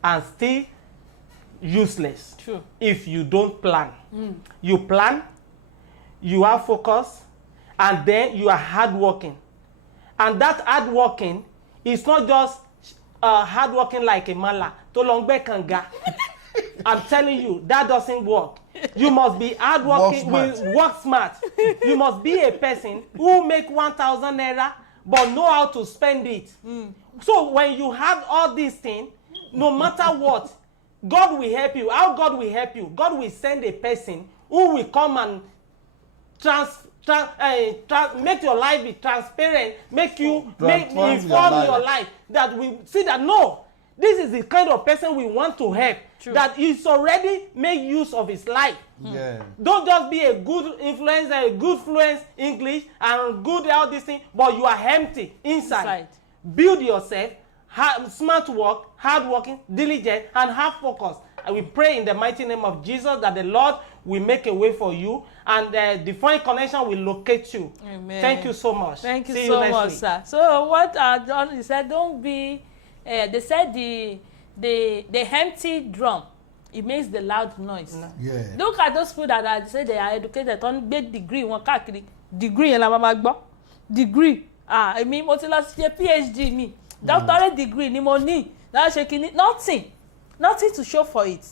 and still useless. True. If you don't plan. You plan, you have focus, and then you are hardworking. And that hardworking is not just hardworking like a mala. Tolongbe kanga. I'm telling you, that doesn't work. You must be hardworking, work smart. You must be a person who make 1,000 naira but know how to spend it. So when you have all these things, no matter what, God will help you. How God will help you? God will send a person who will come and make your life be transparent, make you inform your life, that we see that no, this is the kind of person we want to help. True. That he's already made use of his life. Yeah. Don't just be a good influencer, a good fluent English and good all these things, but you are empty inside. Build yourself, smart work, hard working, diligent, and have focus. And we pray in the mighty name of Jesus that the Lord will make a way for you and the divine connection will locate you. Amen. Thank you so much. Thank you See so you next much, week. sir. So what John said, don't be. They said the empty drum, it makes the loud noise. Yeah. Look at those people that are say they are educated on big degree, one káàkiri degree yẹn la máa gbọ́ degree. Èmi mo ti lọ ṣe PhD mi doctorate degree ni mo ní láti ṣe kíní nothing to show for it.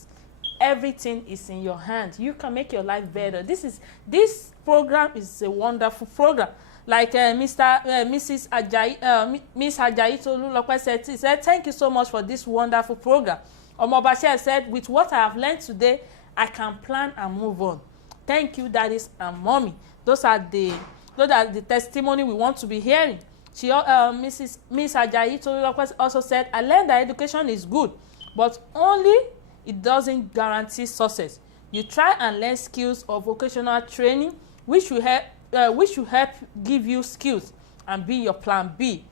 Everything is in your hand. You can make your life better. This program is a wonderful program. Like Mrs. Ajayi, Miss Ajayi Tolulope said, thank you so much for this wonderful program. Omobashe said, with what I have learned today, I can plan and move on. Thank you, daddies and mommy. Those are the testimony we want to be hearing. Miss Ajayi Tolulope also said, I learned that education is good, but only it doesn't guarantee success. You try and learn skills or vocational training, which will help give you skills and be your plan B.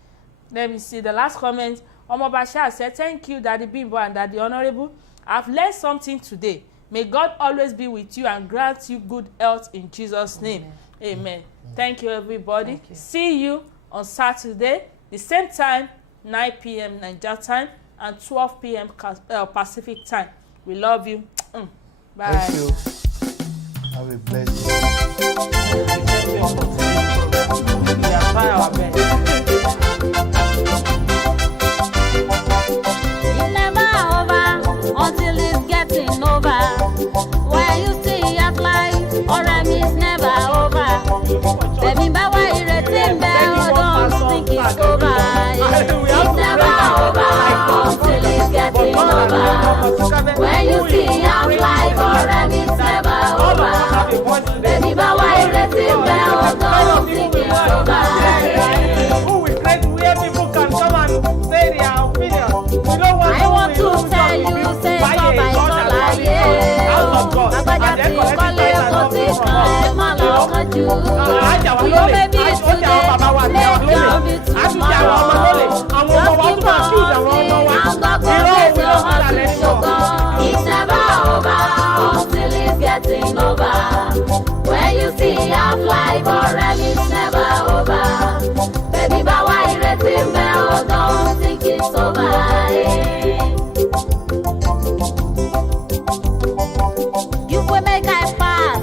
Let me see the last comment. Omobasha said, thank you, Daddy Bimbo and Daddy Honorable. I've learned something today. May God always be with you and grant you good health in Jesus' name. Amen. Amen. Thank you, everybody. Thank you. See you on Saturday, the same time, 9 p.m. Nigeria time and 12 p.m. Pacific time. We love you. Bye. Thank you. Have a blessed day. We are trying our best. It's never over until it's getting over. When you see a fly, it's never over. Baby, but why you retain bell? Don't think it's over. It's never over until it's getting over. When you see a fly, it's never over. Baby, but why you retain bell? Don't think it's over. Who will create where people can come and say their opinion. We don't want I want to tell you, say so by so yeah. Agbaja ti kọ́lé kó ti kan ẹ má lọ kánjú. You may be today, make your be tomorrow. Just keep on hustling and God go make your hustle sugar. It's never over until it's getting over. When you see a fly for them, it's never over. Baby, but why you retain bell? Don't think it's over. You will make I pass.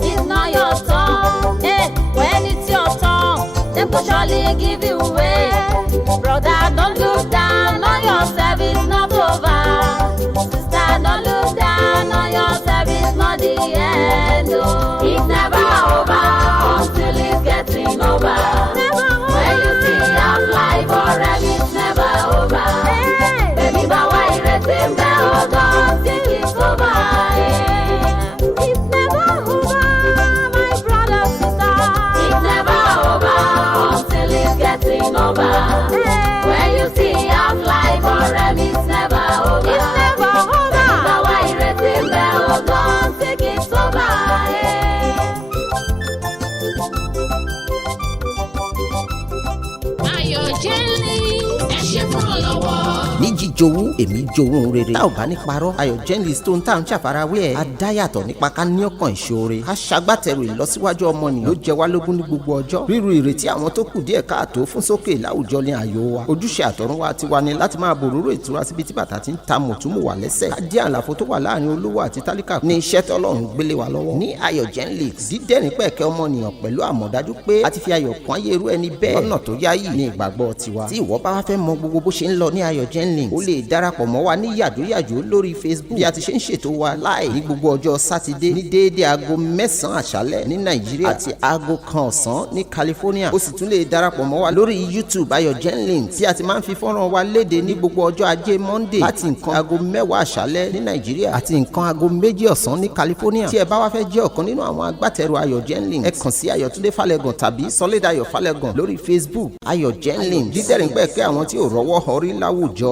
It's not your turn. Hey, when it's your turn, they will surely give you way. Brother, don't look down on yourself. It's not over. Sister, don't look down on yourself. It's not the end. Oh. It's never over until it's getting over. When you see a fly for them, it's never over. jowú èmi jowú rere tá ò bá ní parọ́ ayọ̀ jẹ́nlì stone tá à ń ṣàfarawé ẹ̀ adáyàtọ̀ nípa ká ní ọkàn ìṣoore ká ṣagbátẹrù ìlọsíwájú ọmọnìyàn ló jẹ wá lógún ní gbogbo ọjọ́ ríru ìrètí àwọn tó kù díẹ̀ káàtó fún sókè láwùjọ ní ààyò wa ojúṣe àtọ̀runwá tiwa ni láti máa bòróró ìtura síbi tí bàtà ti ń ta mùtúmù wà lẹ́sẹ̀ ká dí àlàfo tó wà láàrin olówó àti tálíkà ní iṣẹ́ tọ́lọ́run gbélé wa lọ́wọ́ ní ayọ̀ jẹ́nlì dídẹ́rìn pẹ̀kẹ́ ọmọnìyàn pẹ̀lú àmọ̀dájú pé a ti fi ayọ̀ kún ayé irú ẹni bẹ́ẹ̀ lọ́nà tó yáyì ní ìgbàgbọ́ tiwa tí ìwọ bá wá fẹ́ mọ gbogbo bó ṣe ń lọ ní ayọ̀ jẹ́nlì ó lè darapọ̀ mọ́ wa ní yàjóyàjó lórí Facebook bí a ti ṣe ń ṣètò wa láì ní gbogbo ọjọ́ sátidé ní déédéé aago 9 àṣálẹ́ ní Nàìjíríà àti aago 1 ọ̀sán ní California ó sì tún lè darapọ̀ mọ́ wa lórí YouTube ayọ̀ jẹ́nlì tí a ti máa ń fi fọ́nrán wa léde ní gbogbo ọjọ́ ajé Monday láti nǹkan aago 10 àṣálẹ́ ní Nàìjíríà àti nǹkan aago 2 ọ̀sán ní California tí ẹ bá wá fẹ́ jẹ́ ọ̀kan nínú àwọn agbátẹrù ayọ̀ jẹ́nlì ẹ kàn sí Ayọ̀túndé Fálẹ́gàn tàbí Sọlédayọ̀ Fálẹ́gàn lórí Facebook ayọ̀ jẹ́nlì dídẹ̀rìn pẹ̀kẹ́ àwọn tí ò rọ́wọ́ họrí láwùjọ.